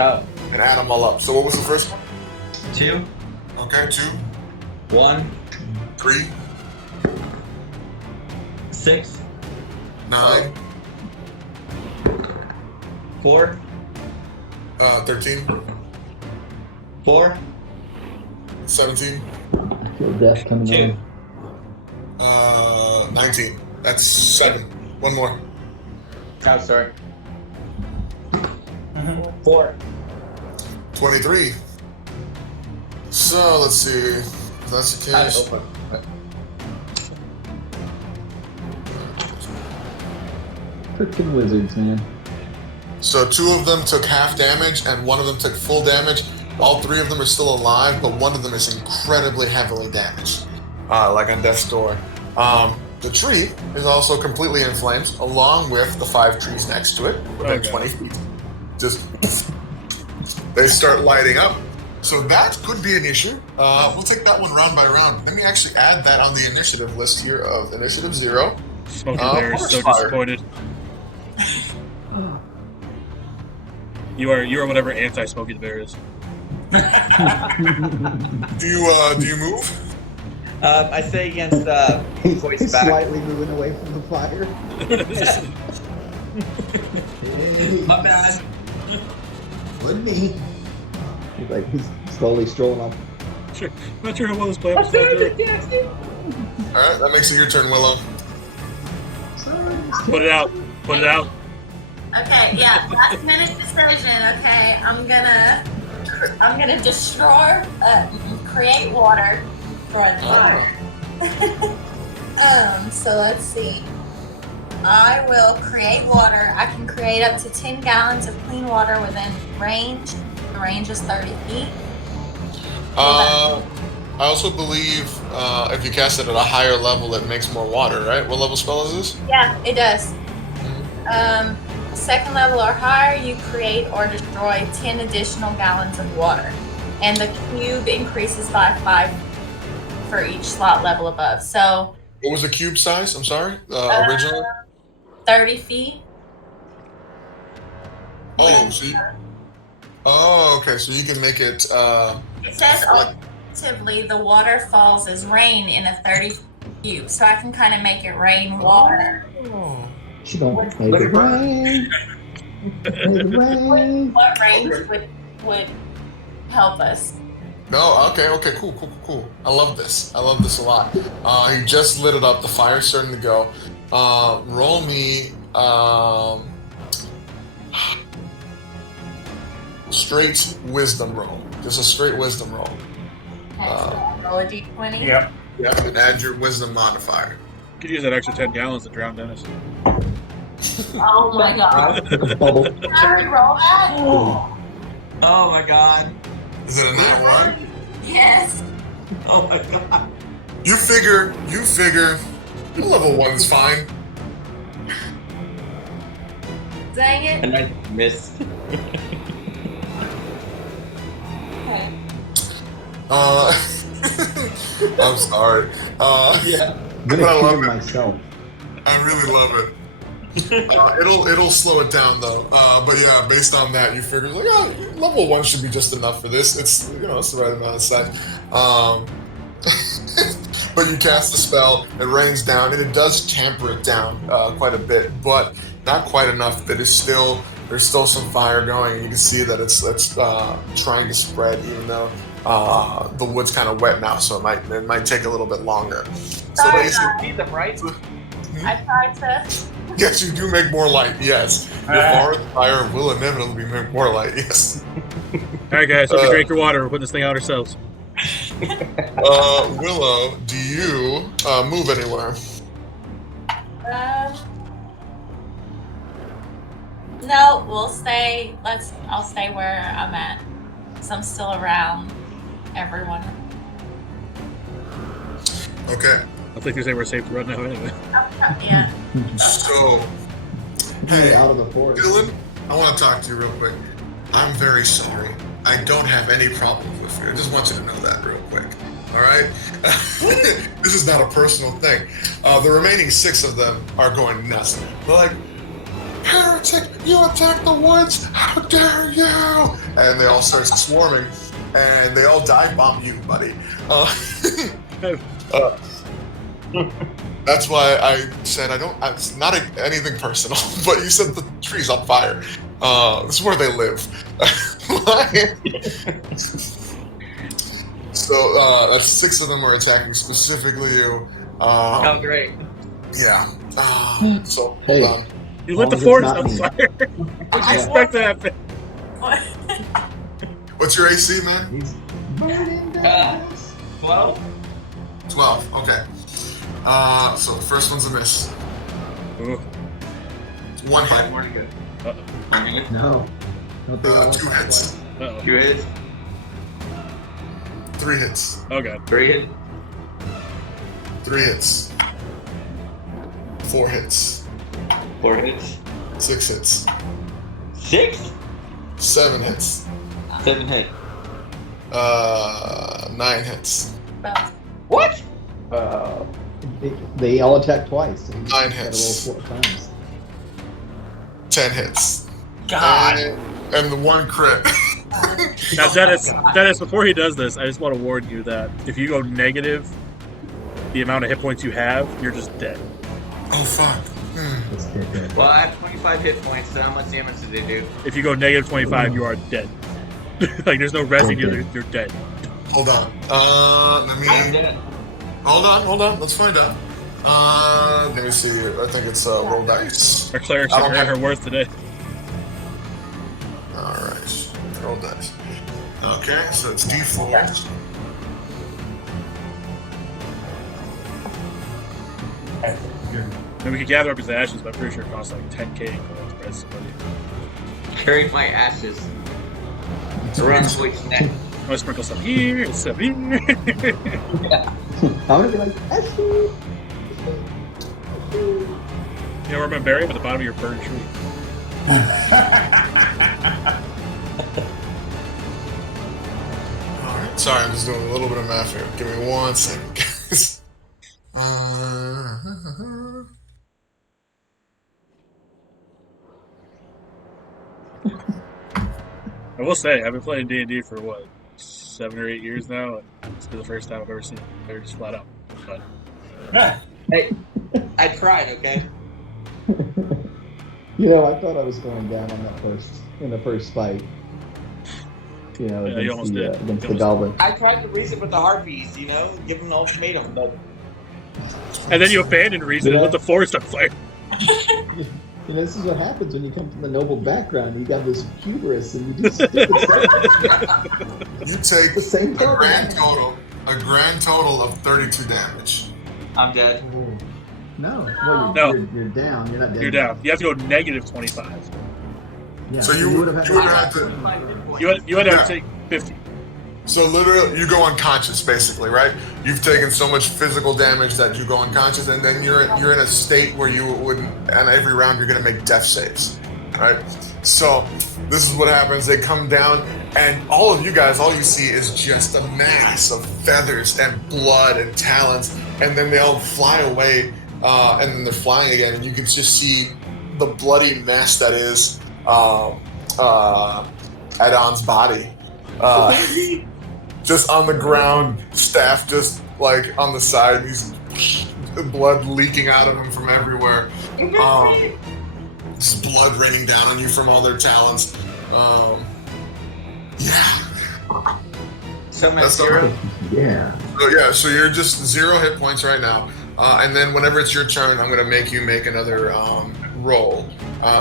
Oh. and add them all up. So what was the first one? 2. Okay, 2, 1. 3, 6. 9, 4. 13, 4. 17, I feel death coming 2. on. 19. That's 7. One more. Oh, sorry. 4. 23. So let's see. If that's the case. Freaking wizards, man. So 2 of them took half damage and 1 of them took full damage. All 3 of them are still alive, but 1 of them is incredibly heavily damaged, like on death's door. The tree is also completely in flames, along with the 5 trees next to it, within Okay. 20 feet. Just they start lighting up. So that could be an issue. We'll take that one round by round. Let me actually add that on the initiative list here of initiative 0. Smoky Bear is so forest fire. disappointed. You are whatever anti-Smoky the Bear is. Do you move? I say against He's voice back. slightly moving away from the fire. My bad. Would be. He's slowly strolling off. Sure. Not sure how well this plan was going through. All right, that makes it your turn, Willow. Put it out. Put it out. Okay, yeah, last minute decision. Okay, I'm gonna destroy, create water for a fire. So let's see. I will create water. I can create up to 10 gallons of clean water within range. The range is 30 feet. I also believe if you cast it at a higher level, it makes more water, right? What level spell is this? Yeah, it does. Second level or higher, you create or destroy 10 additional gallons of water. And the cube increases by 5 for each slot level above. So What was the cube size? I'm sorry, originally. 30 feet. Oh, so okay. So you can make it. It says alternatively, the water falls as rain in a 30 cube. So I can kind of make it rain water. She don't make it rain. Make it rain. What range would help us? No, okay, cool. I love this a lot. He just lit it up. The fire's starting to go. Roll me straight wisdom roll. Just a straight wisdom roll. Okay, so roll a d20. Yep. Yeah, and add your wisdom modifier. You could use that extra 10 gallons to drown Dennis. Oh my god. Bubble. Can I re-roll that? Oh my god. Is it a nat one? Yes. Oh my god. You figure. Level 1's fine. Dang it. And I missed. Okay. I'm sorry. Yeah. I'm But I gonna love kill it. myself. I really love it. It'll slow it down though. But yeah, based on that, you figure like, oh, level 1 should be just enough for this. It's it's the right amount of size. But you cast the spell, it rains down, and it does tamper it down quite a bit, but not quite enough that there's still some fire going. And you can see that it's trying to spread, even though the wood's kind of wet now, so it might take a little bit longer. So Sorry, basically, See them, right? I tried to. yes, you do make more light. Yes, your forest fire will inevitably make more light. Yes. All right, guys, hope you drink your water. We're putting this thing out ourselves. Willow, do you move anywhere? No, we'll stay. I'll stay where I'm at. So I'm still around everyone. Okay. I think they say we're safe to run now anyway. Yeah. So, Hey, hey, out of the forest. Dylan, I want to talk to you real quick. I'm very sorry. I don't have any problems with you. I just want you to know that real quick. All right? This is not a personal thing. The remaining 6 of them are going nuts. They're like, heretic, you attacked the woods! How dare you! And they all start swarming, and they all dive bomb you, buddy. That's why I said it's not anything personal, but you set the trees on fire. This is where they live. So that's 6 of them are attacking specifically you. Oh, great. Yeah. So hold Hey. on. You lit the As forest long on as it's fire. What'd you expect to happen? What's your AC, man? He's burning down. 12? 12. Okay. So the first one's a miss. Ooh. It's 1 hit. More to go. Uh-oh. No. Don't they all 2 hits. Uh-oh. 2 hits. 3 hits. Oh god. 3 hits. 3 hits. 4 hits. 4 hits. 6 hits. 6? 7 hits. 7 hits. 9 hits. Both. What? They all attack twice. So you 9 gotta hits. roll 4 times. 10 hits. God. And the 1 crit. Now, Dennis, before he does this, I just want to warn you that if you go negative the amount of hit points you have, you're just dead. Oh fuck. Let's get that. Well, I have 25 hit points, so how much damage did they do? If you go negative 25, you are dead. Like, there's no resing you, Okay. you're dead. Hold on. Let I'm me. dead. Hold on. Let's find out. Let me see. I think it's roll dice. Our clerics I are don't earning have- her worth today. All right. Roll dice. Okay, so it's D4. And we could gather up his ashes, but I'm pretty sure it costs like 10k to spread somebody. Carry my ashes. Around Twitch's neck. I'm gonna sprinkle some here and some here. I'm gonna be like, Ashley. You know where I'm gonna bury him? At the bottom of your burned tree. All right. Sorry, I'm just doing a little bit of math here. Give me 1 second, guys. I will say, I've been playing D&D for what, 7 or 8 years now, and this is the first time I've ever seen it just flat out. But Hey, I tried, okay? You know, I thought I was going down on that in the first fight. You know, Yeah, you almost did. against You the almost goblin. I tried to reason with the Harpies, you know? Give them an ultimatum, but and then you abandoned reason and Yeah. lit the forest on fire. You know, this is what happens when you come from the noble background. You got this hubris, and you just You take the same a grand total of 32 damage. I'm dead. No, well, No. you're down. You're not dead. You're down. You have to go negative 25. Yeah, So you would have had to. You had to Yeah. take 50. So literally, you go unconscious, basically, right? You've taken so much physical damage that you go unconscious, and then you're in a state where you wouldn't. And every round, you're gonna make death saves, right? So this is what happens. They come down, and all of you guys, all you see is just a mass of feathers and blood and talons, and then they all fly away, and then they're flying again, and you can just see the bloody mess that is Adon's body. Just on the ground, staff just like on the side, these blood leaking out of him from everywhere. Just blood raining down on you from all their talons. Yeah. So That's the- zero. Yeah. So you're just 0 hit points right now. And then whenever it's your turn, I'm gonna make you make another roll.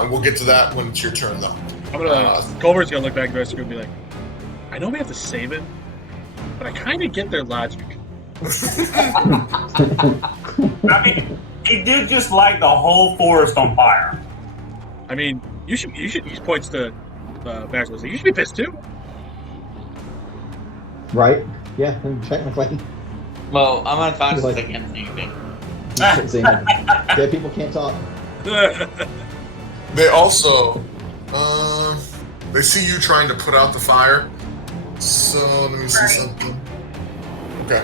We'll get to that when it's your turn, though. I'm gonna. Culver's gonna look back at the rest of the group and be like, I know we have to save it, but I kind of get their logic. I mean, he did just light the whole forest on fire. I mean, You should use points to Maxwell. You should be pissed too. Right? Yeah, technically. Well, I'm unconscious. Like- I can't say anything. Dead people can't talk. They also, they see you trying to put out the fire. So let me see something. Okay.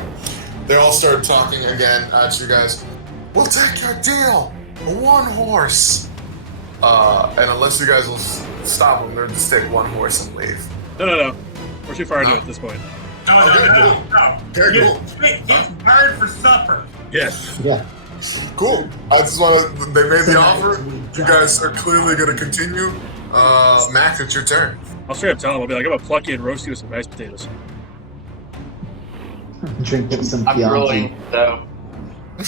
They all start talking again at you guys. We'll take your deal. One horse. And unless you guys will stop them, they'll just take one horse and leave. No. We're too far into it at this point. No. Okay, cool. It's bird for supper. Yes. Yeah. Cool. I just want to. They made the offer. You guys are clearly going to continue. Max, it's your turn. I'll straight up tell him. I'll be like, I'm gonna pluck you and roast you with some mashed potatoes. Drinking some I'm Chianti. rolling, so.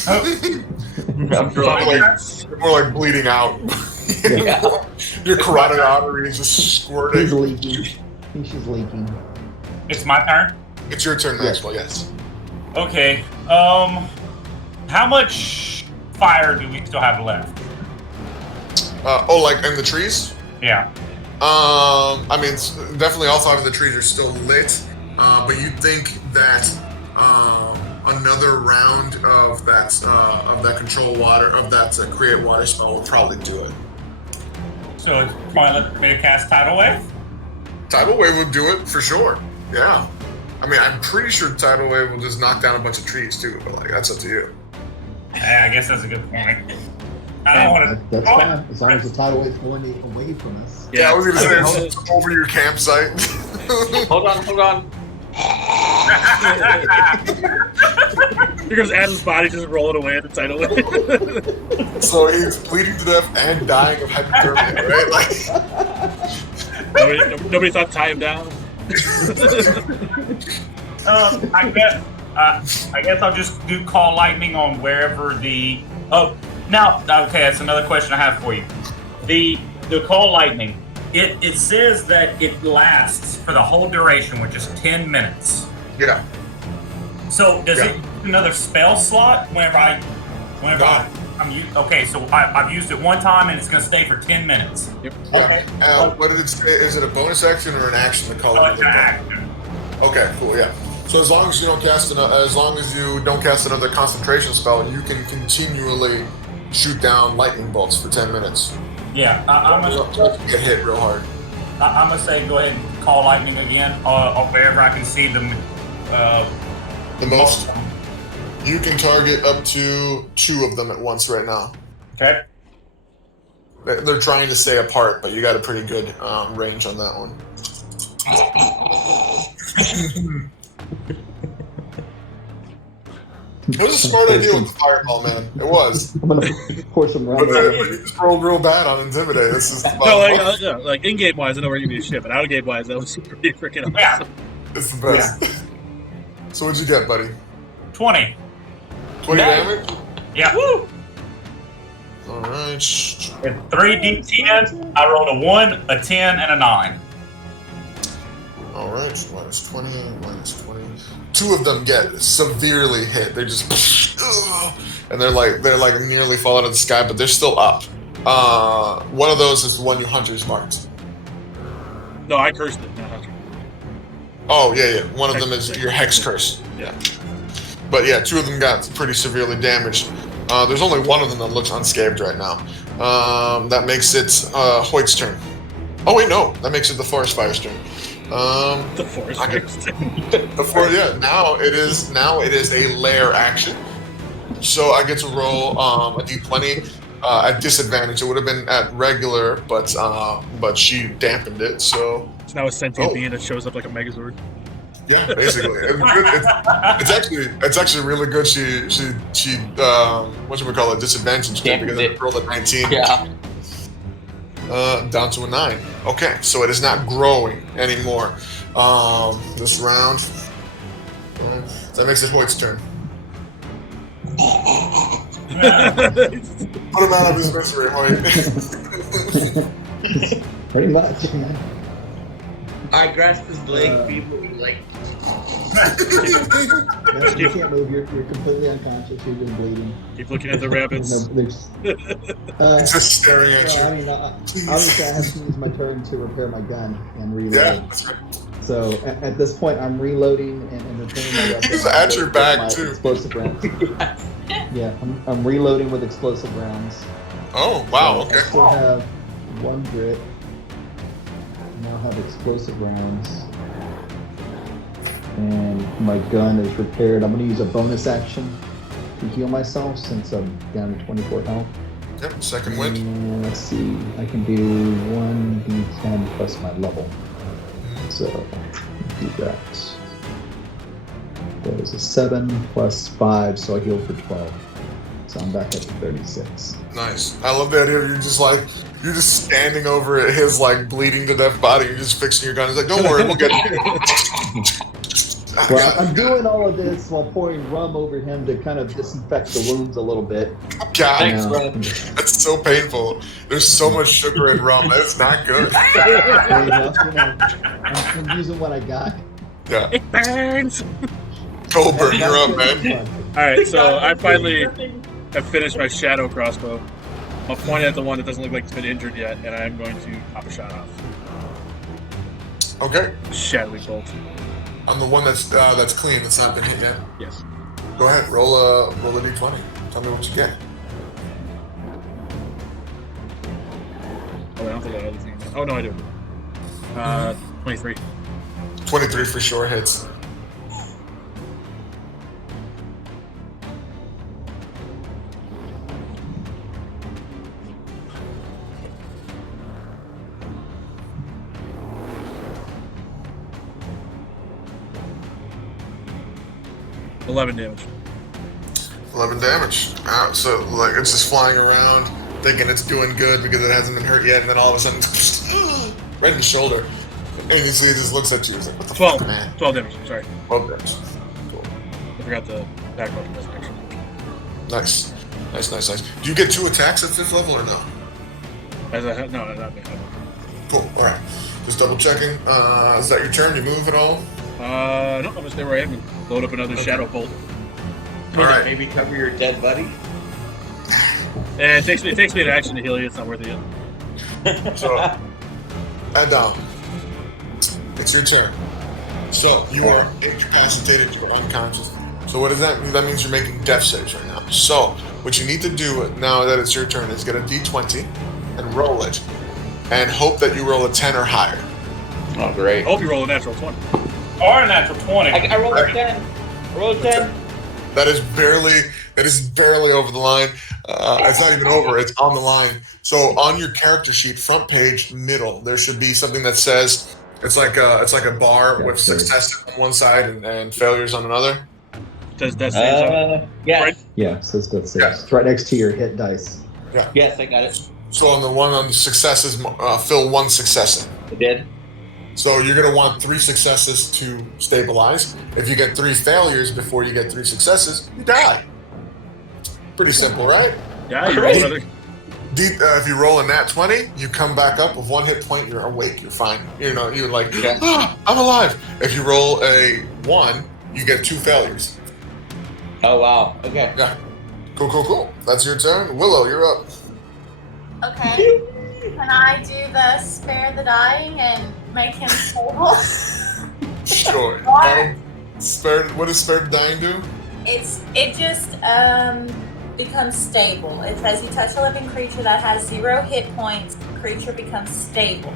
I'm rolling. You're more like bleeding out. Yeah. Your carotid artery is just squirting. He's leaking. He's just leaking. It's my turn. It's your turn, Maxwell. Yes. Okay. How much fire do we still have left? Like in the trees? Yeah. I mean, definitely all 5 of the trees are still lit. But you think that another round of that control water of that create water spell will probably do it. So it's probably let me cast tidal wave. Tidal wave would do it for sure. Yeah. I mean, I'm pretty sure tidal wave will just knock down a bunch of trees too. But like, that's up to you. Yeah, I guess that's a good point. I don't want to. That's fine. As long as the tidal wave's going away from us. Yeah, I was gonna say it's over your campsite. Hold on. Here goes Adam's body just rolling away at the tidal wave. So he's bleeding to death and dying of hypothermia, right? Like, nobody thought to tie him down. I guess I'll just do call lightning on wherever the. Oh, now okay. That's another question I have for you. The call lightning. It says that it lasts for the whole duration, which is 10 minutes. yeah. So does it use another spell slot whenever okay, so I've used it one time and it's going to stay for 10 minutes. Yep. Okay. What did it say? Is it a bonus action or an action to call It's it? an action. Okay, cool. Yeah. So as long as you don't cast another concentration spell, you can continually shoot down lightning bolts for 10 minutes. Yeah, I'm gonna Get hit real hard. I'm gonna say go ahead and call lightning again, or wherever I can see them. The most you can target up to 2 of them at once right now. Okay. They're trying to stay apart, but you got a pretty good range on that one. It was a smart idea with the fireball, man. It was. I'm gonna pour some rum. But then you just rolled real bad on Intimidate. This is No, like in-game wise, I know where you give me shit, but out-of-game wise, that was pretty freaking awesome. It's the best. Yeah. So what'd you get, buddy? 20. 20 damage? Yeah. Woo! Alright. It's 3d10. I rolled a 1, a 10, and a 9. Alright, minus 20, minus 20. 2 of them get severely hit. They just and they're like nearly falling out of the sky, but they're still up. One of those is the one your hunter's marked. No, I cursed it, not hunter. Oh yeah. One of them is your hex curse. Yeah. But yeah, 2 of them got pretty severely damaged. There's only one of them that looks unscathed right now. That makes it Hoyt's turn. Oh wait, no, that makes it the Forest Fire's turn. The Forest Fire's turn. Now it is a lair action. So I get to roll a d20 at disadvantage. It would have been at regular, but she dampened it. So it's now a sentient being that shows up like a Megazord. Yeah, basically. It's actually really good. She whatchamacallit, disadvantage because it rolled a 19. Yeah. Down to a 9. Okay, so it is not growing anymore. This round. That makes it Hoyt's turn. Put him out of his misery, Hoyt. Pretty much, man. I grasp his leg feebly, like. Yeah, you can't move. You're completely unconscious. You're just bleeding. Keep looking at the rabbits. Just staring at you. I mean, obviously, I have to use my turn to repair my gun and reload. Yeah, that's right. So at this point, I'm reloading and repairing my weapon. He's at your back, with my too. Explosive rounds. Yeah, I'm reloading with explosive rounds. Oh, wow, So okay. I still have 1 grit. I now have explosive rounds. And my gun is repaired. I'm going to use a bonus action to heal myself since I'm down to 24 health. Yep, second wind. And let's see, I can do 1d10 plus my level. So, do that. That is a 7 plus 5, so I heal for 12. So I'm back up to 36. Nice. I love the idea of you're just standing over his like bleeding to death body. You're just fixing your gun. He's like, don't worry, we'll get it. Well, I'm doing all of this while pouring rum over him to kind of disinfect the wounds a little bit. God, Thanks, bro. that's so painful. There's so much sugar in rum. That's not good. I'm using what I got. Yeah. It burns. Goldberg, you're up, man. All right, so I finally have finished my shadow crossbow. I'll point at the one that doesn't look like it's been injured yet, and I'm going to pop a shot off. Okay. Shadowy bolt. I'm the one that's clean. That's not been hit yet. Yes. Go ahead. Roll a d20. Tell me what you get. Oh, I don't think I have anything. Oh no, I do. 23. 23 for sure hits. $11 damage. 11 damage. So like it's just flying around, thinking it's doing good because it hasn't been hurt yet, and then all of a sudden, right in the shoulder. And you see, he just looks at you. He's like, "What the 12. fuck, man?" 12 damage. Sorry, 12 damage. Cool. I forgot the back button was actually. Nice. Do you get 2 attacks at 5th level or no? No, not me. Cool. All right. Just double checking. Is that your turn? You move at all? No, I'm gonna stay where I am and load up another shadow bolt. All right. Maybe cover your dead buddy. And it takes me an action to heal you. It's not worth it yet. So, and it's your turn. So you are incapacitated. You're unconscious. So what does that mean? That means you're making death saves right now. So what you need to do now that it's your turn is get a d20 and roll it, and hope that you roll a 10 or higher. Oh, great. I hope you roll a natural 20. Or a natural 20. I rolled a 10. Roll a 10. That is barely over the line. It's not even over. It's on the line. So on your character sheet, front page, middle, there should be something that says it's like a bar with success on one side and failures on another. Does that say Yes. Right. Yeah, so it's got 6. Yeah. It's right next to your hit dice. Yeah. Yes, I got it. So on the one on the successes, fill 1 success in. I did. So you're going to want 3 successes to stabilize. If you get 3 failures before you get 3 successes, you die. Pretty simple, right? Yeah, you roll another. If you roll a nat 20, you come back up with 1 hit point. You're awake. You're fine. You're like, Yeah. I'm alive. If you roll a 1, you get 2 failures. Oh, wow. Okay. Yeah. Cool. That's your turn. Willow, you're up. Okay. Can I do the spare the dying and make him stable? Sure. What? What does Spare the Dying do? It just becomes stable. It says you touch a living creature that has 0 hit points, the creature becomes stable.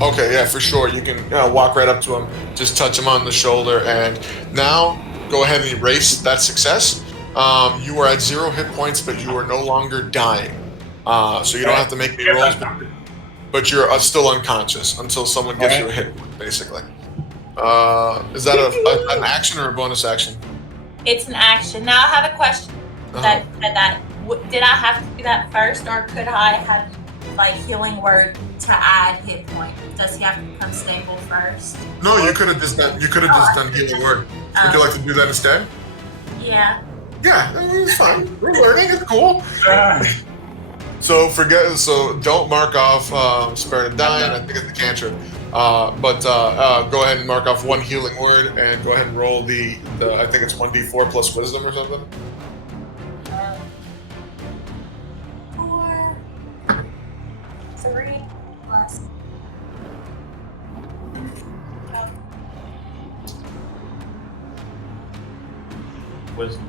Okay, yeah, for sure. You can walk right up to him, just touch him on the shoulder, and now go ahead and erase that success. You are at 0 hit points, but you are no longer dying. So you don't have to make any rolls, but you're still unconscious until someone gives you a hit point, basically. Is that an action or a bonus action? It's an action. Now I have a question. Uh-huh. Did I have to do that first, or could I have like healing word to add hit point? Does he have to become stable first? No, you could have just done. You could have just done healing word. Would you like to do that instead? Yeah. Yeah, it's fine. We're learning. It's cool. So don't mark off Spare to Dying. I think it's the cantrip. But go ahead and mark off one healing word and go ahead and roll the I think it's 1d4 plus wisdom or something. 4, 3 plus. Wisdom.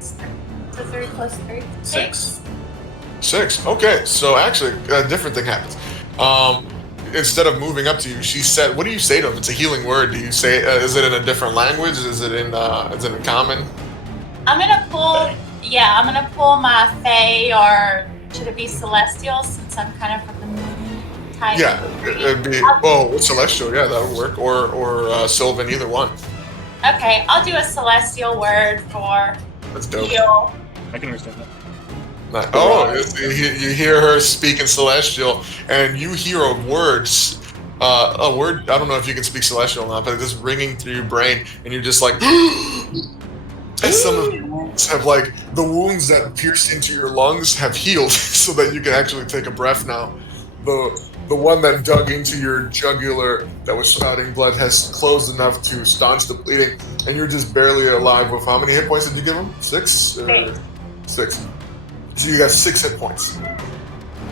So 3 plus 3. 6. 6. Okay, so actually a different thing happens. Instead of moving up to you, she said, "What do you say to him?" It's a healing word. Do you say? Is it in a different language? Is it in common? I'm gonna pull. Yeah, I'm gonna pull my Fae, or should it be Celestial, since I'm kind of from the moon type. Yeah, it'd be. Oh, celestial. Yeah, that would work. Or Sylvan, either one. Okay, I'll do a Celestial word for That's dope. heal. I can understand that. Oh, you hear her speaking Celestial, and you hear a word. I don't know if you can speak Celestial or not, but it's just ringing through your brain, and you're just like. And some of the wounds have the wounds that pierced into your lungs have healed, so that you can actually take a breath now. The one that dug into your jugular that was spouting blood has closed enough to staunch the bleeding, and you're just barely alive with how many hit points did you give him? 6? 6. So you got 6 hit points.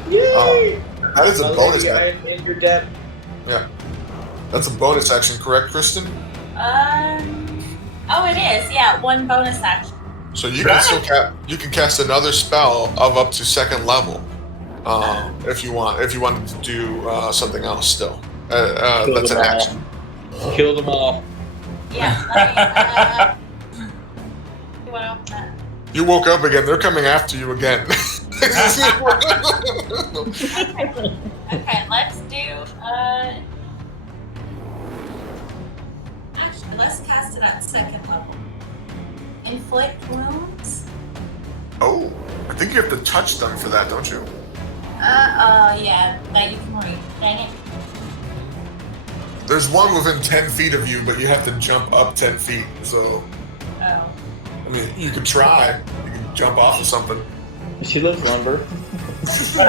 Yay! That is a bonus action. I'm in your debt. Yeah. That's a bonus action, correct, Kristen? Oh, it is. Yeah, 1 bonus action. So you can still you can cast another spell of up to 2nd level, if you want. If you wanted to do something else still, that's an action. Kill them all. Yeah. You want to open that? You woke up again. They're coming after you again. Okay, let's do. Actually, let's cast it at 2nd level. Inflict wounds. Oh, I think you have to touch them for that, don't you? Yeah, that you can read. Dang it. There's one within 10 feet of you, but you have to jump up 10 feet. So, Oh. I mean, you could try. You can jump off of something. She lives lumber. I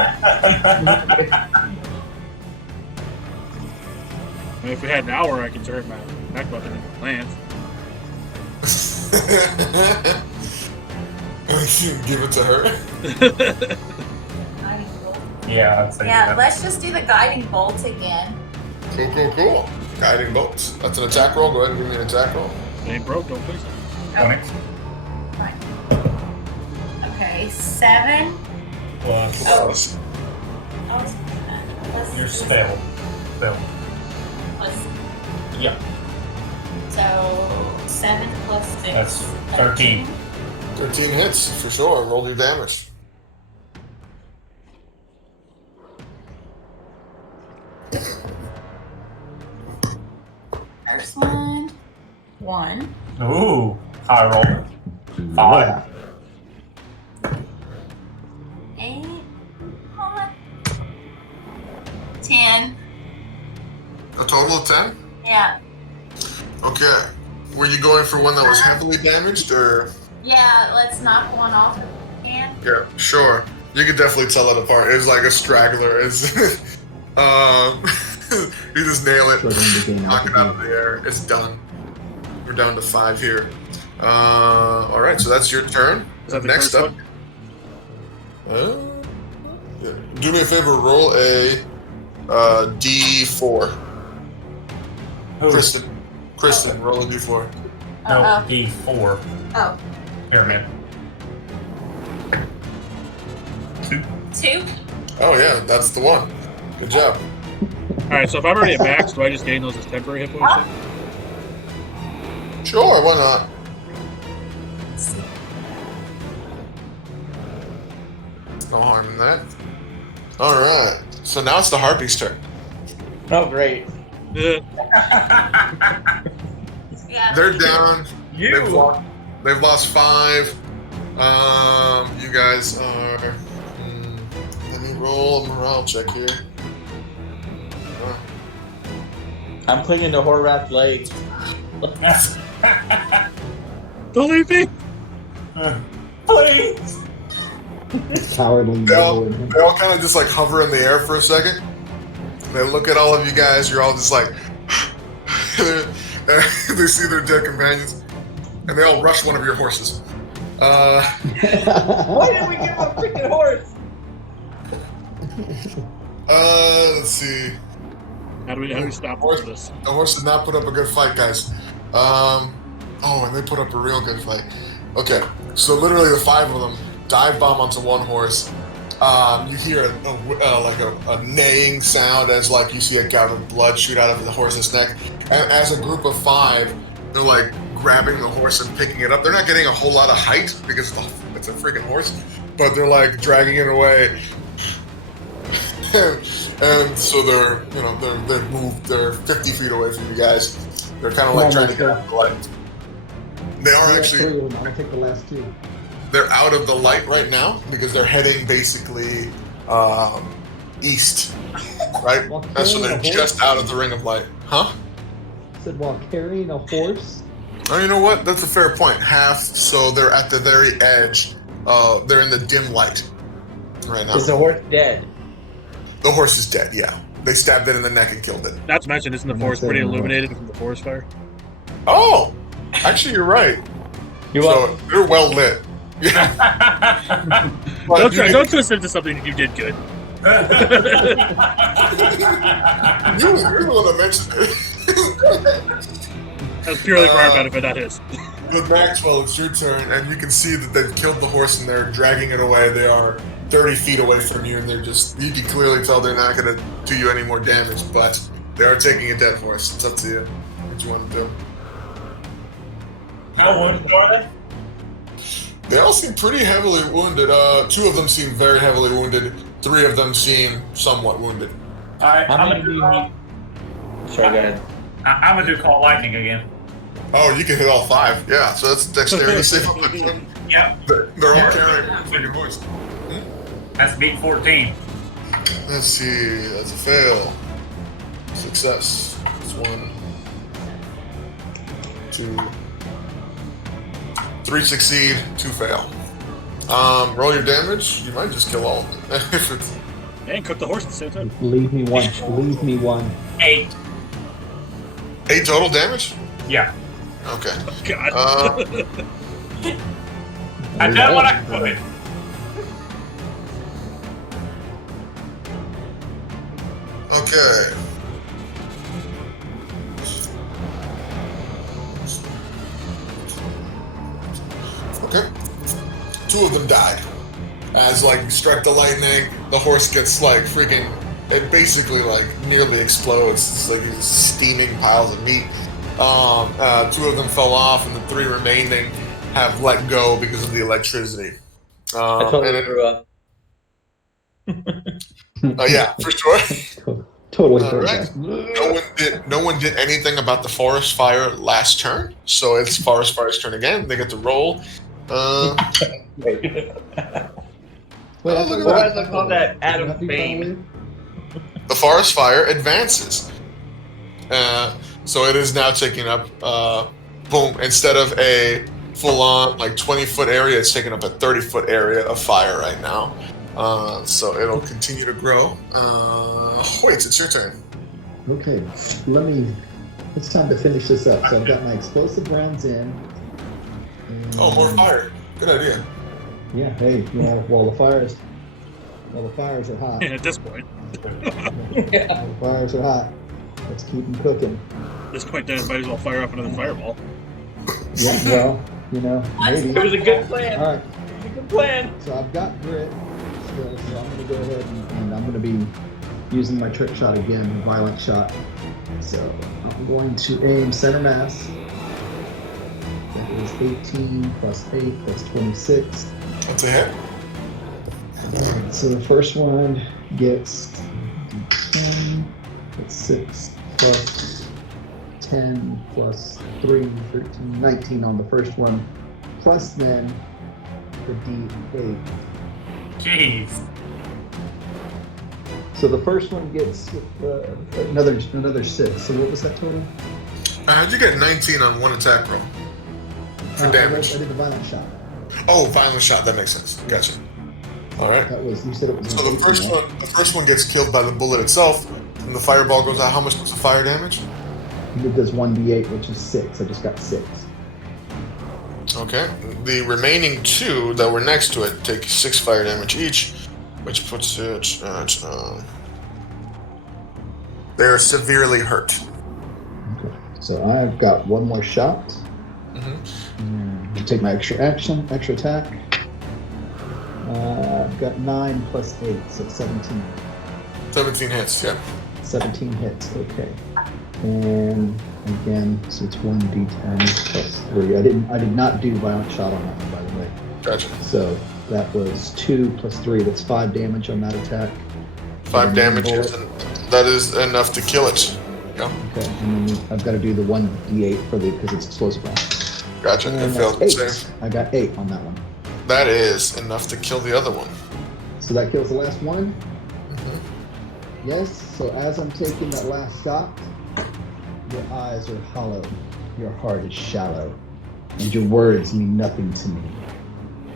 mean, if we had an hour, I could turn my back button into land. Give it to her. Guiding bolt. Yeah, I'd say Yeah, that. let's just do the guiding bolt again. Cool. Guiding bolts. That's an attack roll. Go ahead and give me an attack roll. It ain't broke, don't fix it. Oh, fine. Okay, 7. Plus Oh. your spell. Plus, Yeah, so 7 plus 6. that's 13. 13 hits, for sure. Roll your damage. First one. 1. Ooh, high roll. 5. 8. 10. A total of 10? Yeah. Okay. Were you going for one that was heavily damaged, or? Yeah, let's knock one off if we can. Yeah, sure. You could definitely tell it apart. It's like a straggler. It's, you just nail it, Struggling to gain knock it out of altitude. the air. It's done. We're down to 5 here. All right, so that's your turn. Is that the Next first up, one? yeah. Do me a favor. Roll a D4. Who? Kristen, roll a D4. No, Oh. D4. Oh. Here, man. 2. Oh yeah, that's the one. Good job. Alright, so if I'm already at max, do I just gain those as temporary hit points? then? Sure, why not? No harm in that. All right. So now it's the Harpies' turn. Oh, great. Yeah. They're down. You. They've lost 5. You guys are. Let me roll a morale check here. I'm clinging to Horvath's legs. Don't leave me! Please. Cowardly They all, noble in him. they all kind of just like hover in the air for a second. And they look at all of you guys. You're all just like, they see their dead companions, and they all rush one of your horses. Why did we give him a freaking horse? Let's see. How do we stop this? The horse did not put up a good fight, guys. Oh, and they put up a real good fight. Okay, so literally the 5 of them dive bomb onto one horse. You hear a neighing sound as like you see a gout of blood shoot out of the horse's neck. And as a group of 5, they're like grabbing the horse and picking it up. They're not getting a whole lot of height because it's a freaking horse, but they're like dragging it away. And so they've moved. They're 50 feet away from you guys. They're kind of like trying to get out of the light. They are actually. I'll take the last 2. They're out of the light right now because they're heading basically east, right? And so they're just out of the ring of light, huh? I said while carrying a horse. Oh, you know what? That's a fair point. Half. So they're at the very edge. They're in the dim light right now. Is the horse dead? The horse is dead. Yeah, they stabbed it in the neck and killed it. Not to mention, isn't the forest pretty illuminated from the forest fire? Oh, actually, you're right. So they're well lit. Yeah. Don't twist it into something you did good. You're the one that mentioned it. That's purely for our benefit, not his. With Maxwell, it's your turn, and you can see that they've killed the horse and they're dragging it away. They are 30 feet away from you, and you can clearly tell they're not going to do you any more damage, but they are taking a dead horse. It's up to you. What you want to do? How wounded are they? They all seem pretty heavily wounded. 2 of them seem very heavily wounded. 3 of them seem somewhat wounded. Alright, How I'm many gonna do do you need? Sorry, go ahead. I'm gonna do call lightning again. Oh, you can hit all 5. Yeah, so that's dexterity save. Yep, They're all carrying a freaking horse. that's beat 14. Let's see. That's a fail. Success. That's 1, 2, 3 succeed, 2 fail. Roll your damage. You might just kill all of them. If it's And cook the horse at the same time. Leave me 1. Leave me 1. 8. 8 total damage. Yeah. Okay. God. I done what I could. Okay. Okay. 2 of them died. As like you strike the lightning, the horse gets like freaking. It basically like nearly explodes. It's like these steaming piles of meat. 2 of them fell off, and the 3 remaining have let go because of the electricity. I totally and threw up. yeah, for sure. Totally. All right. No one did anything about the forest fire last turn, so it's forest fire's turn again. They get to roll. Wait, Wait, why does I call that Adam Happy Bane? family? The forest fire advances. So it is now taking up, boom, instead of a full-on like 20-foot area, it's taking up a 30-foot area of fire right now. So it'll continue to grow. Wait, it's your turn. Okay, it's time to finish this up. So I've got my explosive rounds in. And, Oh, more fire. Good idea. Yeah, hey, while the fires are hot. At this point. While the fires are hot, let's keep them cooking. At this point, then might as well fire up another fireball. Yeah, well, maybe. It was a good plan. All right, It was a good plan. so I've got grit still, so I'm going to go ahead and I'm going to be using my trick shot again, violent shot. So I'm going to aim center mass. That is 18 plus 8 plus 26. That's a hit. Alright, so the first one gets 10, that's 6 plus 10 plus 3, 13, 19 on the first one, plus then the D8. Jeez. So the first one gets another 6. So what was that total? How'd you get 19 on one attack roll? For damage. I did the violent shot. Oh, violent shot. That makes sense. Gotcha. All right. That was, you said it was. So the first one gets killed by the bullet itself, and the fireball goes out. How much was the fire damage? It does 1d8, which is 6. I just got 6. Okay. The remaining 2 that were next to it take 6 fire damage each, which puts it at. They're severely hurt. Okay. So I've got one more shot. Take my extra attack. I've got 9 plus 8, so 17. 17 hits, yeah. 17 hits, okay. And again, so it's 1d10 plus 3. I did not do violent shot on that one, by the way. Gotcha. So that was 2 plus 3. That's 5 damage on that attack. 5 damage, that is enough to kill it. Yeah. Okay, and then I've got to do the 1d8 because it's explosive round. Gotcha. And It failed that's to 8. save. I got 8 on that one. That is enough to kill the other one. So that kills the last one? Yes, so as I'm taking that last shot, your eyes are hollow, your heart is shallow, and your words mean nothing to me.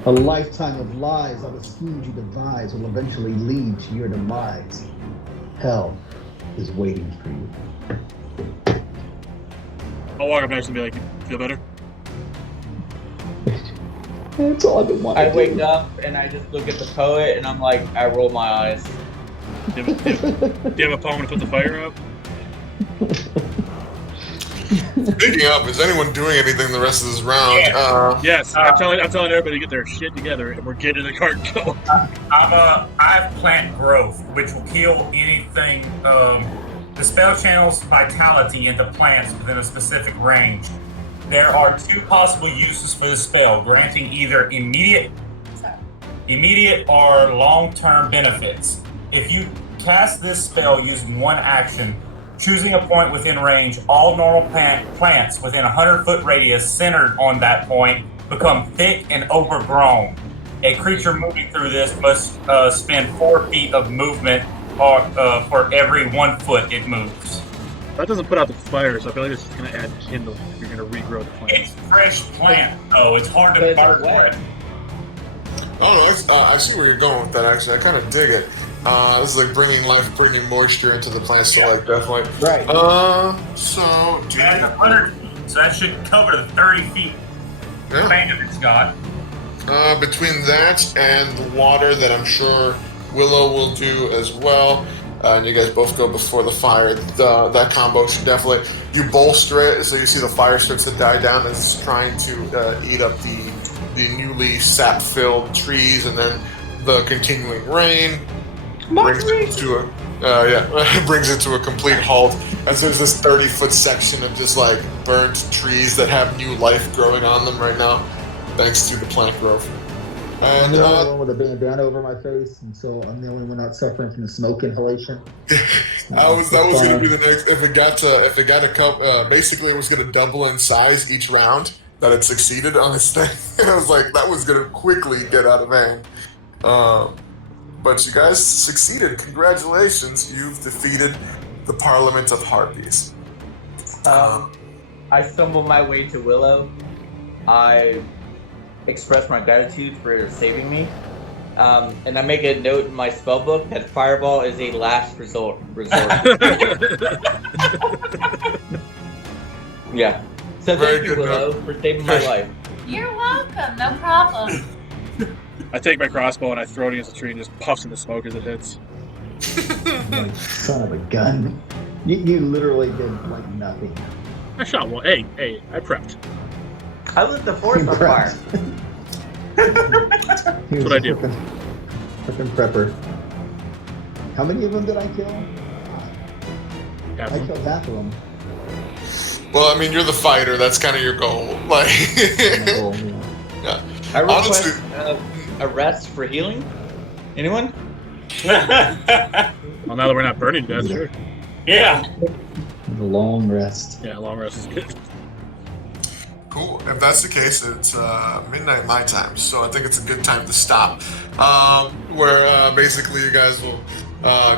A lifetime of lies, all the schemes you devise will eventually lead to your demise. Hell is waiting for you. I'll walk up next and be like, "You feel better?" That's all I've been wanting I to wake do. up and I just look at the poet and I'm like, I roll my eyes. Do you have a poem to put the fire out? Speaking of, is anyone doing anything the rest of this round? Yes, I'm telling everybody to get their shit together, and we're getting the cart going. I have plant growth, which will kill anything. The spell channels vitality into plants within a specific range. There are 2 possible uses for this spell, granting either immediate or long-term benefits. If you cast this spell using one action, choosing a point within range, all normal plants within a 100-foot radius centered on that point become thick and overgrown. A creature moving through this must spend 4 feet of movement for every 1 foot it moves. That doesn't put out the fire, so I feel like it's just going to add kindle. You're going to regrow the plant. It's fresh plant, though. It's hard But to it's bark wet. for it. Oh no, I see where you're going with that. Actually, I kind of dig it. This is like bringing life, bringing moisture into the plants. So like definitely. Right. So That's 100 feet, so that should cover the 30 feet yeah. span it's got. Between that and the water that I'm sure Willow will do as well, and you guys both go before the fire. That combo should definitely you bolster it so you see the fire starts to die down as it's trying to eat up the newly sap-filled trees, and then the continuing rain brings it to a brings it to a complete halt as there's this 30-foot section of just like burnt trees that have new life growing on them right now, thanks to the plant growth. And I'm the only one with a bandana over my face, and so I'm the only one not suffering from the smoke inhalation. that was going to be the next. If it got a cup, basically it was going to double in size each round that it succeeded on its thing. And I was like, that was going to quickly get out of hand. But you guys succeeded. Congratulations, you've defeated the Parliament of Harpies. I stumble my way to Willow. I express my gratitude for saving me. And I make a note in my spellbook that Fireball is a last resort. Yeah. So Very thank you, good Willow, for saving my life. You're welcome. No problem. I take my crossbow and I throw it against the tree and just puffs into smoke as it hits. Like, son of a gun. You literally did like nothing. I shot one. Hey, I prepped. I lit the forest on fire. That's what I do. Freaking prepper. How many of them did I kill? Half I of them. killed half of them. Well, I mean, you're the fighter. That's kind of your goal. Like, Oh, yeah. yeah. I request Honestly- a rest for healing. Anyone? Well, now that we're not burning to death, sure. Yeah. The long rest. Yeah, long rest is good. Cool. If that's the case, it's midnight my time, so I think it's a good time to stop. Where basically you guys will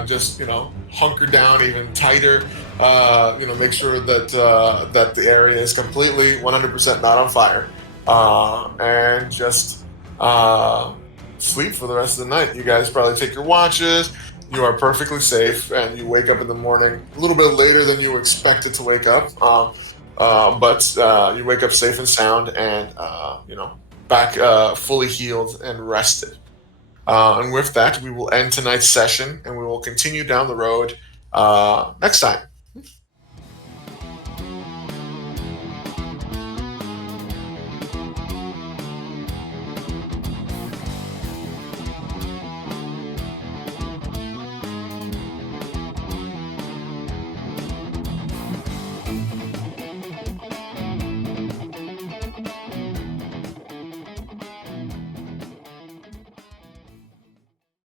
just hunker down even tighter. Make sure that that the area is completely 100% not on fire, and just sleep for the rest of the night. You guys probably take your watches. You are perfectly safe, and you wake up in the morning a little bit later than you expected to wake up. But you wake up safe and sound, and back fully healed and rested. And with that, we will end tonight's session, and we will continue down the road next time.